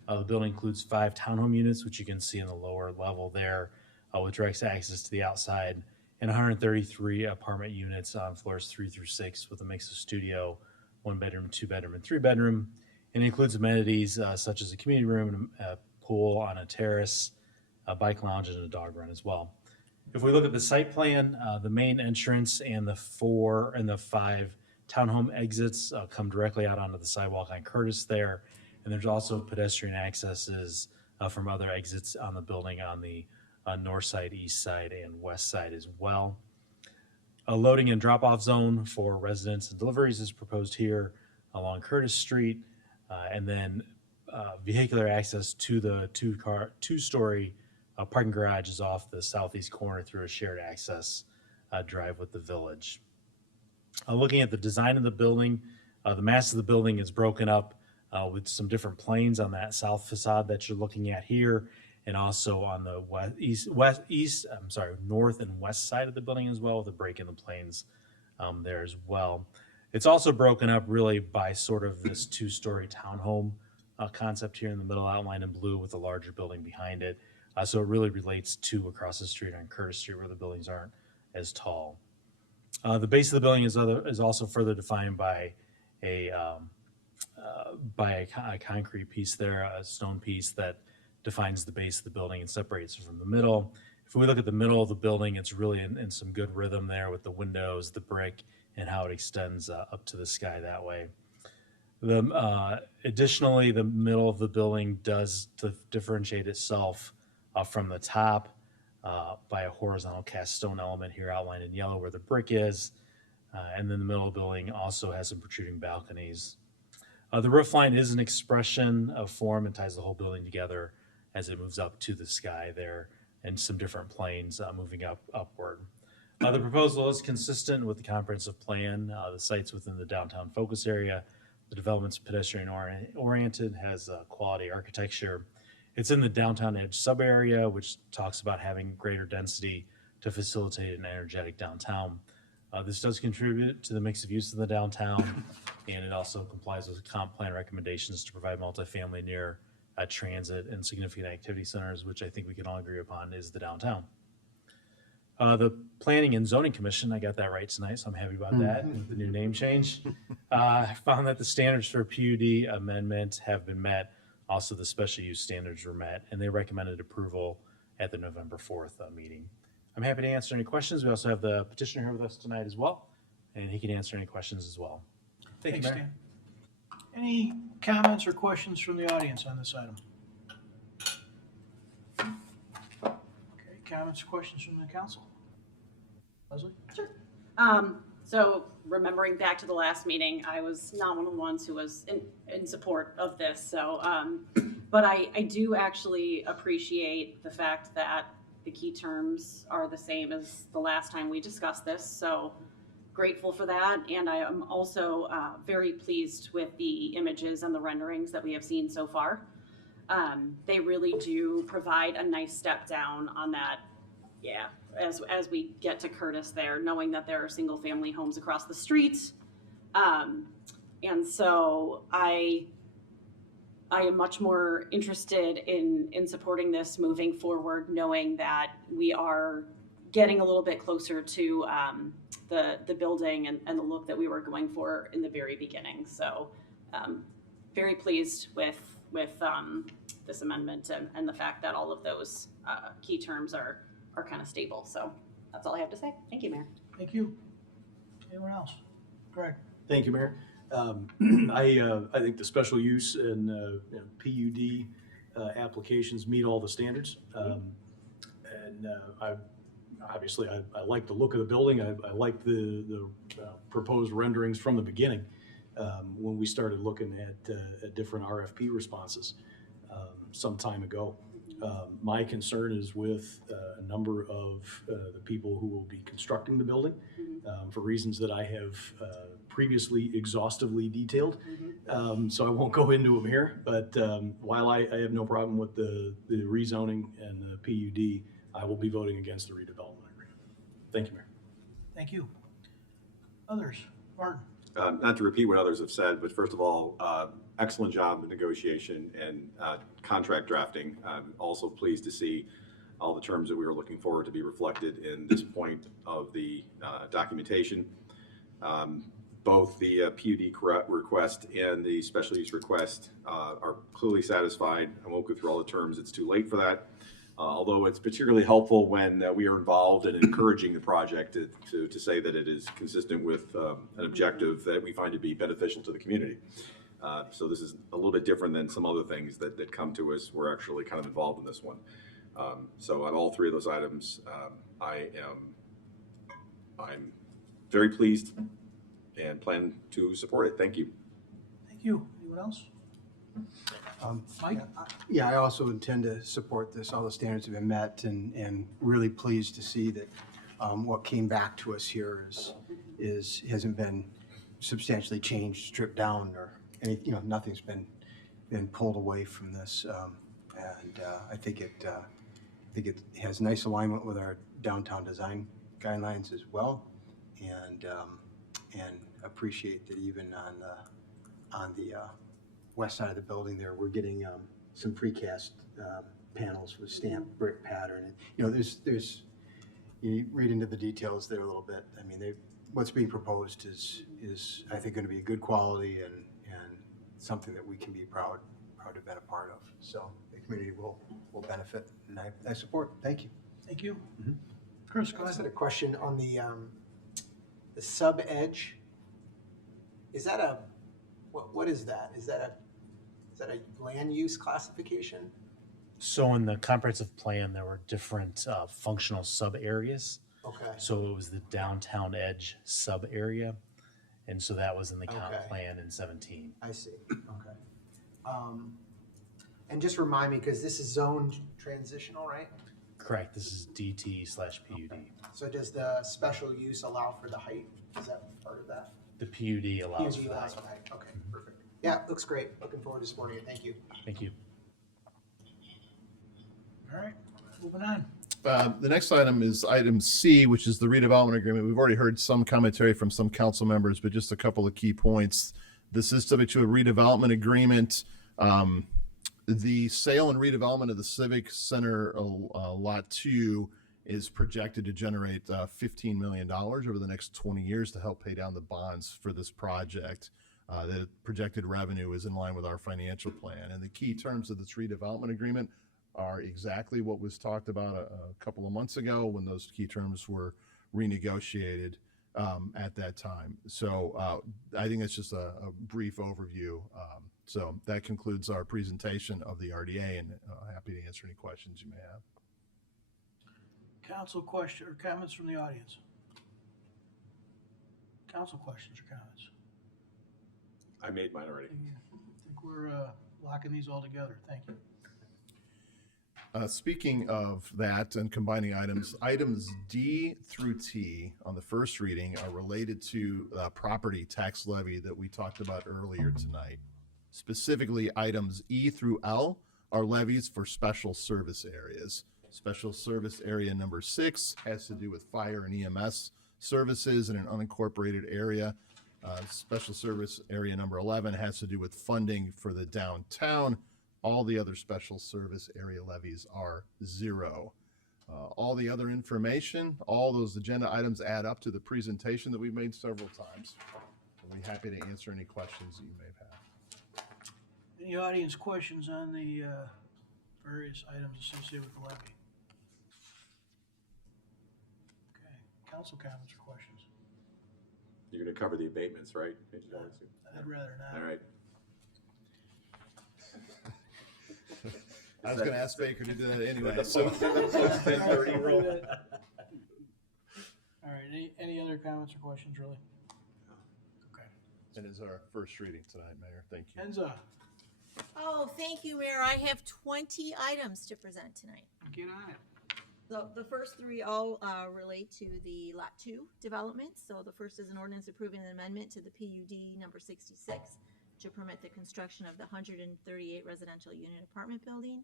The building includes 5 townhome units, which you can see in the lower level there, with direct access to the outside, and 133 apartment units on floors 3 through 6 with a mix of studio, 1-bedroom, 2-bedroom, and 3-bedroom. It includes amenities such as a community room, a pool on a terrace, a bike lounge, and a dog run as well. If we look at the site plan, the main entrance and the 4 and the 5 townhome exits come directly out onto the sidewalk on Curtis there. And there's also pedestrian accesses from other exits on the building on the north side, east side, and west side as well. A loading and drop-off zone for residents and deliveries is proposed here along Curtis Street. And then vehicular access to the two-story parking garage is off the southeast corner through a shared access drive with the village. Looking at the design of the building, the mass of the building is broken up with some different planes on that south facade that you're looking at here, and also on the north and west side of the building as well, with a break in the planes there as well. It's also broken up really by sort of this two-story townhome concept here in the middle, outlined in blue with a larger building behind it. So it really relates to across the street on Curtis Street, where the buildings aren't as tall. The base of the building is also further defined by a concrete piece there, a stone piece that defines the base of the building and separates it from the middle. If we look at the middle of the building, it's really in some good rhythm there with the windows, the brick, and how it extends up to the sky that way. Additionally, the middle of the building does differentiate itself from the top by a horizontal cast stone element here outlined in yellow where the brick is. And then the middle of the building also has some protruding balconies. The roof line is an expression of form and ties the whole building together as it moves up to the sky there, and some different planes moving upward. The proposal is consistent with the comprehensive plan. The site's within the downtown focus area. The development's pedestrian oriented, has quality architecture. It's in the downtown edge sub-area, which talks about having greater density to facilitate an energetic downtown. This does contribute to the mix of use in the downtown, and it also complies with comp plan recommendations to provide multifamily near transit and significant activity centers, which I think we can all agree upon is the downtown. The Planning and Zoning Commission, I got that right tonight, so I'm happy about that, the new name change. Found that the standards for PUD amendment have been met. Also, the special use standards were met, and they recommended approval at the November 4th meeting. I'm happy to answer any questions. We also have the petitioner here with us tonight as well, and he can answer any questions as well. Thank you, Mayor. Dan. Any comments or questions from the audience on this item? Okay, comments or questions from the council? Leslie? Sure. So remembering back to the last meeting, I was not one of the ones who was in support of this. So, but I do actually appreciate the fact that the key terms are the same as the last time we discussed this. So grateful for that. And I am also very pleased with the images and the renderings that we have seen so far. They really do provide a nice step down on that. Yeah, as we get to Curtis there, knowing that there are single family homes across the street. And so I am much more interested in supporting this moving forward, knowing that we are getting a little bit closer to the building and the look that we were going for in the very beginning. So very pleased with this amendment and the fact that all of those key terms are kind of stable. So that's all I have to say. Thank you, Mayor. Thank you. Anyone else? Greg? Thank you, Mayor. I think the special use and PUD applications meet all the standards. I like the look of the building. I like the proposed renderings from the beginning when we started looking at different RFP responses some time ago. My concern is with a number of the people who will be constructing the building for reasons that I have previously exhaustively detailed. So I won't go into them here, but while I have no problem with the rezoning and the PUD, I will be voting against the redevelopment agreement. Thank you, Mayor. Thank you. Others? Martin? Not to repeat what others have said, but first of all, excellent job in negotiation and contract drafting. I'm also pleased to see all the terms that we were looking for to be reflected in this point of the documentation. Both the PUD request and the special use request are clearly satisfied. I won't go through all the terms, it's too late for that. although it's particularly helpful when we are involved in encouraging the project to say that it is consistent with an objective that we find to be beneficial to the community. So this is a little bit different than some other things that come to us. We're actually kind of involved in this one. So on all three of those items, I'm very pleased and plan to support it. Thank you. Thank you. Anyone else? Mike? Yeah, I also intend to support this. All the standards have been met, and really pleased to see that what came back to us here hasn't been substantially changed, stripped down, or any, nothing's been pulled away from this. And I think it has nice alignment with our downtown design guidelines as well, and appreciate that even on the west side of the building there, we're getting some precast panels with stamped brick pattern. And, you read into the details there a little bit. I mean, what's being proposed is I think going to be good quality and something that we can be proud to have been a part of. So the community will benefit, and I support. Thank you. Thank you. Chris, go I just ahead. had a question on the sub edge. Is that what is that? Is that a land use classification? So in the comprehensive plan, there were different functional sub areas. Okay. So it was the downtown edge sub area, and so that was in the comp plan in 17. I see. Okay. And just remind me, because this is zoned transitional, right? Correct. This is DT/PUD. So does the special use allow for the height? Is that part of that? The PUD allows PUD for allows that. for height. Okay, perfect. Yeah, looks great. Looking forward to supporting it. Thank you. Thank you. All right, moving on. The next item is item C, which is the redevelopment agreement. We've already heard some commentary from some council members, but just a couple of key points. This is subject to a redevelopment agreement. The sale and redevelopment of the Civic Center Lot 2 is projected to generate $15 million over the next 20 years to help pay down the bonds for this project. The projected revenue is in line with our financial plan. And the key terms of this redevelopment agreement are exactly what was talked about a couple of months ago when those key terms were renegotiated at that time. So I think that's just a brief overview. So that concludes our presentation of the RDA, and happy to answer any questions you may have. Council question or comments from the audience? Council questions or comments? I made mine already. I think we're locking these all together. Thank you. Speaking of that and combining items D through T on the first reading are related to property tax levy that we talked about earlier tonight. Specifically, items E through L are levies for special service areas. Special service area number 6 has to do with fire and EMS services in an unincorporated area. Special service area number 11 has to do with funding for the downtown. All the other special service area levies are 0. All the other information, all those agenda items add up to the presentation that we've made several times. I'll be happy to answer any questions that you may have. Any audience questions on the various items associated with the levy? Okay, council comments or questions? You're going to cover the abatements, right? I'd rather not. All right. I was going to ask Baker to do that anyway. All right, any other comments or questions, really? Okay. It is our first reading tonight, Mayor. Thank you. Enza, Oh, thank you, Mayor. I have 20 items to present tonight. get on it. So the first 3 all relate to the Lot 2 development. So the first is an ordinance approving an amendment to the PUD number 66 to permit the construction of the 138 residential unit apartment building.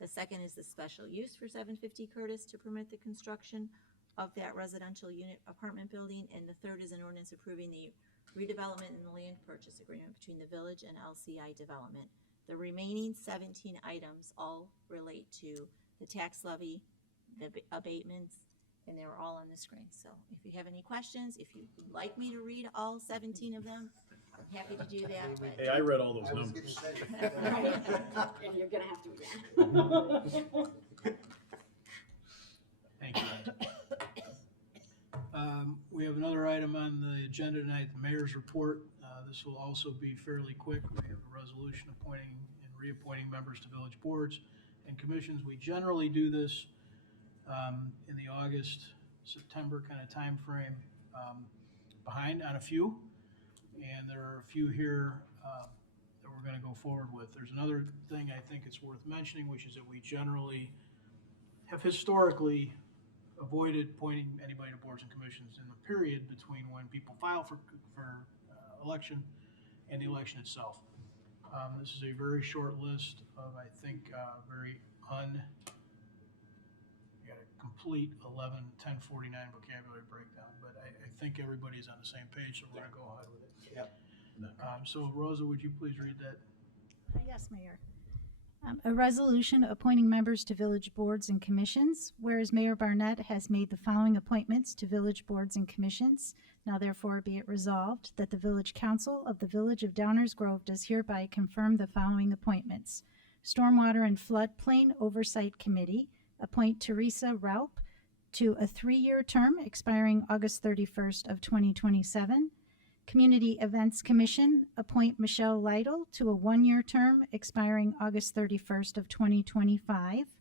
The second is the special use for 750 Curtis to permit the construction of that residential unit apartment building. And the third is an ordinance approving the redevelopment and the land purchase agreement between the village and LCI Development. The remaining 17 items all relate to the tax levy, the abatements, and they were all on the screen. So if you have any questions, if you'd like me to read all 17 of them, I'm happy to do that. But Hey, I read all those numbers. And you're gonna have to again. We have another item on the agenda tonight, the mayor's report. This will also be fairly quick. We have a resolution appointing and reappointing members to village boards and commissions. We generally do this in the August, September kind of timeframe, behind on a few. And there are a few here that we're going to go forward with. There's another thing I think it's worth mentioning, which is that we generally have historically avoided appointing anybody to boards and commissions in the period between when people file for election and the election itself. This is a very short list of, I think, very you got a complete 1049 vocabulary breakdown, but I think everybody's on the same page, so we're gonna go ahead with it. Yep. So Rosa, would you please read that? Yes, Mayor. A resolution appointing members to village boards and commissions, whereas Mayor Barnett has made the following appointments to village boards and commissions. Now therefore be it resolved that the Village Council of the Village of Downers Grove does hereby confirm the following appointments. Stormwater and Floodplain Oversight Committee, appoint Teresa Raup to a 3-year term expiring August 31st of 2027. Community Events Commission, appoint Michelle Lytle to a 1-year term expiring August 31st of 2025.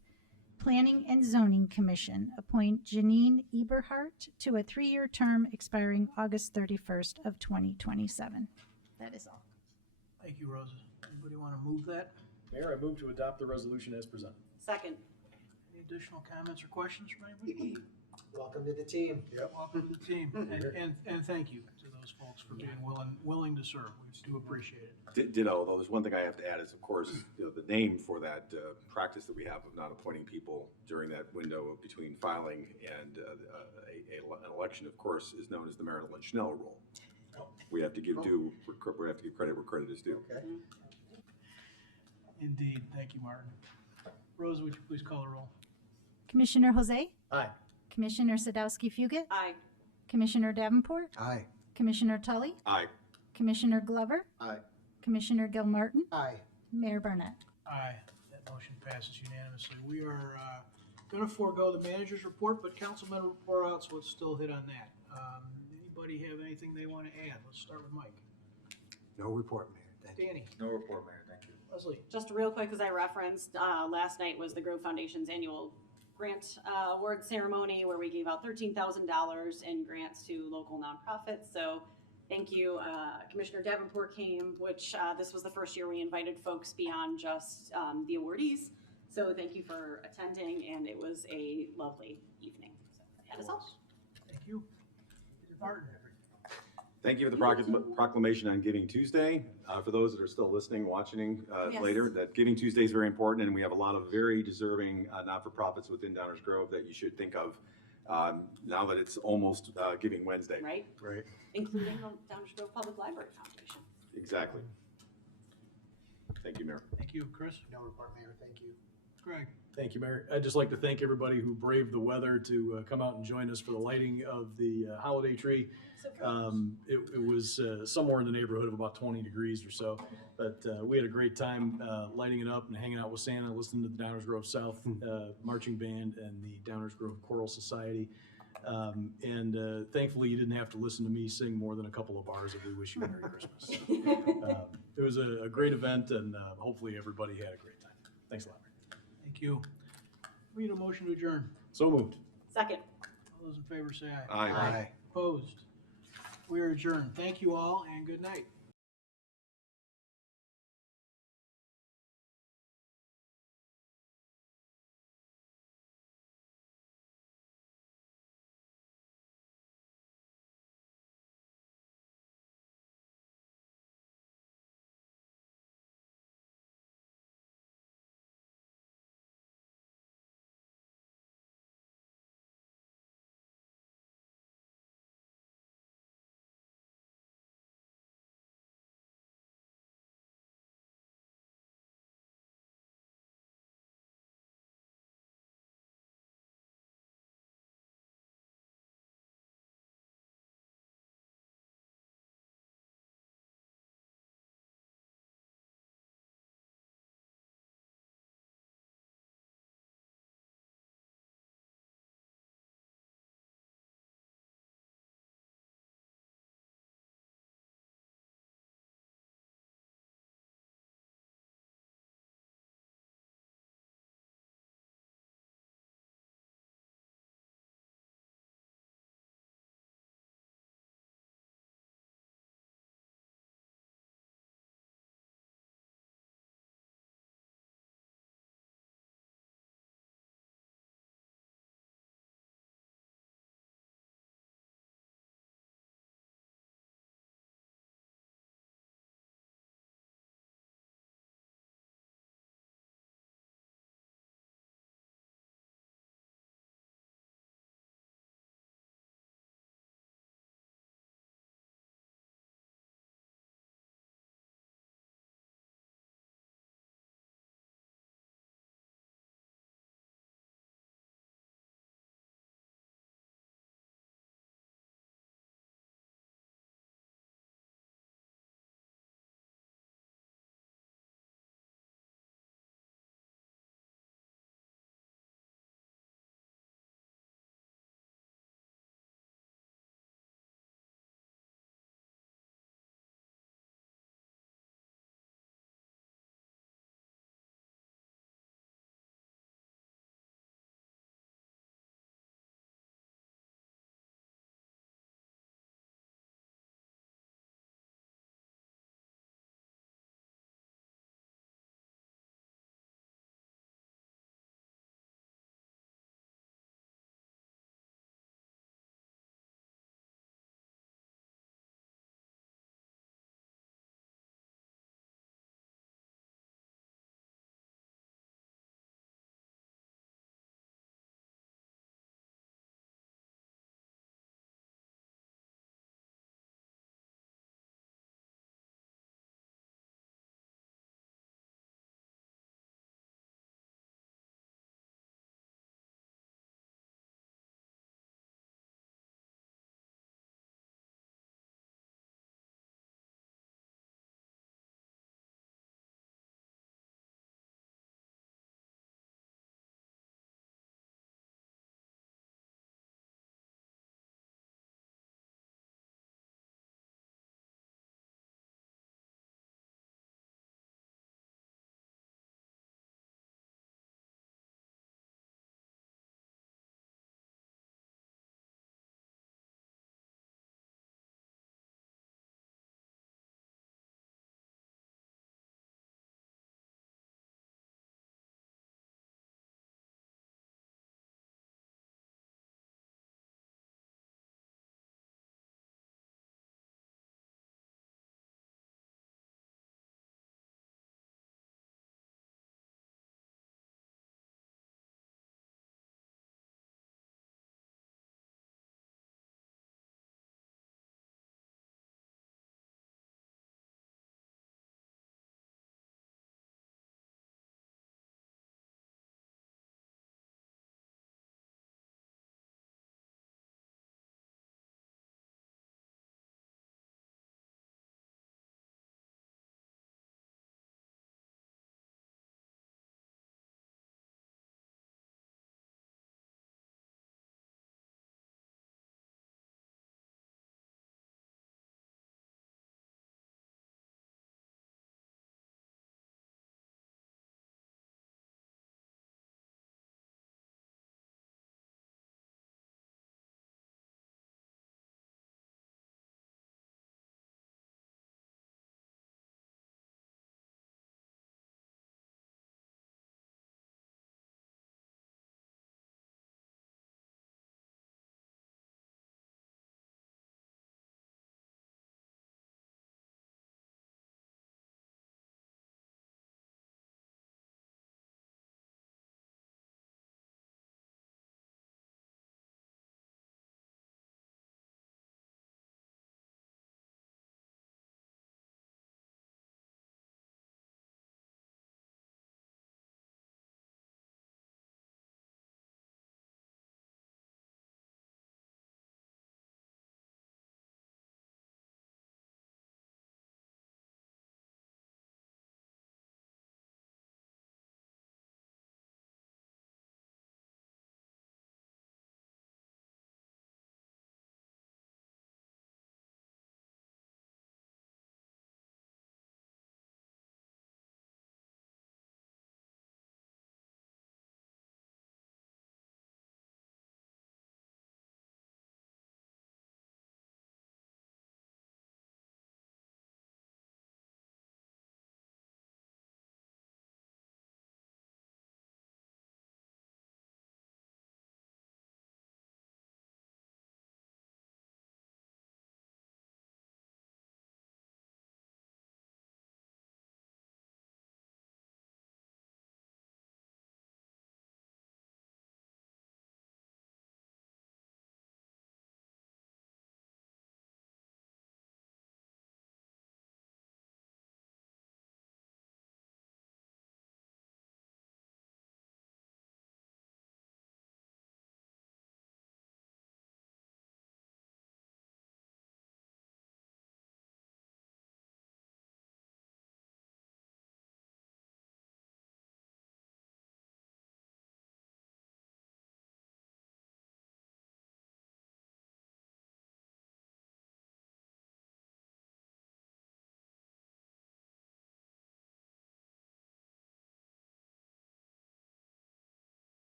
Planning and Zoning Commission, appoint Janine Eberhart to a 3-year term expiring August 31st of 2027. That is all. Thank you, Rosa. Anybody want to move that? Mayor, I move to adopt the resolution as presented. Second. Any additional comments or questions from anybody? Welcome to the team. Yep. Welcome to the team, and thank you to those folks for being willing to serve. We do appreciate it. Ditto, although there's one thing I have to add is, of course, the name for that practice that we have of not appointing people during that window between filing and an election, of course, is known as the Marilyn Schnell rule. We have to give credit where credit is due. Okay. Indeed. Thank you, Martin. Rosa, would you please call the roll? Commissioner Jose? Aye. Commissioner Sadowski-Fugit? Aye. Commissioner Davenport? Aye. Commissioner Tully? Aye. Commissioner Glover? Aye. Commissioner Gilmartin? Aye. Mayor Barnett? Aye. That motion passes unanimously. We are going to forego the manager's report, but councilmen report out, so let's still hit on that. Anybody have anything they want to add? Let's start with Mike. No report, Mayor. Thank you. Danny. No report, Mayor, thank you. Leslie. Just real quick, as I referenced, last night was the Grove Foundation's annual grant award ceremony where we gave out $13,000 in grants to local nonprofits. So thank you. Commissioner Davenport came, which this was the first year we invited folks beyond just the awardees. So thank you for attending, and it was a lovely evening. So that is all. Thank you. Martin. Thank you for the proclamation on Giving Tuesday. For those that are still listening, watching Yes. later, that Giving Tuesday is very important, and we have a lot of very deserving not-for-profits within Downers Grove that you should think of now that it's almost Giving Wednesday. Right? Right. Including the Downers Grove Public Library Foundation. Exactly. Thank you, Mayor. Thank you, Chris. No report, Mayor. Thank you. Greg. Thank you, Mayor. I'd just like to thank everybody who braved the weather to come out and join us for the lighting of the holiday tree. It was somewhere in the neighborhood of about 20 degrees or so, but we had a great time lighting it up and hanging out with Santa, listening to the Downers Grove South Marching Band and the Downers Grove Choral Society. And thankfully, you didn't have to listen to me sing more than a couple of bars of We Wish You a Merry Christmas. It was a great event, and hopefully everybody had a great time. Thanks a lot. Thank you. We need a motion to adjourn. So moved. Second. All those in favor say aye. Aye. Opposed? We are adjourned. Thank you all, and good night.